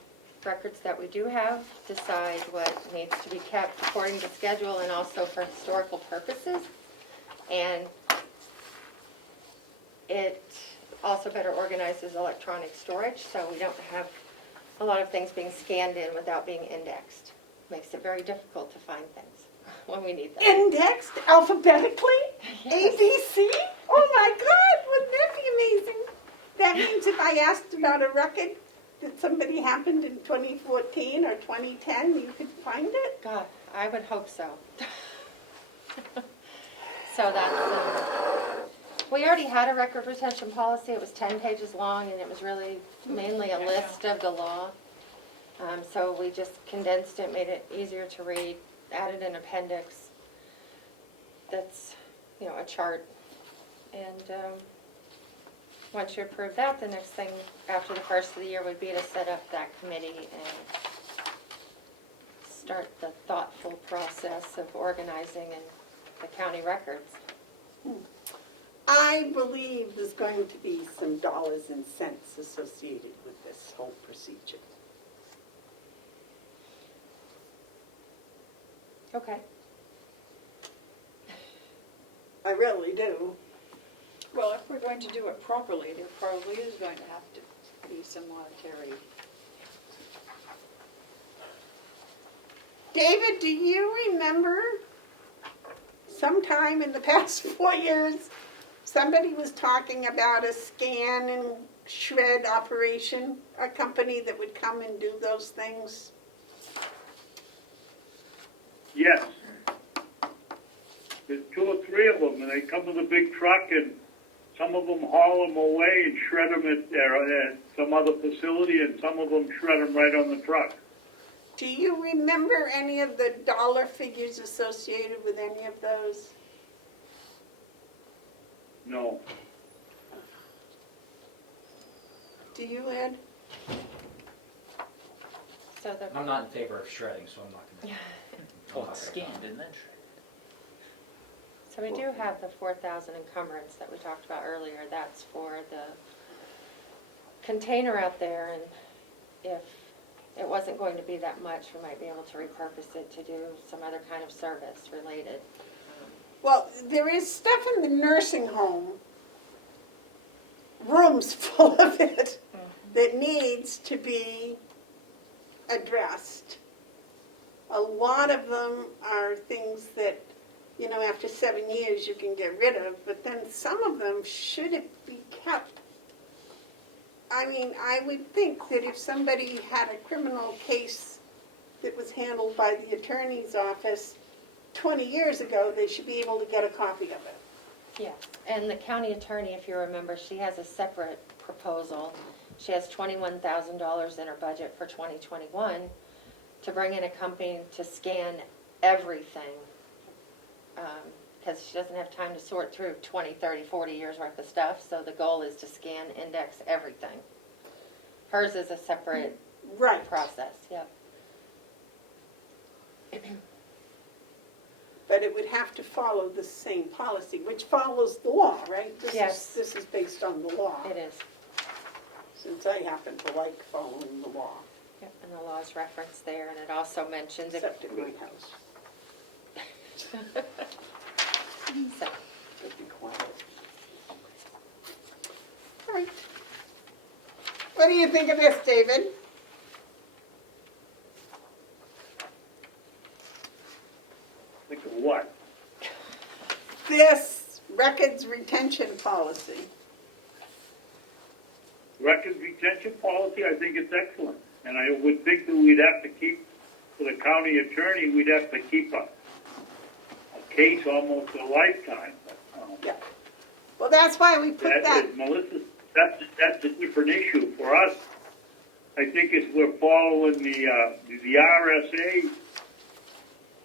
records that we do have, decide what needs to be kept according to schedule and also for historical purposes. And it also better organizes electronic storage, so we don't have a lot of things being scanned in without being indexed. Makes it very difficult to find things when we need them. Indexed alphabetically? Yes. ABC? Oh my God, wouldn't that be amazing? That means if I asked about a record that somebody happened in 2014 or 2010, you could find it? God, I would hope so. So that's, we already had a record retention policy. It was 10 pages long, and it was really mainly a list of the law. So we just condensed it, made it easier to read, added an appendix that's, a chart. And once you approve that, the next thing after the first of the year would be to set up that committee and start the thoughtful process of organizing the county records. I believe there's going to be some dollars and cents associated with this whole procedure. Okay. I really do. Well, if we're going to do it properly, there probably is going to have to be some monetary. David, do you remember sometime in the past 4 years, somebody was talking about a scan and shred operation, a company that would come and do those things? Yes. There's 2 or 3 of them, and they come with a big truck, and some of them haul them away and shred them at some other facility, and some of them shred them right on the truck. Do you remember any of the dollar figures associated with any of those? No. Do you, Ed? So I'm not in favor of shredding, so I'm not going to. Oh, it's scanned and then shredded. So we do have the 4,000 encumbrance that we talked about earlier. That's for the container out there, and if it wasn't going to be that much, we might be able to repurpose it to do some other kind of service related. Well, there is stuff in the nursing home, rooms full of it, that needs to be addressed. A lot of them are things that, after 7 years you can get rid of, but then some of them should be kept. I mean, I would think that if somebody had a criminal case that was handled by the attorney's office 20 years ago, they should be able to get a copy of it. Yes, and the county attorney, if you remember, she has a separate proposal. She has $21,000 in her budget for 2021 to bring in a company to scan everything, because she doesn't have time to sort through 20, 30, 40 years worth of stuff, so the goal is to scan, index everything. Hers is a separate process, yep. But it would have to follow the same policy, which follows the law, right? Yes. This is based on the law. It is. Since I happen to like following the law. Yep, and the law is referenced there, and it also mentions it. Except in my house. So, Just be quiet. All right. What do you think of this, David? Think of what? This records retention policy. Record retention policy, I think it's excellent. And I would think that we'd have to keep, for the county attorney, we'd have to keep a case almost a lifetime. Yeah. Well, that's why we put that. Melissa, that's a different issue. For us, I think it's we're following the RSA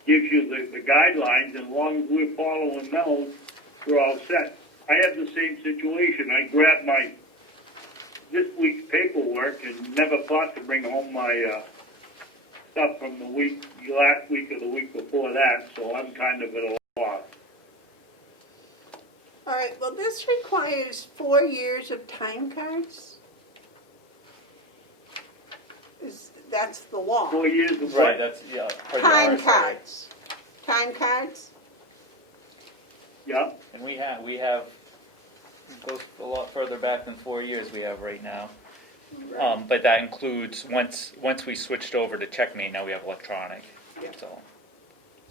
gives you the guidelines, and as long as we're following those, we're all set. I had the same situation. I grabbed this week's paperwork and never thought to bring home my stuff from the last week or the week before that, so I'm kind of at a loss. All right, well, this requires 4 years of time cards. That's the law. 4 years of Right, what? that's, yeah. per the Time RSA. cards. Time cards? Yeah, And we have, it goes a lot further back than 4 years we have right now. But that includes, once we switched over to Checkmate, now we have electronic, so.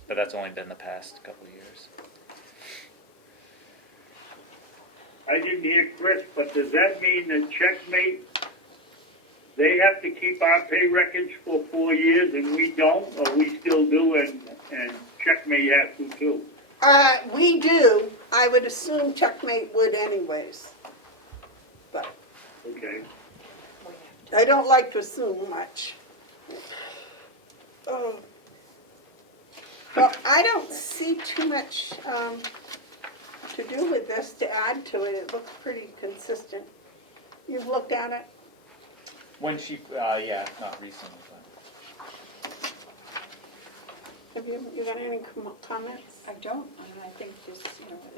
But that's only been the past couple of years. I didn't hear Chris, but does that mean that Checkmate, they have to keep our pay records for 4 years and we don't, or we still do and Checkmate has to too? We do. I would assume Checkmate would anyways. But Okay. I don't like to assume much. Oh. Well, I don't see too much to do with this, to add to it. It looks pretty consistent. You've looked at it? When she, yeah, not recently, but. Have you got any comments? I don't, and I think this,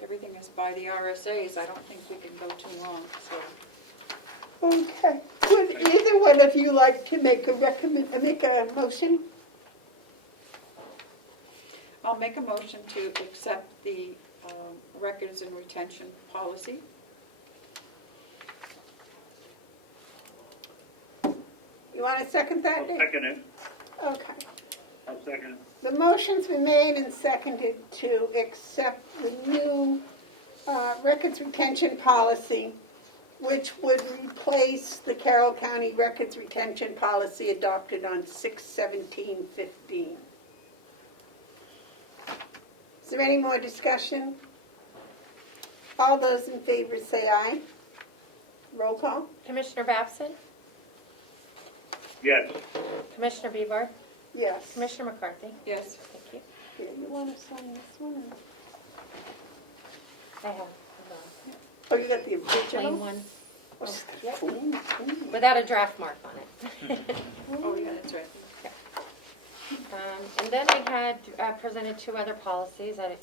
everything is by the RSAs, I don't think we can go too long, so. Okay. Would either one of you like to make a motion? I'll make a motion to accept the records and retention policy. You want to second that, I'll Dave? second it. Okay. I'll second it. The motion's been made and seconded to accept the new records retention policy, which would replace the Carroll County records retention policy adopted on 6/17/15. Is there any more discussion? All those in favor say aye. Roll call. Commissioner Babson? Yes. Commissioner Bieber? Yes. Commissioner McCarthy? Yes. Thank you. Here, you want to sign this one? I have Oh, you got the the plain original? one Oh, yep. clean, clean. without a draft mark on it. Oh, yeah, that's right. And then we had presented two other policies. I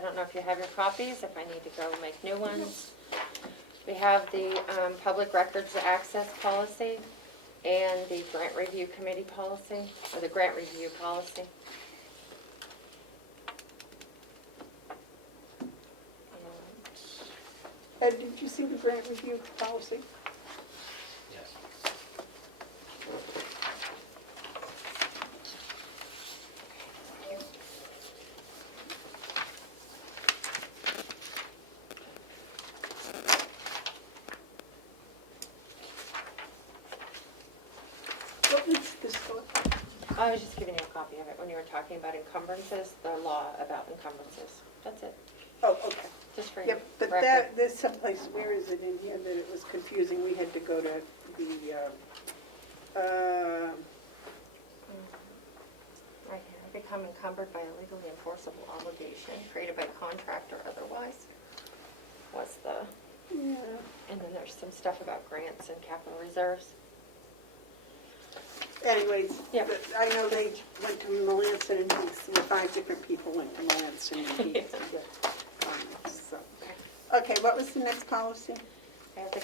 don't know if you have your copies, if I need to go make new ones. We have the public records access policy and the grant review committee policy, or the grant review policy. Did you see the grant review policy? Yes. What was this for? I was just giving you a copy of it when you were talking about encumbrances, the law about encumbrances. That's it, Oh, okay. just for your Yep, but record. there's someplace, where is it in here that it was confusing? We had to go to the, Right here, become encumbered by a legally enforceable obligation created by contract or otherwise. Was the, yeah. and then there's some stuff about grants and capital reserves. Anyways, Yep. but I know they went to Melanson, and 5 different people went to Melanson and he so. Okay, what was the next policy? I have the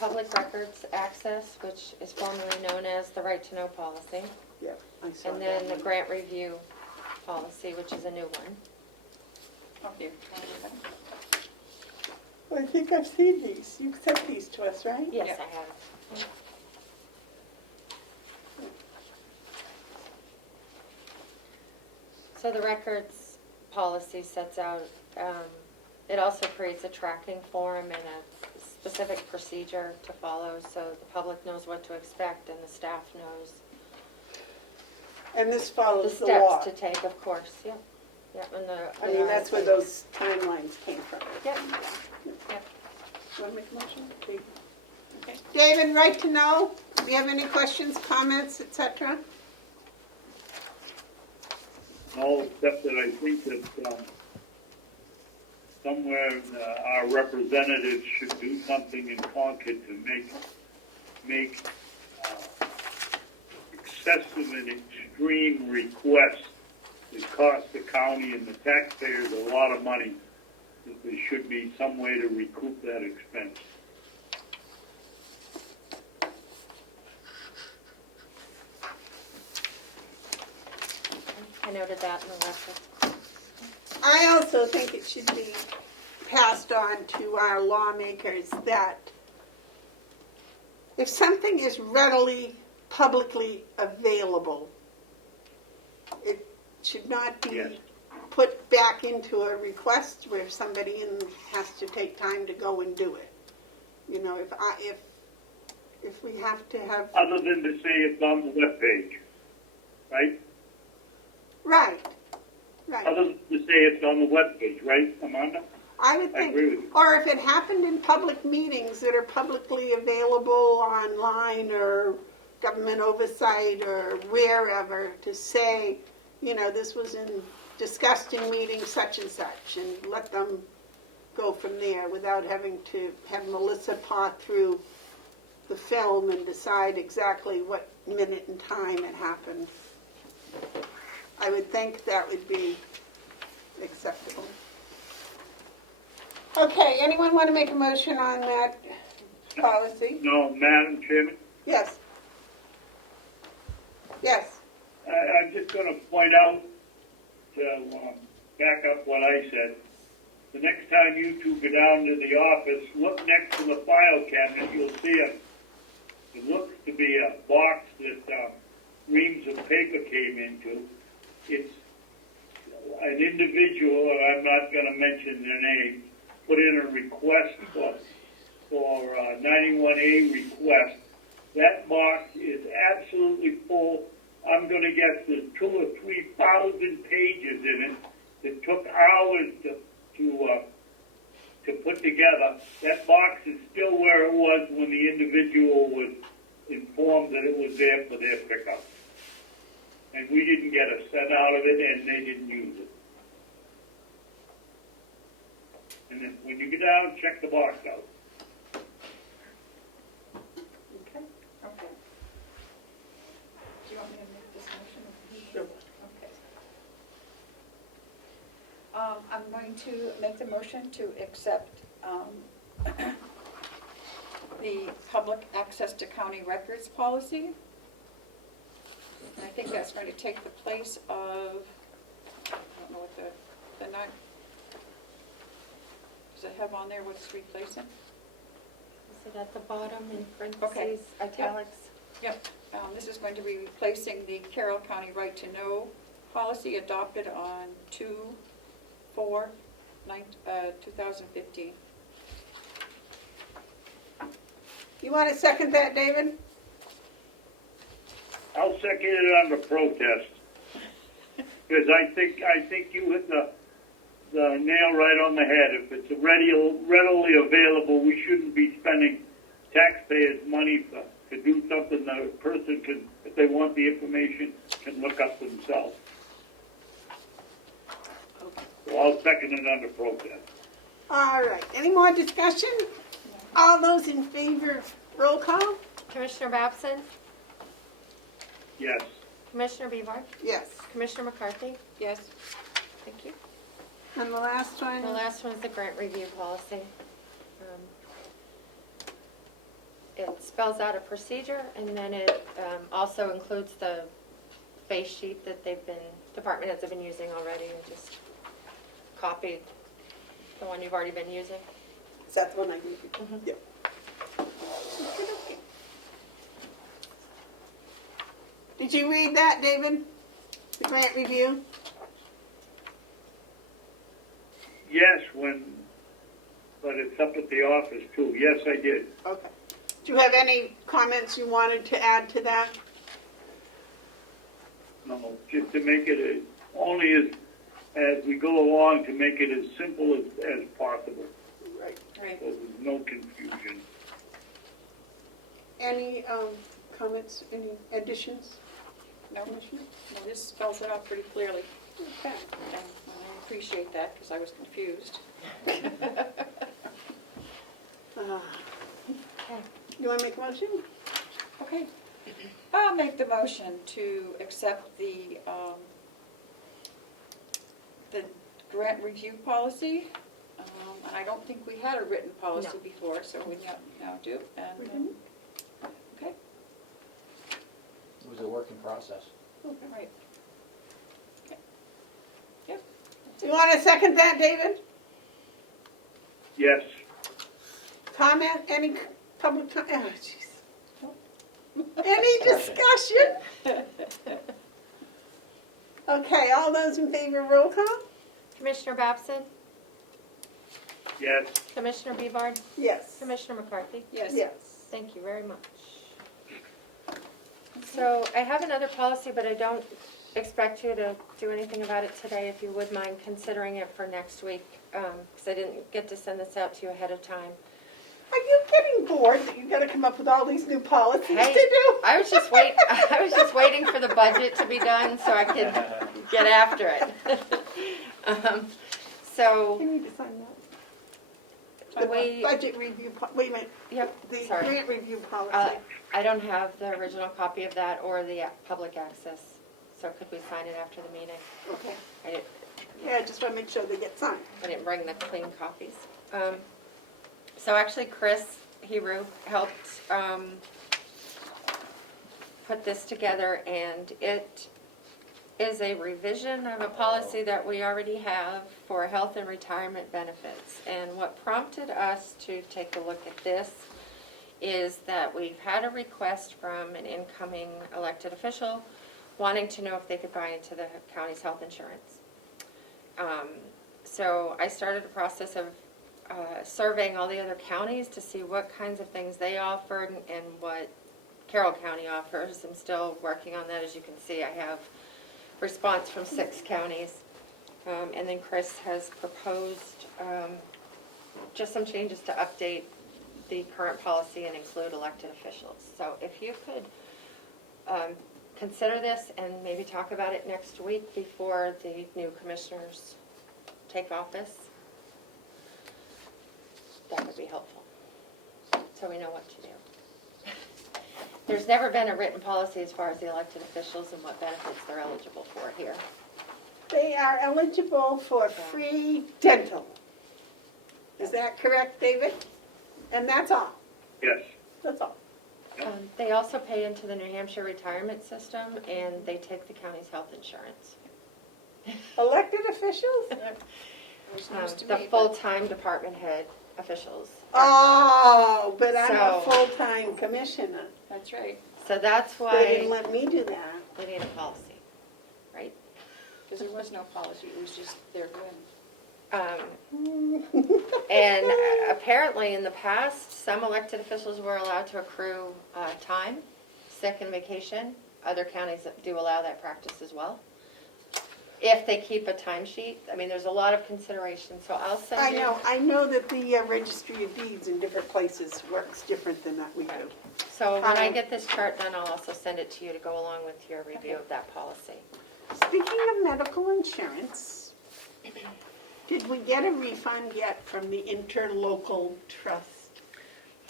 public records access, which is formerly known as the right to know policy. Yep, I saw And that then the one. grant review policy, which is a new one. Oh, here. Well, I think I've seen these. You sent these to us, right? Yes, Yeah. I have. So the records policy sets out, it also creates a tracking form and a specific procedure to follow so the public knows what to expect and the staff knows And this the follows the law. steps to take, of course, yep. Yep, and the. I mean, that's where those timelines came from. Yep, yep. Want to make a motion? Dave? Okay. David, right to know? Do you have any questions, comments, etc.? No, except that I think that somewhere our representatives should do something in Concord to make excessive and extreme requests that cost the county and the taxpayers a lot of money. That there should be some way to recoup that expense. I noted that in the record. I also think it should be passed on to our lawmakers that if something is readily, publicly available, it should not be Yes. put back into a request where somebody has to take time to go and do it. You know, if we have to have... Other than to say it's on the webpage, right? Right, right. Other than to say it's on the webpage, right, Amanda? I would I think, agree with you. or if it happened in public meetings that are publicly available online or government oversight or wherever, to say, you know, this was discussed in meeting such and such, and let them go from there without having to have Melissa paw through the film and decide exactly what minute and time it happened. I would think that would be acceptable. Okay, anyone want to make a motion on that policy? No, Madam Chairman, Yes. Yes. I'm just going to point out, to back up what I said. The next time you two go down to the office, look next to the file cabinet, you'll see it looks to be a box that reams of paper came into. It's an individual, and I'm not going to mention their name, put in a request for 91A request. That box is absolutely full. I'm going to guess there's 2,000 or 3,000 pages in it that took hours to put together. That box is still where it was when the individual was informed that it was there for their pickup. And we didn't get a cent out of it, and they didn't use it. And then when you get down, check the box out. Okay, okay. Do you want me to make this motion? Sure. Okay. I'm going to make the motion to accept the public access to county records policy. And I think that's going to take the place of, I don't know what the nine, does it have on there what it's replacing? Is it at the bottom in Okay. parentheses, italics? Yep. This is going to be replacing the Carroll County Right to Know policy adopted on 2/4/2015. You want to second that, David? I'll second it under protest. Because I think you hit the nail right on the head. If it's readily available, we shouldn't be spending taxpayers' money to do something that a person can, if they want the information, can look up themselves. So I'll second it under protest. All right. Any more discussion? All those in favor, roll call? Commissioner Babson? Yes. Commissioner Bevar? Yes. Commissioner McCarthy? Yes. Thank you. And the last one? The last one is the grant review policy. It spells out a procedure, and then it also includes the base sheet that department heads have been using already, and just copied the one you've already been using. Is that the one I gave you? Mm-hmm. Yep. Did you read that, David? The grant review? Yes, but it's up at the office too. Yes, I did. Okay. Do you have any comments you wanted to add to that? No, just to make it only as we go along, to make it as simple as possible. Right. Right. So there's no confusion. Any comments, any additions? No, this spells it out pretty clearly. Okay. And I appreciate that because I was confused. You want to make a motion? Okay. I'll make the motion to accept the grant review policy. And I don't think we had a written policy No. before, so we now do. And, We didn't? okay, It was a work in process. right. Okay. Yep. You want to second that, David? Yes. Comment? Any public comment? Oh, jeez. Any discussion? Okay, all those in favor, roll call? Commissioner Babson? Yes. Commissioner Bevard? Yes. Commissioner McCarthy? Yes. Yes. Thank you very much. So I have another policy, but I don't expect you to do anything about it today, if you would mind considering it for next week, because I didn't get to send this out to you ahead of time. Are you getting bored that you got to come up with all these new policies Hey, to do? I was just waiting for the budget to be done so I could get after it. So You need to sign that. The we, budget review, wait a minute, yep, the sorry. grant review policy. I don't have the original copy of that or the public access, so could we sign it after the meeting? Okay. I Yeah, I just want to make sure they get signed. didn't bring the clean copies. So actually Chris Hero helped put this together, and it is a revision of a policy that we already have for health and retirement benefits. And what prompted us to take a look at this is that we've had a request from an incoming elected official wanting to know if they could buy into the county's health insurance. So I started a process of surveying all the other counties to see what kinds of things they offered and what Carroll County offers. I'm still working on that. As you can see, I have response from 6 counties. And then Chris has proposed just some changes to update the current policy and include elected officials. So if you could consider this and maybe talk about it next week before the new commissioners take office, that would be helpful, so we know what to do. There's never been a written policy as far as the elected officials and what benefits they're eligible for here. They are eligible for free dental. Is that correct, David? And that's all? Yes. That's all. They also pay into the New Hampshire retirement system, and they take the county's health insurance. Elected officials? Which news to The me, but- full-time department head officials. Oh, but I'm a So- full-time commissioner. That's right, So that's They didn't why let me do that. we need a policy, right? because there was no policy, it was just their whim. And apparently in the past, some elected officials were allowed to accrue time, sick and vacation. Other counties do allow that practice as well. If they keep a timesheet, I mean, there's a lot of consideration, so I'll send you. I know that the registry of deeds in different places works different than that we do. So when I get this chart done, I'll also send it to you to go along with your review of that policy. Speaking of medical insurance, did we get a refund yet from the interlocal trust?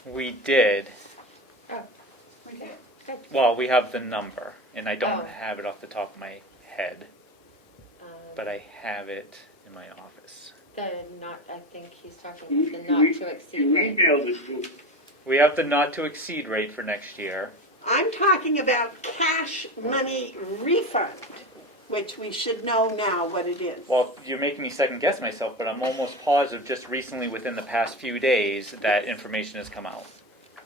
We did. Oh, Okay. Well, we have the number, and I don't Oh. have it off the top of my head, but I have it in my office. I think he's talking You, about the you, not to you exceed. emailed it to, We have the not to exceed rate for next year. I'm talking about cash money refund, which we should know now what it is. Well, you're making me second guess myself, but I'm almost positive just recently within the past few days that information has come out.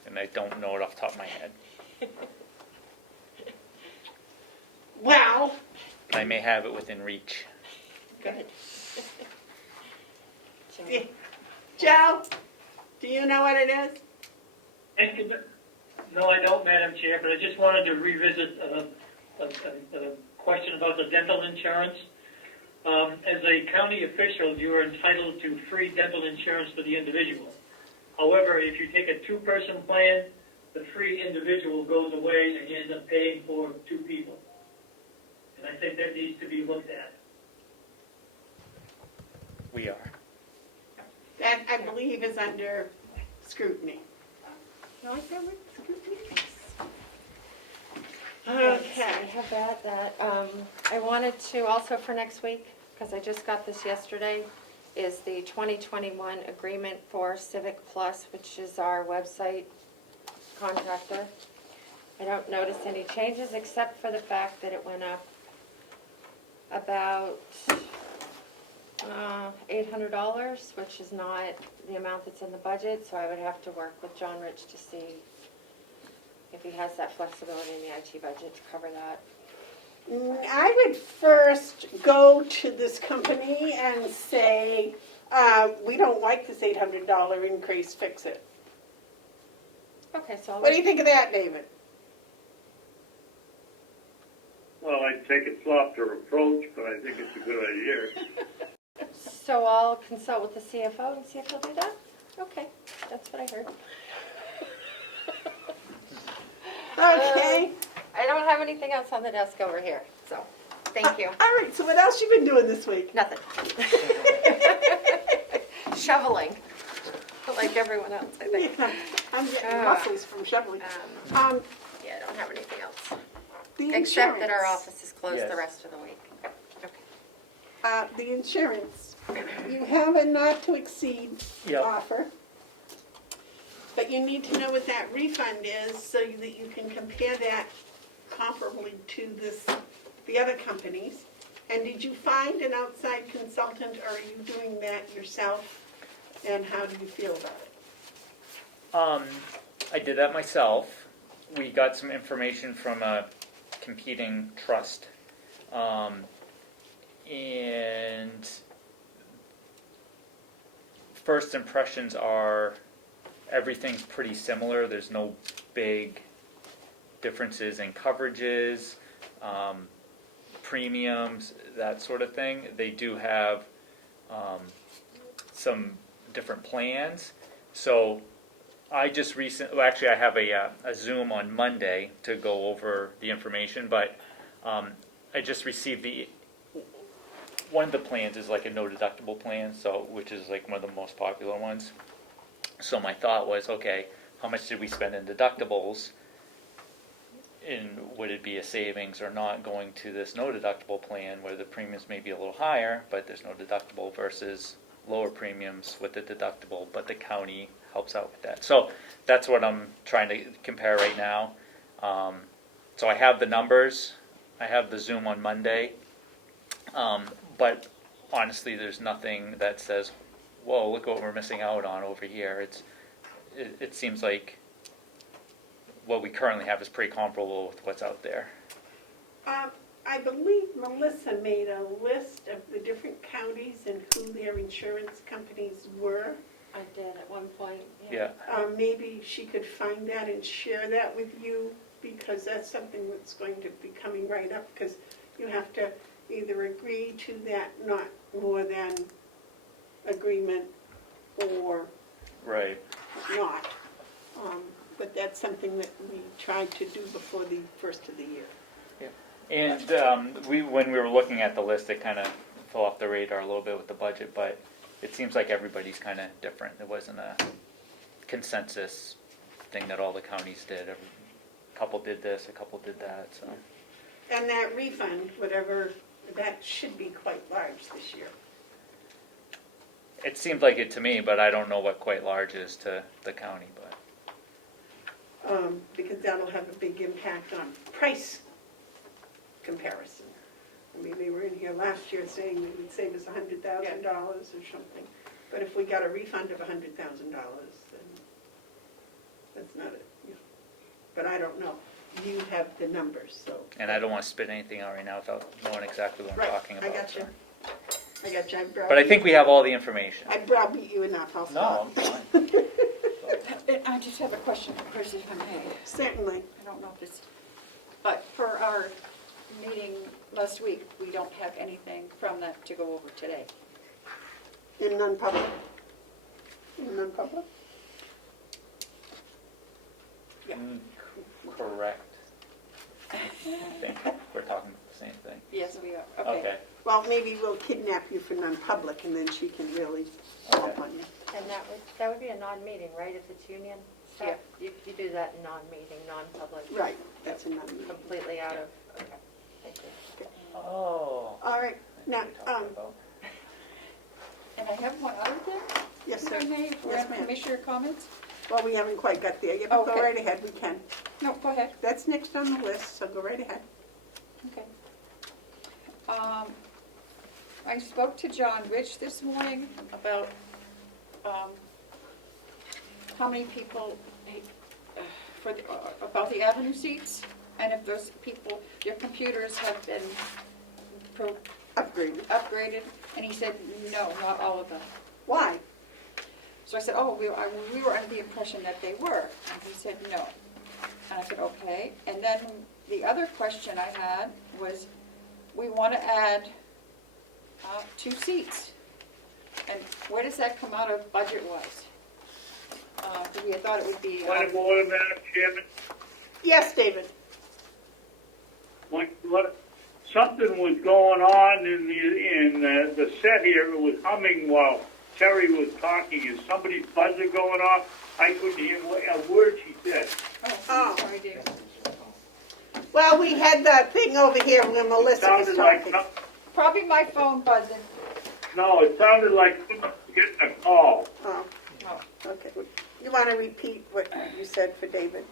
And I don't know it off the top of my head. Well, But I may have it within reach. Good. Joe, do you know what it is? No, I don't, Madam Chair, but I just wanted to revisit a question about the dental insurance. As a county official, you are entitled to free dental insurance for the individual. However, if you take a 2-person plan, the free individual goes away and you end up paying for 2 people. And I think that needs to be looked at. We are. That, I believe, is under scrutiny. You like that word, scrutiny? I Okay. have that, I wanted to also for next week, because I just got this yesterday, is the 2021 agreement for Civic Plus, which is our website contractor. I don't notice any changes except for the fact that it went up about $800, which is not the amount that's in the budget, so I would have to work with John Rich to see if he has that flexibility in the IT budget to cover that. I would first go to this company and say, we don't like this $800 increase, fix it. Okay, so What do you think of that, David? Well, I'd take a softer approach, but I think it's a good idea. So I'll consult with the CFO and see if he'll do that? Okay, that's what I heard. Okay. I don't have anything else on the desk over here, so, thank you. All right, so what else you been doing this week? Nothing. Shoveling, like everyone else, I think. Yeah, I'm getting muscles from shoveling. Yeah, I don't have anything else. The Except that our insurance. office is closed the rest of the week. Okay. The insurance, you have a not to exceed Yep. offer, but you need to know what that refund is so that you can compare that comparably to the other companies. And did you find an outside consultant, or are you doing that yourself? And how do you feel about it? I did that myself. We got some information from a competing trust. And first impressions are everything's pretty similar. There's no big differences in coverages, premiums, that sort of thing. They do have some different plans. So I just actually I have a Zoom on Monday to go over the information, but I just received one of the plans is like a no deductible plan, so which is like one of the most popular ones. So my thought was, okay, how much did we spend in deductibles? And would it be a savings or not going to this no deductible plan where the premiums may be a little higher, but there's no deductible versus lower premiums with the deductible, but the county helps out with that. So that's what I'm trying to compare right now. So I have the numbers. I have the Zoom on Monday. But honestly, there's nothing that says, whoa, look what we're missing out on over here. It seems like what we currently have is pretty comparable with what's out there. I believe Melissa made a list of the different counties and who their insurance companies were. I did at one point. Yeah. Maybe she could find that and share that with you, because that's something that's going to be coming right up, because you have to either agree to that not more than agreement or Right. not. But that's something that we tried to do before the first of the year. And when we were looking at the list, it kind of fell off the radar a little bit with the budget, but it seems like everybody's kind of different. There wasn't a consensus thing that all the counties did. A couple did this, a couple did that. So. And that refund, whatever, that should be quite large this year. It seemed like it to me, but I don't know what quite large is to the county. But Because that'll have a big impact on price comparison. I mean, they were in here last year saying they would save us $100,000 or something. But if we got a refund of $100,000, then that's not it. You know. But I don't know. You have the numbers, so. and I don't want to spit anything out right now without knowing exactly what I'm talking about. I got you. So. I got you. But I think we have all the information. I browbeat you enough. I'll No, stop. I'm fine. I just have a question for Chris, if I may. Certainly. I don't know if this, but for our meeting last week, we don't have anything from that to go over today. In non-public? In non-public? Yeah. Correct. I think we're talking the same thing. Yes, we are. Okay. Well, maybe we'll kidnap you for non-public, and then she can really help on you. And that would be a non-meeting, right, if it's union stuff? You do that in non-meeting, non-public. Right, that's a non-meeting. Completely out of, okay, thank you. Oh. All right, now, And I have one other thing. yes, sir. If I may, if we Yes, have ma'am. commissioner comments? Well, we haven't quite got there yet, but go Okay. right ahead, we can. No, go ahead. That's next on the list, so go right ahead. Okay. I spoke to John Rich this morning about how many people, about the avenue seats, and if those people, their computers have been upgraded, and he said, no, not all of them. Why? So I said, oh, we were under the impression that they were, and he said, no. And I said, okay. And then the other question I had was, we want to add 2 seats. And where does that come out of budget-wise? We had thought it would be... Point of order, Madam Chairman. Yes, David. Something was going on in the set here. It was humming while Terry was talking. Is somebody's buzzer going off? I couldn't hear a word she said. Oh, sorry, David. Well, we had that thing over here where Melissa was Sounded like talking. Probably my phone buzzing. no, it sounded like someone was getting a call. Oh, okay. You want to repeat what you said for David?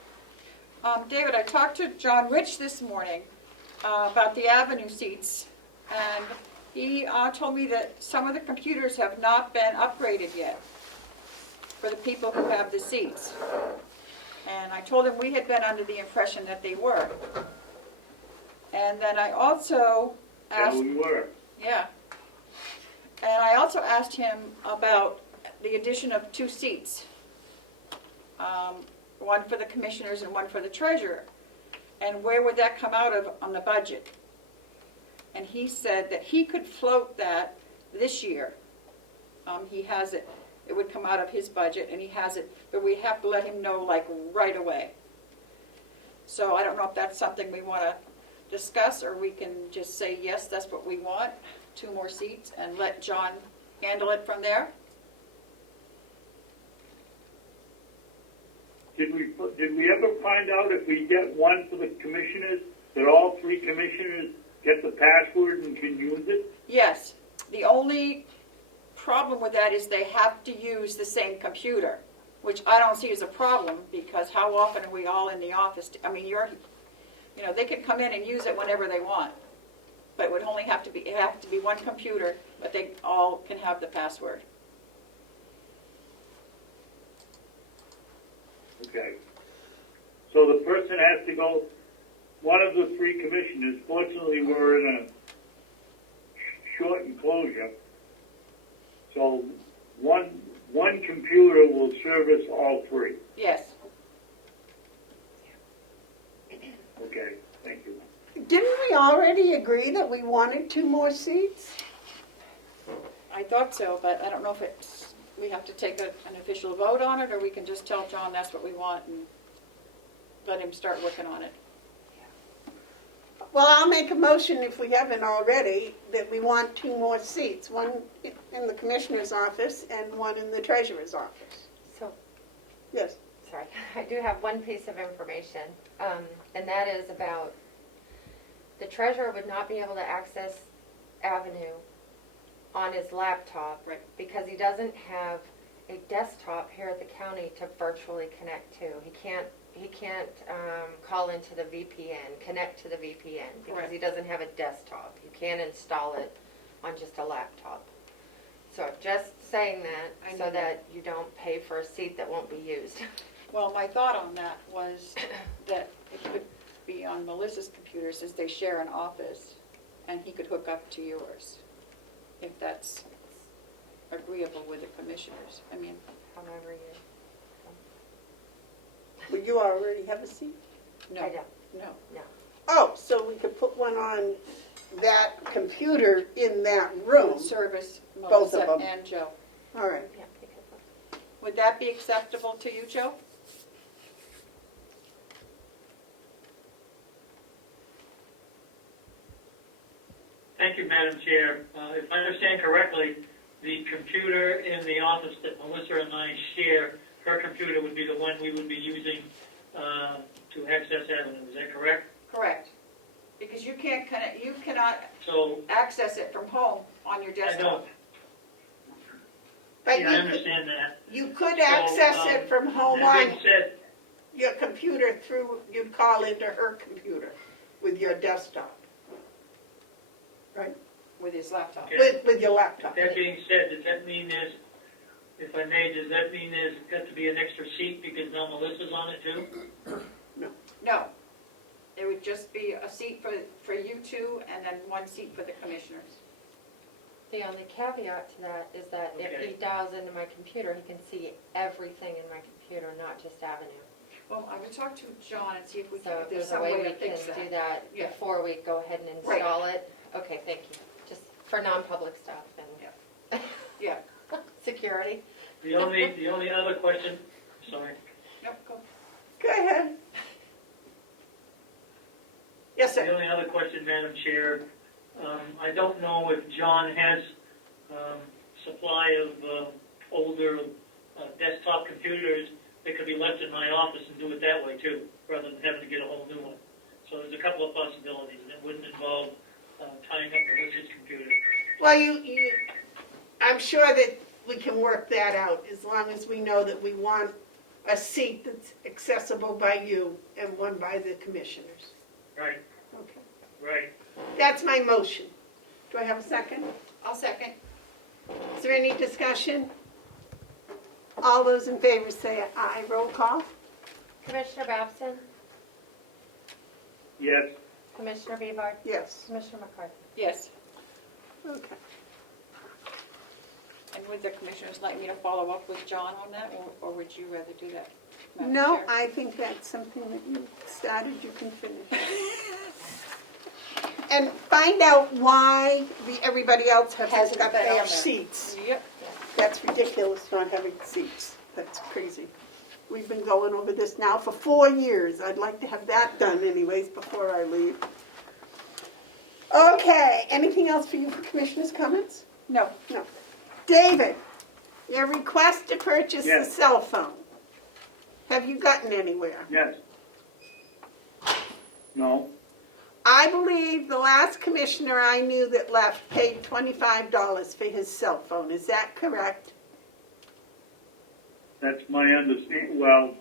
David, I talked to John Rich this morning about the avenue seats, and he told me that some of the computers have not been upgraded yet for the people who have the seats. And I told him we had been under the impression that they were. And then I also asked... Yeah, we were. Yeah. And I also asked him about the addition of 2 seats. One for the commissioners and one for the treasurer. And where would that come out of on the budget? And he said that he could float that this year. He has it. It would come out of his budget, and he has it, but we have to let him know, like, right away. So I don't know if that's something we want to discuss, or we can just say, yes, that's what we want, 2 more seats, and let John handle it from there. Did we ever find out if we get one for the commissioners, that all 3 commissioners get the password and can use it? Yes. The only problem with that is they have to use the same computer, which I don't see as a problem, because how often are we all in the office? I mean, they can come in and use it whenever they want, but it would only have to be one computer, but they all can have the password. Okay. So the person has to go, one of the 3 commissioners, fortunately we're in a short enclosure, so one computer will service all 3. Yes. Okay, thank you. Didn't we already agree that we wanted 2 more seats? I thought so, but I don't know if we have to take an official vote on it, or we can just tell John that's what we want and let him start working on it. Well, I'll make a motion, if we haven't already, that we want 2 more seats, one in the commissioner's office and one in the treasurer's office. So, Yes. sorry, I do have one piece of information, and that is about the treasurer would not be able to access Avenue on his laptop, Right. because he doesn't have a desktop here at the county to virtually connect to. He can't call into the VPN, connect to the VPN, because Right. he doesn't have a desktop. You can't install it on just a laptop. So just saying that, so that you don't pay for a seat that won't be used. Well, my thought on that was that it could be on Melissa's computer, since they share an office, and he could hook up to yours, if that's agreeable with the commissioners. I mean, However you... Would you already have a seat? no. I don't. No. Oh, so we could put one on that computer in that room? Service Both of Melissa them. and Joe. All right. Yeah, because Would that be acceptable to you, Joe? Thank you, Madam Chair. If I understand correctly, the computer in the office that Melissa and I share, her computer would be the one we would be using to access Avenue. Is that correct? Correct. Because you cannot So, access it from home on your I know, desktop. But yeah, I understand that. you could access it from home That on being said, your computer through, you'd call into her computer with your desktop. Right? With his laptop. Okay. With your laptop. that being said, does that mean there's, if I may, does that mean there's got to be an extra seat because now Melissa's on it too? No. It would just be a seat for you two and then one seat for the commissioners. The only caveat to that is that if he Okay. dials into my computer, he can see everything in my computer, not just Avenue. Well, I would talk to John and see if we can, So if if there's there's a some way way we to fix can that. do that Yeah. before we go ahead and install it. Okay, thank you. Just for non-public stuff and Yeah. security. The only other question, sorry, Nope, go. Go ahead. Yes, the sir. only other question, Madam Chair, I don't know if John has supply of older desktop computers that could be left in my office and do it that way too, rather than having to get a whole new one. So there's a couple of possibilities, and it wouldn't involve tying up Melissa's computer. Well, I'm sure that we can work that out as long as we know that we want a seat that's accessible by you and one by the commissioners. Right, Okay. right. That's my motion. Do I have a second? I'll second. Is there any discussion? All those in favor say aye. Roll call. Commissioner Babson, Yes, Commissioner Bevard, Yes. Commissioner McCarthy. Yes. Okay. And would the commissioners like me to follow up with John on that, or would you rather do that, Madam No, Chair? I think that's something that you started, you can finish. And find out why everybody else hasn't Hasn't got been on their there. seats. Yep. That's ridiculous, not having seats. That's crazy. We've been going over this now for 4 years. I'd like to have that done anyways before I leave. Okay, anything else for you for commissioners' comments? No. No. David, your request to purchase the Yes. cell phone. Have you gotten anywhere? yes. No, I believe the last commissioner I knew that left paid $25 for his cell phone. Is that correct? that's my understanding, well,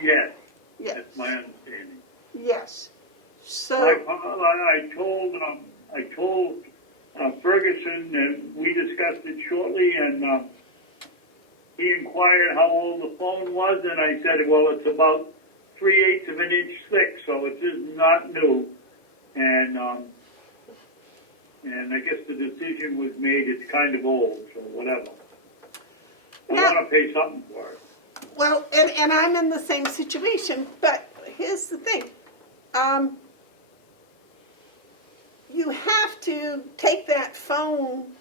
yes, Yes. that's my understanding. Yes. So, I told Ferguson, and we discussed it shortly, and he inquired how old the phone was, and I said, well, it's about 3/8 of an inch thick, so it is not new. And I guess the decision was made, it's kind of old, so whatever. I Now- want to pay something for it. well, and I'm in the same situation, but here's the thing. You have to take that phone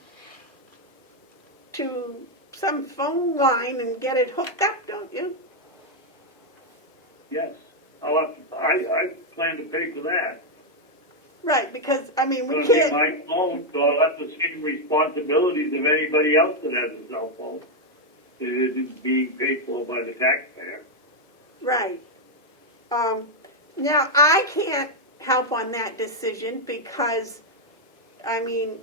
to some phone line and get it hooked up, don't you? Yes, I plan to pay for that. Right, because, I mean, It's we going to be can't, my phone, so I'll have the same responsibilities of anybody else that has a cell phone. It isn't being paid for by the taxpayer. right. Now, I can't help on that decision because, I mean,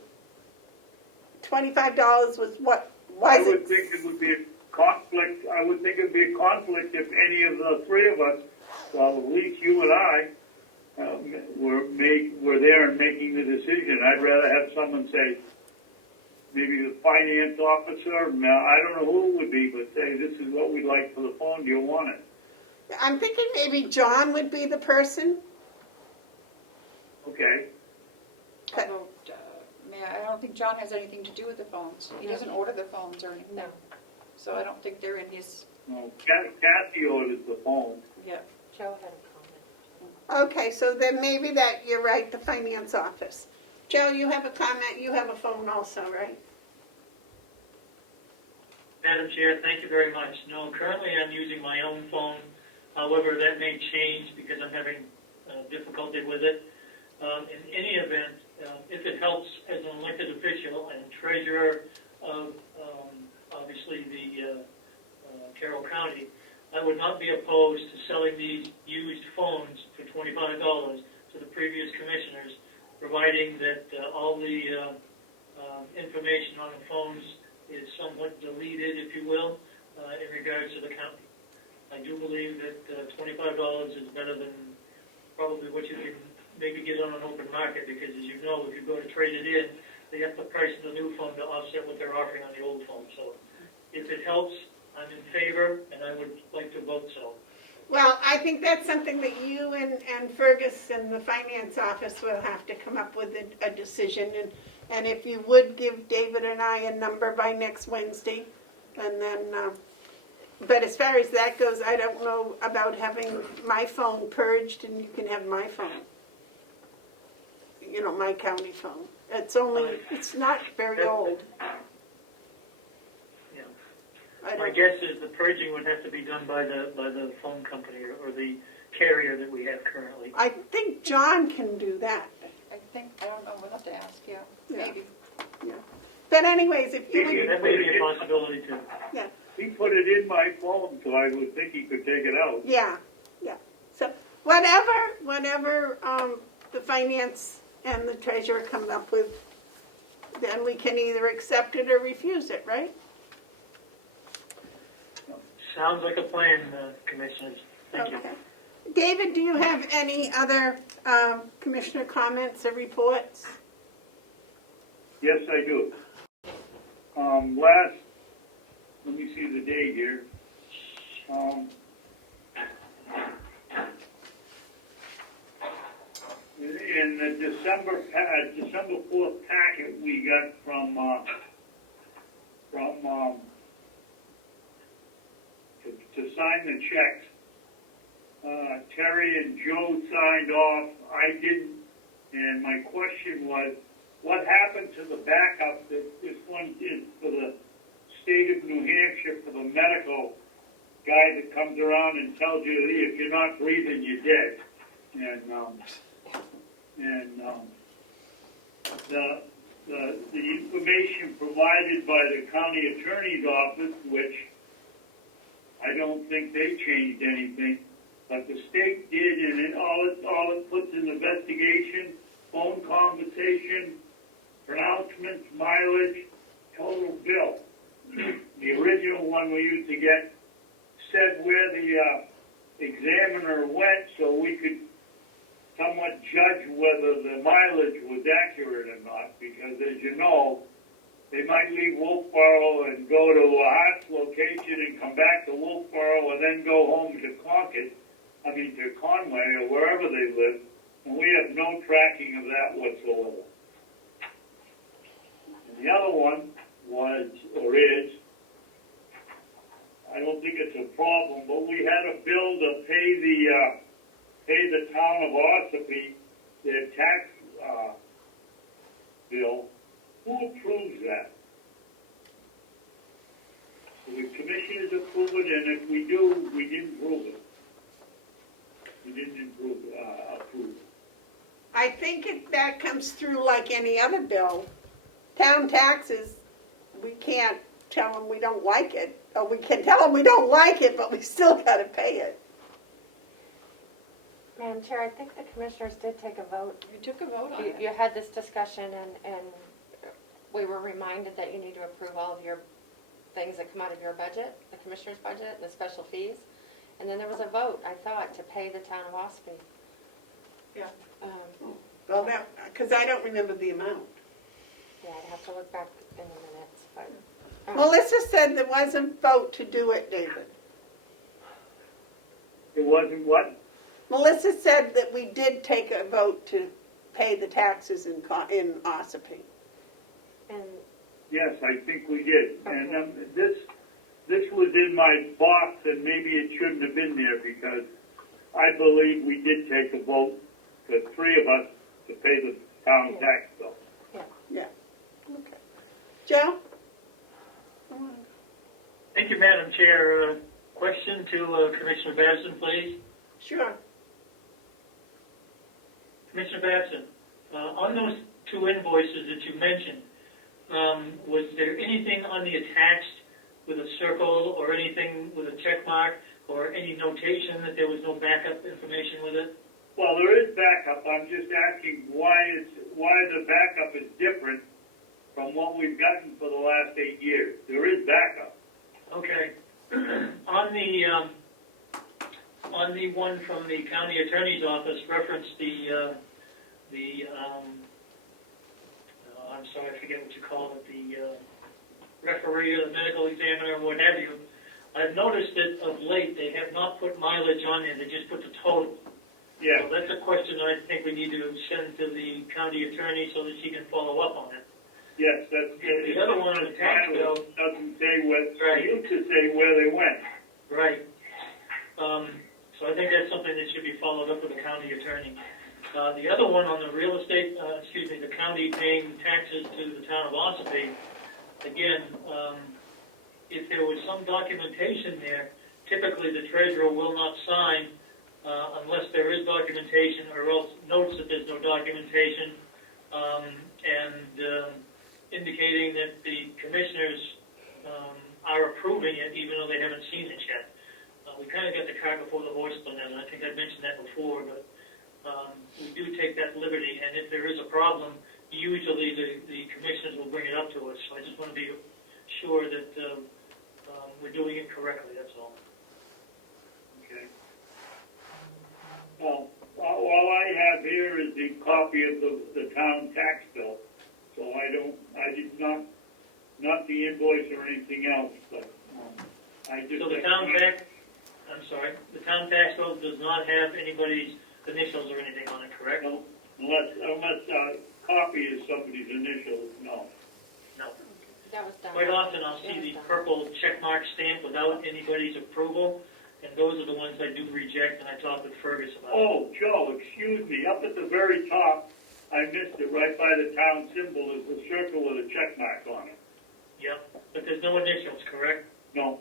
$25 was what I was would it? think it would be a conflict, I would think it would be a conflict if any of the three of us, well, at least you and I, were there and making the decision. I'd rather have someone say, maybe the finance officer, I don't know who it would be, but say, this is what we'd like for the phone, do you want it? I'm thinking maybe John would be the person. Okay, Although, I don't think John has anything to do with the phones. He doesn't order the phones or anything. No. So I don't think they're in his, well, Kathy orders the phone. yeah. Joe had a comment. Okay, so then maybe that, you're right, the finance office. Joe, you have a comment, you have a phone also, right? Madam Chair, thank you very much. No, currently I'm using my own phone. However, that may change because I'm having difficulty with it. In any event, if it helps as an elected official and treasurer of, obviously, the Carroll County, I would not be opposed to selling these used phones for $25 to the previous commissioners, providing that all the information on the phones is somewhat deleted, if you will, in regards to the county. I do believe that $25 is better than probably what you can maybe get on an open market, because as you know, if you go to trade it in, they have to price the new phone to offset what they're offering on the old phone. So if it helps, I'm in favor, and I would like to vote so. Well, I think that's something that you and Fergus and the finance office will have to come up with a decision. And if you would give David and I a number by next Wednesday, and then, but as far as that goes, I don't know about having my phone purged, and you can have my phone. You know, my county phone. It's not very old. Yeah. I My don't, guess is the purging would have to be done by the phone company or the carrier that we have currently. I think John can do that. I don't know, we'll have to ask you, Yeah. maybe. Yeah. But anyways, if you would, That may be a possibility too. yeah. He put it in my phone, so I would think he could take it out. Yeah, yeah. So whatever the finance and the treasurer come up with, then we can either accept it or refuse it, right? Sounds like a plan, Commissioners. Thank you. Okay. David, do you have any other commissioner comments or reports? Yes, I do. Let me see the date here. In the December 4th packet we got from to sign the checks, Terry and Joe signed off. I didn't, and my question was, what happened to the backup that this one is for the state of New Hampshire for the medical guy that comes around and tells you if you're not breathing, you're dead. The information provided by the county attorney's office, which I don't think they changed anything, but the state did, and all it puts in investigation, phone conversation, pronouncements, mileage, total bill. The original one we used to get said where the examiner went, so we could somewhat judge whether the mileage was accurate or not, because as you know, they might leave Wolfboro and go to a Hart's location and come back to Wolfboro and then go home to Conway or wherever they live, and we have no tracking of that whatsoever. And the other one was, or is, I don't think it's a problem, but we had a bill to pay the town of Ossipee their tax bill. Who approves that? So the commissioners approve it, and if we do, we didn't prove it. We didn't approve it. I think that comes through like any other bill. Town taxes, we can't tell them we don't like it, or we can tell them we don't like it, but we still got to pay it. Madam Chair, I think the commissioners did take a vote. You took a vote on it. You had this discussion, and we were reminded that you need to approve all of your things that come out of your budget, the commissioner's budget, and the special fees. And then there was a vote, I thought, to pay the town of Ossipee. Yeah. Well, because I don't remember the amount. Yeah, I'd have to look back in the minutes, but. Melissa said there was a vote to do it, David. It wasn't what? Melissa said that we did take a vote to pay the taxes in Ossipee. And Yes, I think we did. And this was in my box, and maybe it shouldn't have been there, because I believe we did take a vote, the three of us, to pay the town tax bill. Yeah. Okay. Joe? Thank you, Madam Chair. Question to Commissioner Babson, please. Sure. Commissioner Babson, on those two invoices that you mentioned, was there anything on the attached with a circle or anything with a check mark or any notation that there was no backup information with it? Well, there is backup. I'm just asking why the backup is different from what we've gotten for the last 8 years. There is backup. Okay. On the one from the county attorney's office referenced I'm sorry, I forget what you call it, the referee or the medical examiner or what have you. I've noticed that of late they have not put mileage on there, they just put the total. Yeah. So that's a question I think we need to send to the county attorney so that she can follow up on it. Yes, that's good. The other one on the tax bill doesn't say what, right. It used to say where they went. Right. So I think that's something that should be followed up with the county attorney. The other one on the real estate, the county paying taxes to the town of Ossipee, again, if there was some documentation there, typically the treasurer will not sign unless there is documentation or else notes that there's no documentation and indicating that the commissioners are approving it even though they haven't seen it yet. We kind of got the cart before the horse on that, and I think I mentioned that before, but we do take that liberty, and if there is a problem, usually the commissioners will bring it up to us. So I just want to be sure that we're doing it correctly, that's all. Okay. Well, all I have here is the copy of the town tax bill. So I did not the invoice or anything else, but I just... So the town tax, I'm sorry, the town tax bill does not have anybody's initials or anything on it, correct? No, unless copy is somebody's initials, no. No. That was done. Quite often I'll see the purple check mark stamp without anybody's approval, and those are the ones I do reject, and I talk with Fergus about. Oh, Joe, excuse me, up at the very top, I missed it, right by the town symbol is a circle with a check mark on it. Yep, but there's no initials, correct? No.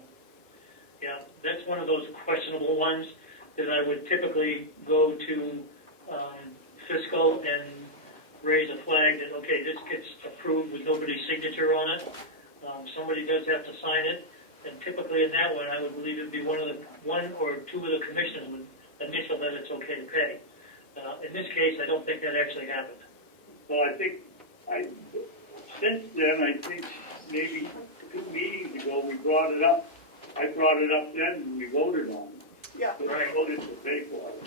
Yeah, that's one of those questionable ones that I would typically go to fiscal and raise a flag that, okay, this gets approved with nobody's signature on it. Somebody does have to sign it, and typically in that one, I would believe it'd be one or two of the commissioners would initial that it's okay to pay. In this case, I don't think that actually happened. Well, since then, I think maybe 2 meetings ago, we brought it up. I brought it up then, and we voted on it. Yeah. So I voted to pay for it.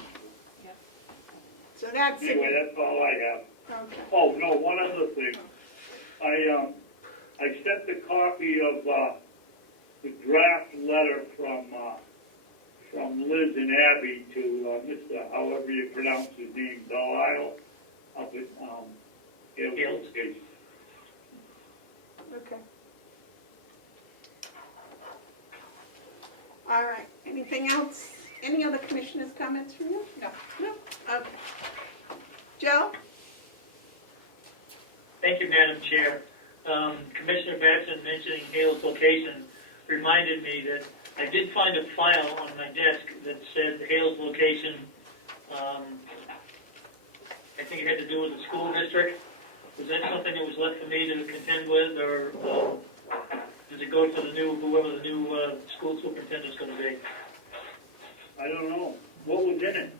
So that's Anyway, it. that's all I have. Okay. Oh, no, one other thing. I sent a copy of the draft letter from Liz and Abby to Mr. however you pronounce his name, Delisle, up at Hale Station. Okay. All right. Anything else? Any other commissioners' comments from you? No. No? Okay. Joe? Thank you, Madam Chair. Commissioner Batson mentioning Hale's location reminded me that I did find a file on my desk that said Hale's location. I think it had to do with the school district. Was that something that was left for me to contend with, or does it go to whoever the new school superintendent is going to be? I don't know. What was in it?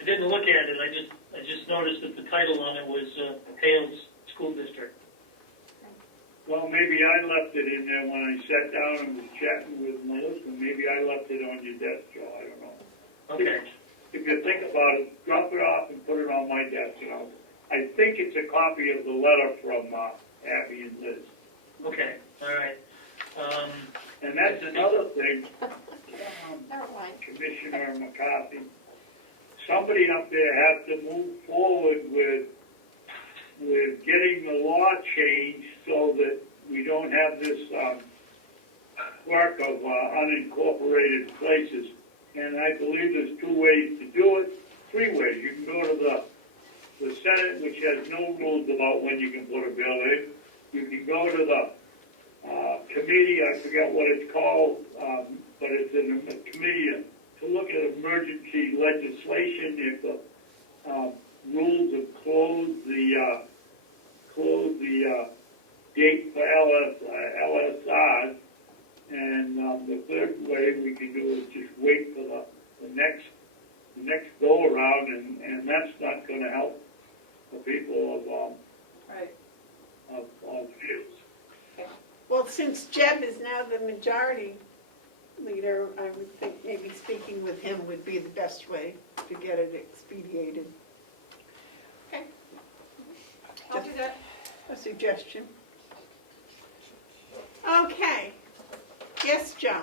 I didn't look at it. I just noticed that the title on it was Hale's School District. Well, maybe I left it in there when I sat down and was chatting with Melissa. Maybe I left it on your desk, Joe. I don't know. Okay. If you think about it, drop it off and put it on my desk. I think it's a copy of the letter from Abby and Liz. Okay. All right. And that's another thing, Never mind. Commissioner McCarthy. Somebody up there has to move forward with getting the law changed so that we don't have this work of unincorporated places. And I believe there's 2 ways to do it, 3 ways. You can go to the Senate, which has no rules about when you can put a bill in. You can go to the committee, I forget what it's called, but it's in a committee to look at emergency legislation if the rules have closed the close the gate for LSRs. And the third way we can do is just wait for the next go around, and that's not going to help the people Right. of fields. Well, since Jeb is now the majority leader, I would think maybe speaking with him would be the best way to get it expedited. Okay. I'll do that. A suggestion. Okay. Yes, Joe.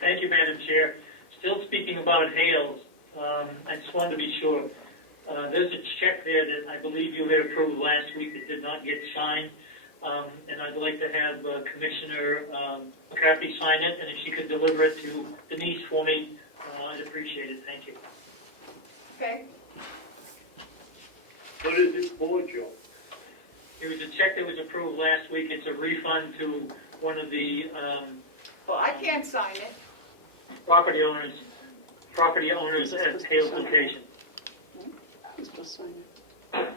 Thank you, Madam Chair. Still speaking about Hales, I just wanted to be sure. There's a check there that I believe you had approved last week that did not get signed. And I'd like to have Commissioner McCarthy sign it, and if she could deliver it to Denise for me, I'd appreciate it. Thank you. Okay. What is it for, Joe? It was a check that was approved last week. It's a refund to one of the Well, I can't sign it. property owners at Hales location. Who's supposed to sign it?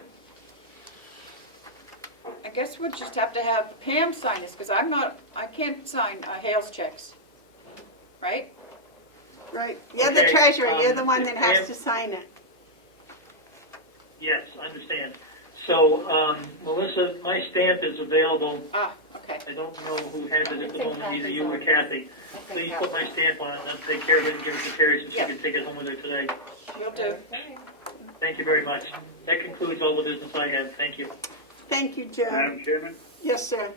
I guess we'll just have to have Pam sign this, because I can't sign Hale's checks. Right? Right. You're the Okay, treasurer. You're the one if that has Pam- to sign it. Yes, I understand. So, Melissa, my stamp is available. Ah, okay. I don't know who has it at It's the in moment, either Kathy's you or office. Kathy. I think Please that- put my stamp on it, and I'll take care of it and give it to Terry so she Yeah. can take it home with her today. You'll do. Thank you very much. That concludes all the business I have. Thank you. Thank you, Joe. Madam Chairman, Yes, sir.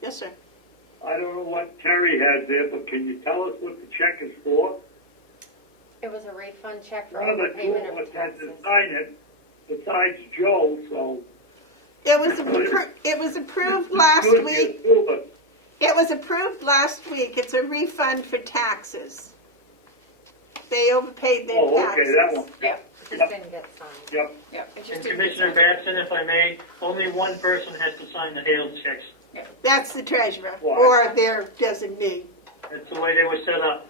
Yes, sir. I don't know what Terry has there, but can you tell us what the check is for? It was a refund check for One of the two overpayment of of us had to taxes. sign it, besides Joe, so. It was approved last Good, week. you two of us. It was approved last week. It's a refund for taxes. They overpaid their Oh, taxes. okay, that one. Yeah. Just didn't get signed. Yep. Yeah. It just And didn't get Commissioner signed. Batson, if I may, only one person has to sign the Hales checks. That's the treasurer Why? or their designee. That's the way they were set up.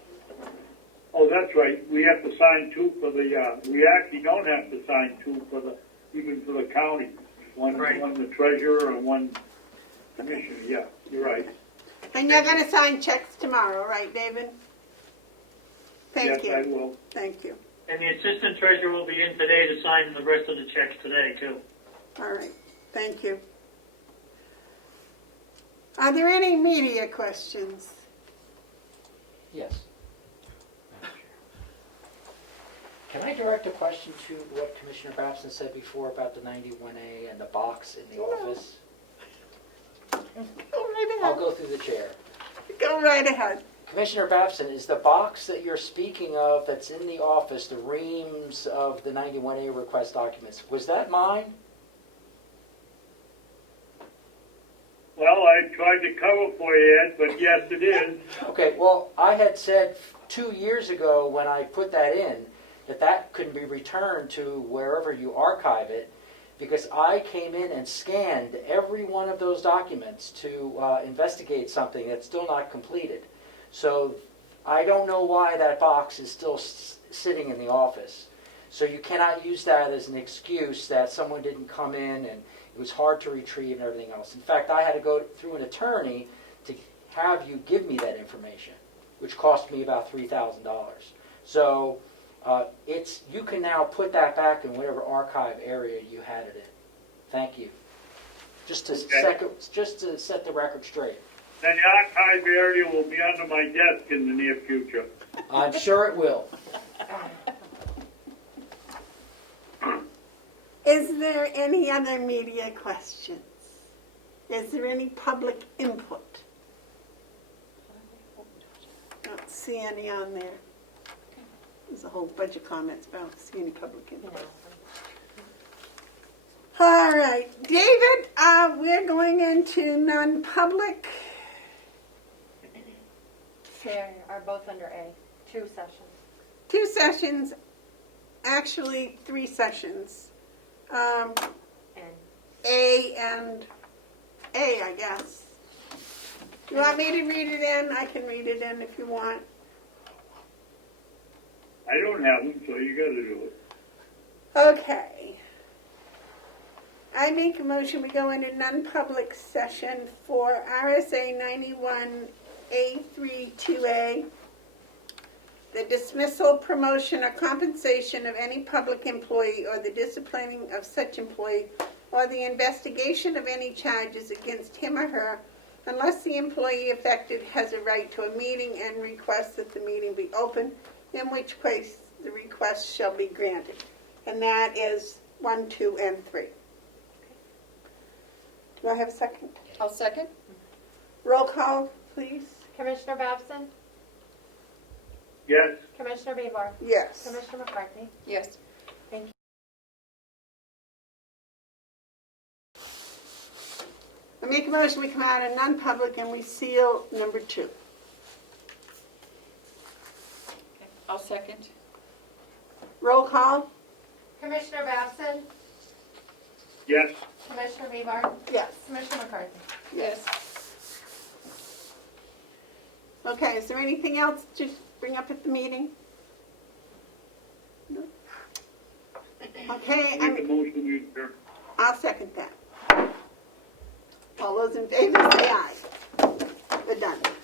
Oh, that's right. We have to sign two for the, we actually don't have to sign two for the, even for the county. One Right. the treasurer and one commissioner, yeah, you're right. And you're going to sign checks tomorrow, right, David? Thank Yes, I you. will. Thank you. And the assistant treasurer will be in today to sign the rest of the checks today, too. All right. Thank you. Are there any media questions? Yes. Madam Chair. Can I direct a question to what Commissioner Babson said before about the 91A and the box in the office? Go right I'll ahead. go through the chair. Go right ahead. Commissioner Babson, is the box that you're speaking of that's in the office, the reams of the 91A request documents, was that mine? Well, I tried to cover for you, Ed, but yes, it is. Okay, well, I had said 2 years ago when I put that in, that could be returned to wherever you archive it, because I came in and scanned every one of those documents to investigate something that's still not completed. So I don't know why that box is still sitting in the office. So you cannot use that as an excuse that someone didn't come in and it was hard to retrieve and everything else. In fact, I had to go through an attorney to have you give me that information, which cost me about $3,000. So you can now put that back in whatever archive area you had it in. Thank you. Just to set the record straight. Then the archive area will be under my desk in the near future. I'm sure it will. Is there any other media questions? Is there any public input? Don't see any on there. There's a whole bunch of comments, but I don't see any public input. All right, David, we're going into non-public. They are both under A, 2 sessions. 2 sessions, actually 3 sessions. And A and A, I guess. You want me to read it in? I can read it in if you want. I don't have them, so you gotta do it. Okay. I make a motion, we go into non-public session for RSA 91A32A, the dismissal, promotion, or compensation of any public employee or the disciplining of such employee or the investigation of any charges against him or her unless the employee affected has a right to a meeting and requests that the meeting be open, in which case the request shall be granted. And that is 1, 2, and 3. Do I have a second? I'll second. Roll call, please. Commissioner Babson? Yes. Commissioner Bieber? Yes. Commissioner McCarthy? Yes. Thank you. I make a motion, we come out of non-public and we seal number 2. I'll second. Roll call? Commissioner Babson? Yes. Commissioner Bieber? Yes. Commissioner McCarthy? Yes. Okay, is there anything else to bring up at the meeting? No? Okay, Make a motion, we adjourn. I'll second that. All those in favor say aye. We're done.